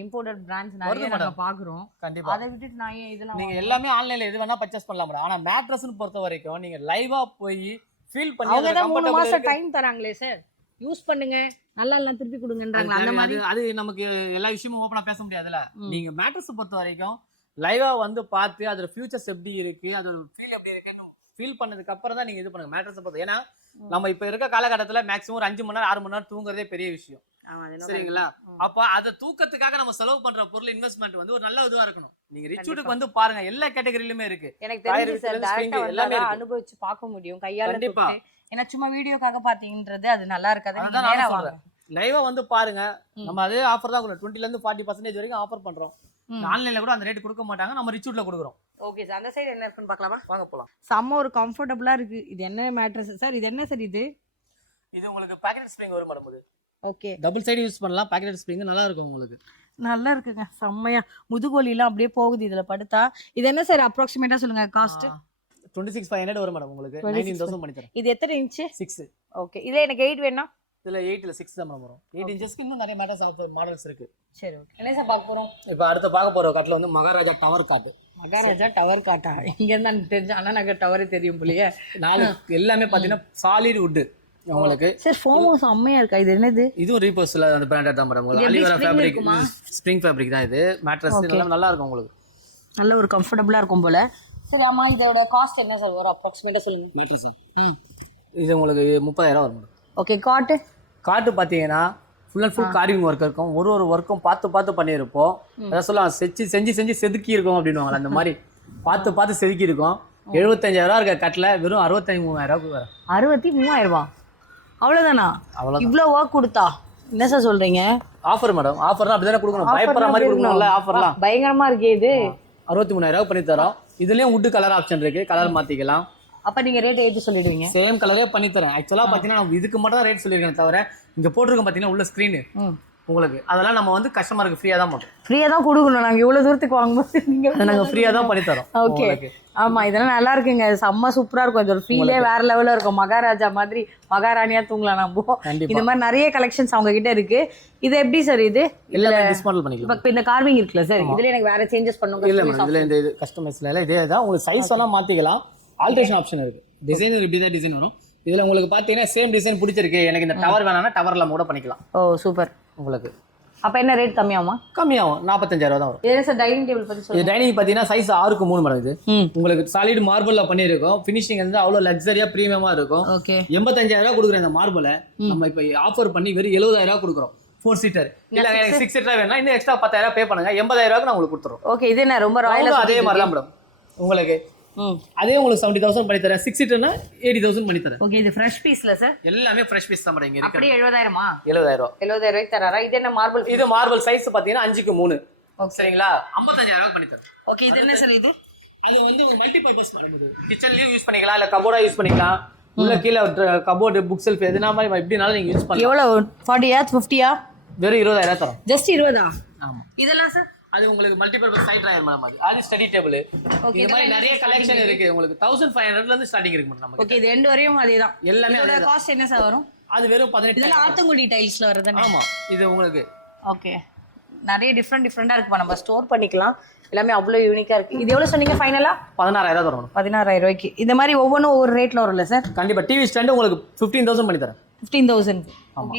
இம்போர்ட்டட் பிராண்ட்ஸ் நிறைய நம்ம பாக்குறோம். கண்டிப்பா. அதை விட்டுட்டு நான் இதெல்லாம் நீங்க எல்லாமே ஆன்லைன்ல எது வேணா பர்ச்சேஸ் பண்ணலாம் மேடம். ஆனா மேட்ரஸ்னு பொறுத்த வரைக்கும் நீங்க லைவா போய் ஃபீல் பண்ணி அவங்க தான் 3 மாசம் டைம் தராங்களே சார். யூஸ் பண்ணுங்க, நல்லா எல்லாம் திருப்பி கொடுங்கன்றாங்க. அந்த மாதிரி அது நமக்கு எல்லா விஷயமும் ஓபனா பேச முடியாதுல. நீங்க மேட்ரஸ் பொறுத்த வரைக்கும் லைவா வந்து பார்த்து அதோட ஃபியூச்சர்ஸ் எப்படி இருக்கு, அதோட ஃபீல் எப்படி இருக்குன்னு ஃபீல் பண்ணதுக்கு அப்புறம் தான் நீங்க இது பண்ணுங்க மேட்ரஸ் பொறுத்த. ஏன்னா நம்ம இப்ப இருக்க காலகட்டத்துல மேக்ஸிமம் ஒரு 5 மணி நேரம் 6 மணி நேரம் தூங்குறதே பெரிய விஷயம். சரிங்களா? அப்ப அத தூக்கத்துக்காக நம்ம செலவு பண்ற பொருள் இன்வெஸ்ட்மெண்ட் வந்து ஒரு நல்ல இதுவா இருக்கணும். நீங்க ரிச்வுட்க்கு வந்து பாருங்க. எல்லா கேட்டகரியிலுமே இருக்கு. எனக்கு தெரிஞ்சு சார் டைரக்டா எல்லாமே அனுபவிச்சு பார்க்க முடியும் கையால. கண்டிப்பா. ஏன்னா சும்மா வீடியோக்காக பாத்தீங்கன்றது அது நல்லா இருக்காது. நீங்க நேரா வாங்க, லைவா வந்து பாருங்க. நம்ம அதே ஆஃபர் தான் 20ல இருந்து 40% வரைக்கும் ஆஃபர் பண்றோம். ஆன்லைன்ல கூட அந்த ரேட் கொடுக்க மாட்டாங்க. நம்ம ரிச்வுட்ல கொடுக்குறோம். Okay sir. அந்த சைடு என்ன இருக்குன்னு பார்க்கலாமா? வாங்க போலாம். செம்ம ஒரு கம்ஃபர்ட்டபிளா இருக்கு. இது என்ன மேட்ரஸ் சார்? இது என்ன சார்? இது உங்களுக்கு பாக்கெட் ஸ்ப்ரிங் வரும் மேடம். இது ஓகே. டபுள் சைடு யூஸ் பண்ணலாம். பாக்கெட் ஸ்ப்ரிங் நல்லா இருக்கும் உங்களுக்கு. நல்லா இருக்குங்க. செம்மையா முதுகோலிலாம் அப்படியே போகுது இதுல படுத்தா. இது என்ன சார் அப்ராக்சிமேட்டா சொல்லுங்க காஸ்ட்? 26,500 வரும் மேடம் உங்களுக்கு. 19,000 பண்ணி தரேன். இது எத்தனை இன்ச்? 6. ஓகே. இதுல எனக்கு 8 வேணும். இதுல 8ல 6 தான் வரும். 8 இன்ச்சஸ்க்கு இன்னும் நிறைய மாடல்ஸ் இருக்கு. சரி ஓகே. என்ன சார் பார்க்க போறோம்? இப்போ அடுத்து பார்க்க போற கட்டில் வந்து மகாராஜா டவர் காட்டு. மகாராஜா டவர் காட்டா? இங்க இருந்தா எனக்கு தெரிஞ்ச அண்ணா நகர் டவரே தெரியும் போலயே. நாலு எல்லாமே பாத்தீங்கன்னா சாலிட் வுட் உங்களுக்கு. சார் ஃபோமோ செம்மையா இருக்கா? இது என்னது? இதுவும் ரீபோஸ்ல அந்த பிராண்டட் தான் மேடம். அலிவேரா ஃபேப்ரிக், ஸ்ப்ரிங் ஃபேப்ரிக் தான் இது. மேட்ரஸ் எல்லாம் நல்லா இருக்கும் உங்களுக்கு. நல்ல ஒரு கம்ஃபர்டபுளா இருக்கும் போல. சரி ஆமா, இதோட காஸ்ட் என்ன சார் வரும் அப்ராக்ஸிமேட்டா சொல்லுங்க. மேட்ரஸ் இது உங்களுக்கு 30,000 வரும். ஓகே. காட்டு பார்த்தீங்கன்னா full and full carving work இருக்கும். ஒரு ஒர்க்கும் பார்த்து பண்ணியிருப்போம். அதான் சொல்லலாம், செஞ்சு செதுக்கி இருக்கும் அப்படின்வாங்க. அந்த மாதிரி பார்த்து செதுக்கி இருக்கும். 75,000 இருக்க கட்டில் வெறும் 63,000 வரும். 63,000? அவ்வளோதானா? அவ்வளோ இவ்வளோ ஒர்க் கொடுத்தா என்ன சார் சொல்றீங்க? Offer madam. ஆஃபர்னா அப்படி தானே கொடுக்கணும், பயப்படுற மாதிரி கொடுக்கணும்ல. ஆஃபர்லாம் பயங்கரமா இருக்கே இது. 63,000 பண்ணி தரோம். இதுலயும் வுட் கலர் ஆப்ஷன் இருக்கு, கலர் மாத்திக்கலாம். அப்ப நீங்க ரேட் எடுத்து சொல்லிடுவீங்க? சேம் கலரே பண்ணி தரோம். ஆக்சுவலா பாத்தீங்கன்னா நம்ம இதுக்கு மட்டும் தான் ரேட் சொல்லியிருக்கேன் தவிர இங்க போட்டிருக்கோம் பாத்தீங்கன்னா உள்ள ஸ்கிரீனு உங்களுக்கு அதெல்லாம் நம்ம வந்து கஸ்டமருக்கு ஃப்ரீயா தான் பண்ணுறோம். ஃப்ரீயா தான் கொடுக்கணும். நாங்க இவ்வளவு தூரத்துக்கு வாங்கும்போது நீங்க நாங்க ஃப்ரீயா தான் பண்ணி தரோம். ஓகே. ஆமா, இதெல்லாம் நல்லா இருக்குங்க. செம்ம சூப்பரா இருக்கும். இதோட ஃபீலே வேற லெவல்ல இருக்கும். மகாராஜா மாதிரி மகாராணியா தூங்கலாம் நம்ம. இந்த மாதிரி நிறைய கலெக்ஷன்ஸ் அவங்க கிட்ட இருக்கு. இது எப்படி சார்? இது இல்ல டிஸ்மாண்டல் பண்ணிக்கலாம். இப்போ இந்த கார்விங் இருக்குல்ல சார், இதுல எனக்கு வேற சேஞ்சஸ் பண்ணுங்க. இல்ல மேடம், இதுல இந்த இது கஸ்டமைஸ்ல எல்லாம் இதே தான். உங்களுக்கு சைஸ் எல்லாம் மாத்திக்கலாம். ஆல்டரேஷன் ஆப்ஷன் இருக்கு. டிசைன் இப்படி தான் டிசைன் வரும். இதுல உங்களுக்கு பாத்தீங்கன்னா சேம் டிசைன் பிடிச்சிருக்கு, எனக்கு இந்த டவர் வேணாம்னா டவர்ல கூட பண்ணிக்கலாம். ஓ சூப்பர். உங்களுக்கு அப்ப என்ன ரேட் கம்மியாகுமா? கம்மியாகும். 45,000 தான் வரும். இது சார் டைனிங் டேபிள் பத்தி சொல்லுங்க. இது டைனிங் பாத்தீங்கன்னா சைஸ் 6க்கு 3 மேடம். இது உங்களுக்கு சாலிட் மார்பிள்ல பண்ணிருக்கோம். ஃபினிஷிங் வந்து அவ்வளவு லக்ஸரியா பிரீமியமா இருக்கும். ஓகே. 85,000 கொடுக்குறேன் இந்த மார்பிளை. நம்ம இப்ப ஆஃபர் பண்ணி வெறும் 70,000 கொடுக்குறோம். 4 சீட்டர். இல்ல 6 சீட்டர் வேணா இன்னும் எக்ஸ்ட்ரா 10,000 பே பண்ணுங்க. 80,000 நான் உங்களுக்கு கொடுத்துறோம். ஓகே. இது என்ன ரொம்ப ராயலா? அதே மாதிரி தான் மேடம் உங்களுக்கு. அதே உங்களுக்கு 70,000 பண்ணி தரேன். 6 சீட்டர்னா 80,000 பண்ணி தரேன். ஓகே. இது ஃப்ரெஷ் பீஸ்ல சார்? எல்லாமே ஃப்ரெஷ் பீஸ் தான் மேடம். இங்க இருக்கு. அப்படியே 70,000மா? 70,000. 70,000 தராரா? இது என்ன மார்பிள்? இது மார்பிள் சைஸ் பாத்தீங்கன்னா 5க்கு 3. சரிங்களா? 55,000 பண்ணி தரேன். ஓகே. இது என்ன சார்? இது அது வந்து மல்டி பர்பஸ் பண்ணுது. கிச்சன்லயும் யூஸ் பண்ணிக்கலாம், இல்ல கபோர்டா யூஸ் பண்ணிக்கலாம். உள்ள கீழ கபோர்ட், புக் ஷெல்ஃப் எதுனா மாதிரி எப்படினாலும் நீங்க யூஸ் பண்ணலாம். எவ்வளவு? 40யா 50யா? வெறும் 20,000 தரோம். ஜஸ்ட் 20? ஆமா. இதெல்லாம் சார் அது உங்களுக்கு multi purpose side drawer madam. அது ஸ்டடி டேபிள். இந்த மாதிரி நிறைய கலெக்ஷன் இருக்கு. உங்களுக்கு 1500 ல இருந்து ஸ்டார்டிங் இருக்கு மேடம் நமக்கு. ஓகே. இது எண்ட் வரையும் அதேதான். எல்லாமே இதோட காஸ்ட் என்ன சார் வரும்? அது வெறும் 18. இதெல்லாம் ஆத்தங்குடி டைல்ஸ்ல வருது. ஆமா. இது உங்களுக்கு ஓகே. நிறைய டிஃபரெண்டா இருக்கு. நம்ம ஸ்டோர் பண்ணிக்கலாம். எல்லாமே அவ்வளவு யூனிக்கா இருக்கு. இது எவ்வளவு சொன்னீங்க ஃபைனலா? 16,000 தரும். 16,000 ரூபாய்க்கு. இந்த மாதிரி ஒவ்வொன்றும் ஒவ்வொரு ரேட்ல வரும்ல சார்? கண்டிப்பா. டிவி ஸ்டாண்ட் உங்களுக்கு 15,000 பண்ணி தரேன். 15,000.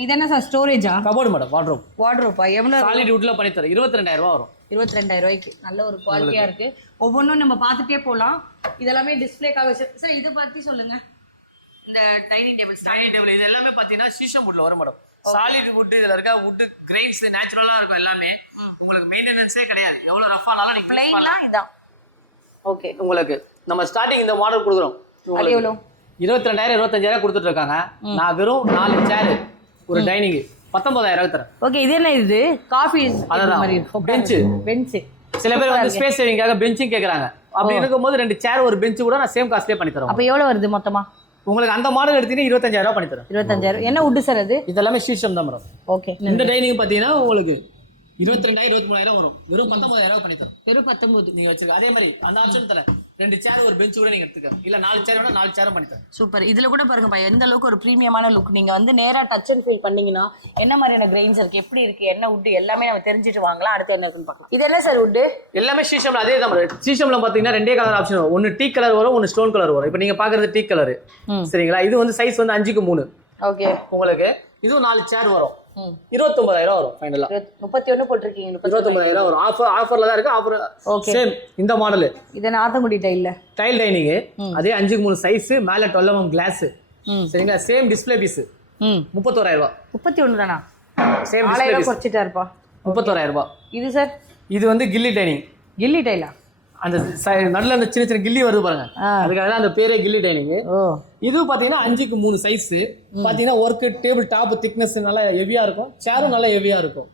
இது என்ன சார்? ஸ்டோரேஜா? Cupboard madam. வார்ட்ரோப்பா எவ்வளவு? சாலிட் வுட்ல பண்ணி தரேன். 22,000 வரும். 22,000 ரூபாய்க்கு. நல்ல ஒரு குவாலிட்டியா இருக்கு. ஒவ்வொன்றும் நம்ம பார்த்துட்டே போகலாம். இதெல்லாமே டிஸ்பிளேக்காக சார். இது பத்தி சொல்லுங்க. இந்த டைனிங் டேபிள் இது எல்லாமே பாத்தீங்கன்னா சீசம் வுட்ல வரும் மேடம். Solid would. இதுல இருக்க வுட் கிரெயின்ஸ் நேச்சுரலா இருக்கும். எல்லாமே உங்களுக்கு மெயின்டெனன்ஸே கிடையாது. எவ்வளவு ரஃபானாலும் நீங்க பிளைனா இதான். ஓகே. உங்களுக்கு நம்ம ஸ்டார்டிங் இந்த மாடல் கொடுக்குறோம். அது எவ்வளவு? 22,000 25,000 கொடுத்துட்டு இருக்காங்க. நான் வெறும் 4 சேர் ஒரு டைனிங் 19,000 தரேன். ஓகே. இது என்ன? இது காஃபி மாதிரி பெஞ்ச். சில பேர் வந்து ஸ்பேஸ் சேவிங்காக பெஞ்சும் கேக்குறாங்க. அப்படி இருக்கும்போது 2 சேர் ஒரு பெஞ்ச் கூட நான் சேம் காஸ்ட்லயே பண்ணி தரேன். அப்ப எவ்வளவு வருது மொத்தமா? உங்களுக்கு அந்த மாடல் எடுத்தீங்கன்னா 25,000 பண்ணி தரேன். 25,000. என்ன வுட் சார் அது? இதெல்லாமே சீசம் தான் மேடம். ஓகே. இந்த டைனிங் பாத்தீங்கன்னா உங்களுக்கு 22,000 23,000 வரும். வெறும் 19,000 பண்ணி தரோம். வெறும் 19 நீங்க வச்சிருக்க. அதே மாதிரி அந்த ஆப்ஷன் தரேன். 2 சேர் ஒரு பெஞ்ச் கூட நீங்க எடுத்துக்க. இல்ல 4 சேர் வேணா 4 சேரும் பண்ணி தரேன். சூப்பர். இதுல கூட பாருங்கப்பா எந்த அளவுக்கு ஒரு பிரீமியமான லுக். நீங்க வந்து நேரா டச் அண்ட் ஃபீல் பண்ணீங்கன்னா என்ன மாதிரியான கிரெயின்ஸ் இருக்கு, எப்படி இருக்கு, என்ன வுட் எல்லாமே நம்ம தெரிஞ்சுட்டு வாங்கலாம். அடுத்து என்ன இருக்குன்னு பார்க்கலாம். இது என்ன சார் வுட்? எல்லாமே சீசம்ல அதே தான். சீசம்ல பாத்தீங்கன்னா 2 கலர் ஆப்ஷன் வரும். ஒன்னு டீ கலர் வரும், ஒன்னு ஸ்டோன் கலர் வரும். இப்போ நீங்க பாக்குறது டீ கலர். சரிங்களா? இது வந்து சைஸ் வந்து 5க்கு 3. ஓகே. உங்களுக்கு இதுவும் 4 சேர் வரும். 29,000 வரும் ஃபைனலா. 31 போட்டுருக்கீங்க. 29,000 வரும். ஆஃபர்ல தான் இருக்கு. ஆஃபர் சேம் இந்த மாடல். இது ஆத்தங்குடி டைல் டைனிங். அதே 5க்கு 3 சைஸ். மேல 12 mm கிளாஸ். சரிங்களா? Same display piece. 31,000. 31 தானா? Same display piece. குறைச்சிட்டாருப்பா. 31,000. இது சார்? இது வந்து கில்லி டைனிங். கில்லி டைலா? அந்த நடுல அந்த சின்ன சின்ன கில்லி வருது பாருங்க. அதுக்காக தான் அந்த பேரே கில்லி டைனிங். இது பாத்தீங்கன்னா 5க்கு 3 சைஸ். பாத்தீங்கன்னா ஒர்க் டேபிள் டாப் திக்னஸ் நல்லா ஹெவியா இருக்கும். சேரும் நல்லா ஹெவியா இருக்கும்.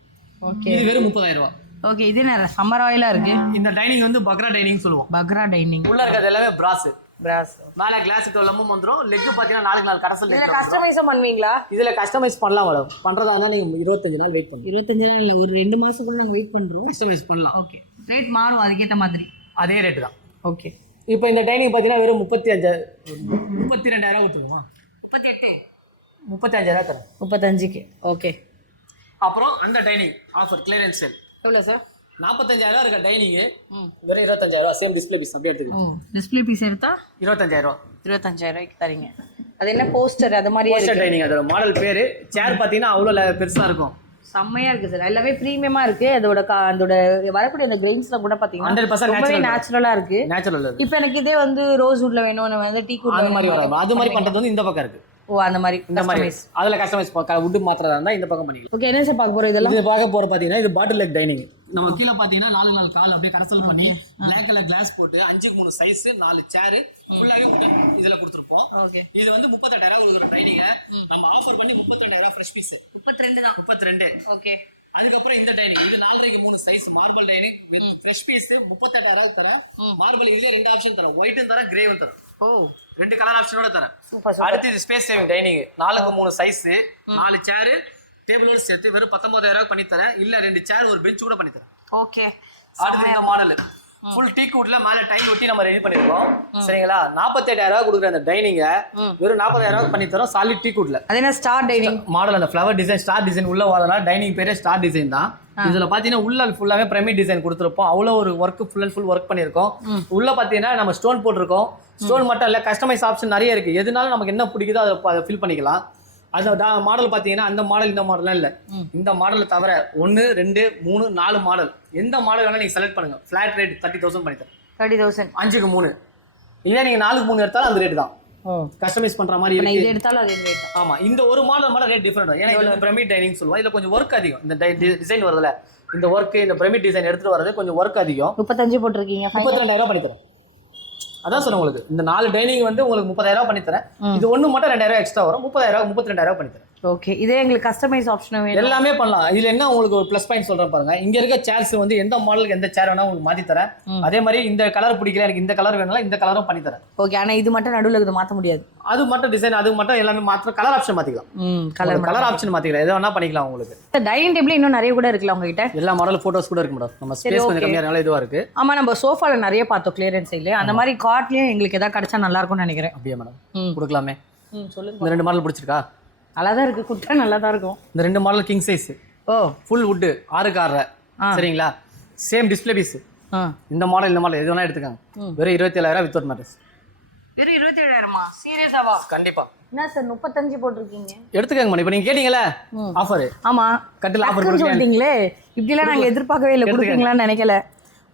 ஓகே. இது வெறும் 30,000. ஓகே. இது என்ன சம்மர் ஆயிலா இருக்கு? இந்த டைனிங் வந்து பக்ரா டைனிங் சொல்லுவோம். பக்ரா டைனிங். உள்ள இருக்கிறது எல்லாமே பிராஸ். மேல கிளாஸ் 12 mm வந்துரும். லெக் பாத்தீங்கன்னா 4 கரசல் லெக். இதுல கஸ்டமைஸ் பண்ணுவீங்களா? இதுல கஸ்டமைஸ் பண்ணலாம் மேடம். பண்றதா இருந்தா நீங்க 25 நாள் வெயிட் பண்ணுங்க. 25 நாள் இல்ல, ஒரு 2 மாசம் கூட நாங்க வெயிட் பண்றோம். கஸ்டமைஸ் பண்ணலாம். ஓகே. ரேட் மாறும் அதுக்கேத்த மாதிரி. அதே ரேட்டு தான். ஓகே. இப்போ இந்த டைனிங் பார்த்தீங்கன்னா வெறும் 32,000 கொடுத்துருமா? 38. 35,000 தரேன். 35க்கு. ஓகே. அப்புறம் அந்த டைனிங் ஆஃபர் கிளியரன்ஸ் சேல் எவ்வளோ சார்? 45,000 இருக்க டைனிங்கு வெறும் 25,000. சேம் டிஸ்பிளே பீஸ் அப்படியே எடுத்துக்கலாம். டிஸ்பிளே பீஸ் எடுத்தா 25,000. 25,000 தரீங்க. அது என்ன போஸ்டர் அது மாதிரி போஸ்டர் டைனிங், அதோட மாடல் பேரு. சேர் பார்த்தீங்கன்னா அவ்வளோ பெருசா இருக்கும். செம்மையா இருக்கு சார். எல்லாமே ப்ரீமியமா இருக்கு. அதோட அதோட வரக்கூடிய அந்த கிரெயின்ஸ்ல கூட பாத்தீங்கன்னா 100% ரொம்பவே நேச்சுரலா இருக்கு. நேச்சுரல். இப்போ எனக்கு இதே வந்து ரோஸ் வுட்ல வேணும், நம்ம வந்து டீ குட் அந்த மாதிரி வராது. அது மாதிரி பண்றது வந்து இந்த பக்கம் இருக்கு. ஓ அந்த மாதிரி இந்த மாதிரி அதுல கஸ்டமைஸ் வுட் மாத்திரதா இருந்தா இந்த பக்கம் பண்ணிக்கலாம். ஓகே. என்ன சார் பார்க்க போறோம் இதெல்லாம்? இது பார்க்க போற பாத்தீங்கன்னா இது பாட்டில் லெக் டைனிங். நம்ம கீழ பாத்தீங்கன்னா 4 கால் அப்படியே கடசல் பண்ணி Black கலர் கிளாஸ் போட்டு 5x3 சைஸ் 4 சேர் ஃபுல்லாவே உடன் இதுல கொடுத்திருப்போம். ஓகே. இது வந்து 38,000 கொடுக்குற டைனிங் நம்ம ஆஃபர் பண்ணி 32,000 ஃப்ரெஷ் பீஸ். 32 தான். 32. ஓகே. அதுக்கப்புறம் இந்த டைனிங் இது 4x3 size marble dining fresh piece 38,000 தரேன். மார்பிள் இதுல 2 ஆப்ஷன் தரேன், ஒயிட்டும் தரேன், கிரேவும் தரேன். ஓ 2 கலர் ஆப்ஷனோட தரேன். அடுத்து இது space saving dining 4x3 size 4 சேர் டேபிளோட சேர்த்து வெறும் 19,000 பண்ணி தரேன். இல்ல 2 சேர் ஒரு பெஞ்ச் கூட பண்ணி தரேன். ஓகே. அடுத்து இந்த மாடல் ஃபுல் டீ குட்ல மேல டைல் ஒட்டி நம்ம ரெடி பண்ணிருக்கோம். சரிங்களா? 47,000 கொடுக்குற அந்த டைனிங்க வெறும் 40,000 பண்ணி தரோம் சாலிட் டீ குட்ல. அது என்ன ஸ்டார் டைனிங் மாடல், அந்த ஃப்ளவர் டிசைன் ஸ்டார் டிசைன் உள்ள வரதுனால டைனிங் பேரே ஸ்டார் டிசைன் தான். இதுல பாத்தீங்கன்னா உள்ள ஃபுல்லாவே பிரமிட் டிசைன் கொடுத்துருப்போம். அவ்வளவு ஒரு work full and full work பண்ணிருக்கோம். உள்ள பாத்தீங்கன்னா நம்ம ஸ்டோன் போட்டிருக்கோம். ஸ்டோன் மட்டும் இல்ல, கஸ்டமைஸ் ஆப்ஷன் நிறைய இருக்கு. எதுனாலும் நமக்கு என்ன பிடிக்குதோ அதை ஃபில் பண்ணிக்கலாம். அந்த மாடல் பாத்தீங்கன்னா அந்த மாடல் இந்த மாடல்லாம் இல்ல, இந்த மாடலை தவிர 1 2 3 4 மாடல் எந்த மாடல் வேணா நீங்க செலக்ட் பண்ணுங்க. ஃபிளாட் ரேட் 30,000 பண்ணி தரேன். 30,000 5x3. இதே நீங்க 4x3 எடுத்தாலும் அந்த ரேட் தான். கஸ்டமைஸ் பண்ற மாதிரி இருக்கு. இது எடுத்தாலும் அதே ரேட். ஆமா, இந்த ஒரு மாடல் ரேட் டிஃபரெண்ட். ஏன்னா இது பிரமிட் டைனிங் சொல்லுவோம். இதுல கொஞ்சம் ஒர்க் அதிகம். இந்த டிசைன் வருதுல, இந்த ஒர்க் இந்த பிரமிட் டிசைன் எடுத்துட்டு வரது கொஞ்சம் ஒர்க் அதிகம். 35 போட்டுருக்கீங்க. 32,000 பண்ணி தரேன். அதான் சொல்ல உங்களுக்கு இந்த 4 டைனிங் வந்து உங்களுக்கு 30,000 பண்ணி தரேன். இது ஒண்ணு மட்டும் 2,000 எக்ஸ்ட்ரா வரும். 30,000 32,000 பண்ணி தரேன். ஓகே. இதே எங்களுக்கு கஸ்டமைஸ் ஆப்ஷன் வேணும், எல்லாமே பண்ணலாம். இதுல என்ன உங்களுக்கு ஒரு ப்ளஸ் பாயிண்ட் சொல்றேன் பாருங்க. இங்க இருக்க சேர்ஸ் வந்து எந்த மாடலுக்கு எந்த சேர் வேணா உங்களுக்கு மாத்தி தரேன். அதே மாதிரி இந்த கலர் பிடிக்கல எனக்கு இந்த கலர் வேணாலும் இந்த கலரும் பண்ணி தரேன். ஓகே. ஆனா இது மட்டும் நடுவுல இது மாத்த முடியாது. அது மட்டும் டிசைன் அது மட்டும் எல்லாமே மாத்த கலர் ஆப்ஷன் மாத்திக்கலாம். கலர் ஆப்ஷன் மாத்திக்கலாம். எது வேணா பண்ணிக்கலாம் உங்களுக்கு. டைனிங் டேபிள் இன்னும் நிறைய கூட இருக்குல உங்க கிட்ட. எல்லா மாடல் போட்டோஸ் கூட இருக்கு மேடம். நம்ம ஸ்பேஸ் கொஞ்சம் கம்மியா இருக்கனால இதுவா இருக்கு. ஆமா, நம்ம சோஃபால நிறைய பார்த்தோம் கிளியரன்ஸ் இல்ல. அந்த மாதிரி காட்லயும் எங்களுக்கு ஏதாவது கிடைச்சா நல்லா இருக்கும்னு நினைக்கிறேன். அப்படியே மேடம் கொடுக்கலாமே. சொல்லுங்க. இந்த 2 மாடல் பிடிச்சிருக்கா? நல்லா தான் இருக்கு. குட்டா நல்லா தான் இருக்கும். இந்த 2 மாடல் கிங் சைஸ். ஓ ஃபுல் வுட் 6 சரிங்களா? Same display piece. இந்த மாடல் எது வேணா எடுத்துக்காங்க. வெறும் 27,000 வித்வுட் மேட்ரஸ். வெறும் 27,000மா? சீரியஸாவா? கண்டிப்பா. என்ன சார் 35 போட்டுருக்கீங்க? எடுத்துக்கங்க மேடம். இப்போ நீங்க கேட்டீங்கல ஆஃபர். ஆமா, கட்டில் ஆஃபர் கொடுத்தீங்களே. இப்படி எல்லாம் நாங்க எதிர்பார்க்கவே இல்ல. கொடுப்பீங்களான்னு நினைக்கல.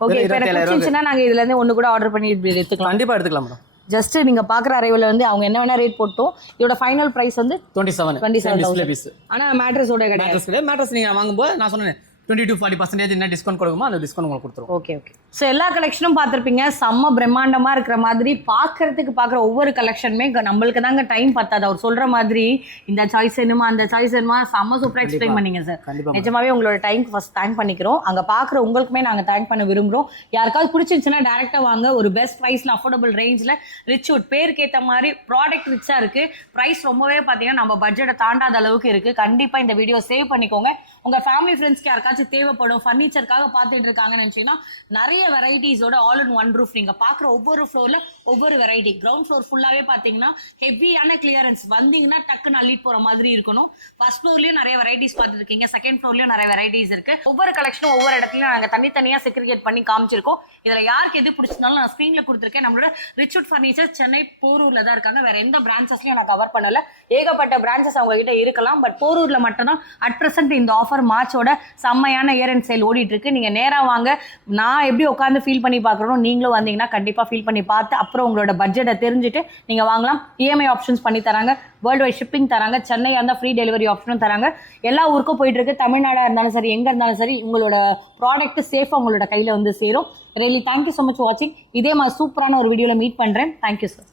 ஓகே. இப்போ எனக்கு பிடிச்சிருந்துச்சுன்னா நாங்க இதுல இருந்து ஒன்னு கூட ஆர்டர் பண்ணி எடுத்துக்கலாம். கண்டிப்பா எடுத்துக்கலாம் மேடம். ஜஸ்ட் நீங்க பாக்குற அரைவல வந்து அவங்க என்ன வேணா ரேட் போட்டோம். இதோட ஃபைனல் பிரைஸ் வந்து 27,000. ஆனா மேட்ரஸோட கிடையாது. மேட்ரஸ் நீங்க வாங்கும்போது நான் சொன்னேன் 20 to 40% என்ன டிஸ்கவுண்ட் கொடுக்குமோ அந்த டிஸ்கவுண்ட் உங்களுக்கு கொடுத்துரும். Okay okay. ஸோ எல்லா கலெக்ஷனும் பார்த்துருப்பீங்க. செம்ம பிரம்மாண்டமா இருக்கிற மாதிரி பார்க்கறதுக்கு ஒவ்வொரு கலெக்ஷனுமே நம்மளுக்கு தாங்க டைம் பத்தாது. அவர் சொல்ற மாதிரி இந்த சாய்ஸ் என்னமா அந்த சாய்ஸ் என்னமா செம்ம சூப்பராக எக்ஸ்பிளைன் பண்ணீங்க சார். நிஜமாவே உங்களோட டைம் ஃபர்ஸ்ட் தேங்க் பண்ணிக்கிறோம். அங்க பாக்குற உங்களுக்குமே நாங்க தேங்க் பண்ண விரும்புறோம். யாருக்காவது பிடிச்சிருந்துச்சுன்னா டேரக்டா வாங்க. ஒரு பெஸ்ட் ப்ரைஸ்ல அஃபோர்டபுள் ரேஞ்சில் ரிச்வுட் பேருக்கு ஏற்ற மாதிரி ப்ராடக்ட் ரிச்சா இருக்கு. ப்ரைஸ் ரொம்பவே பார்த்தீங்கன்னா நம்ம பட்ஜெட்டை தாண்டாத அளவுக்கு இருக்கு. கண்டிப்பா இந்த வீடியோ சேவ் பண்ணிக்கோங்க. உங்க ஃபேமிலி ஃப்ரெண்ட்ஸ்க்கு யாருக்காச்சும் தேவைப்படும் ஃபர்னிச்சருக்காக பார்த்துட்டு இருக்காங்கன்னு நினைச்சீங்கன்னா நிறைய வெரைட்டிஸோட ஆல் இன் ஒன் ரூஃப் நீங்க பாக்குற ஒவ்வொரு ஃப்ளோர்ல ஒவ்வொரு வெரைட்டி. கிரவுண்ட் ஃப்ளோர் ஃபுல்லாவே பாத்தீங்கன்னா ஹெவியான கிளியரன்ஸ். வந்தீங்கன்னா டக்குன்னு அள்ளிட்டு போற மாதிரி இருக்கணும். ஃபர்ஸ்ட் ஃப்ளோர்லயும் நிறைய வெரைட்டிஸ் பார்த்துருக்கீங்க. செகண்ட் ஃப்ளோர்லயும் நிறைய வெரைட்டிஸ் இருக்கு. ஒவ்வொரு கலெக்ஷனும் ஒவ்வொரு இடத்துலயும் நாங்க தனித்தனியா செக்ரிகேட் பண்ணி காமிச்சிருக்கோம். இதுல யாருக்கு எது பிடிச்சிருந்தாலும் நான் ஸ்கிரீன்ல கொடுத்துருக்கேன். நம்மளோட ரிச்வுட் ஃபர்னிச்சர் சென்னை போரூர்ல தான் இருக்காங்க. வேற எந்த பிரான்ச்சஸ்லயும் நான் கவர் பண்ணல. ஏகப்பட்ட பிரான்ச்சஸ் அவங்க கிட்ட இருக்கலாம். பட் போரூர்ல மட்டும் தான் அட் பிரசன்ட் இந்த ஆஃபர் மார்ச்சோட செம்மையான இயர் அண்ட் சேல் ஓடிட்டு இருக்கு. நீங்க நேரா வாங்க. நான் எப்படி உட்காந்து ஃபீல் பண்ணி பாக்குறோம், நீங்களும் வந்தீங்கன்னா கண்டிப்பா ஃபீல் பண்ணி பார்த்து அப்புறம் உங்களோட பட்ஜெட்டை தெரிஞ்சுட்டு நீங்க வாங்கலாம். இஎம்ஐ ஆப்ஷன்ஸ் பண்ணி தராங்க. வேர்ல்டு வைட் ஷிப்பிங் தராங்க. சென்னையா இருந்தால் ஃப்ரீ டெலிவரி ஆப்ஷனும் தராங்க. எல்லா ஊருக்கும் போயிட்டு இருக்கு. தமிழ்நாடா இருந்தாலும் சரி, எங்க இருந்தாலும் சரி, உங்களோட ப்ராடக்ட் சேஃபா உங்களோட கையில வந்து சேரும். ரியலி தேங்க்யூ ஸோ மச் வாட்சிங். இதே மாதிரி சூப்பரான ஒரு வீடியோல மீட் பண்றேன். Thank you sir.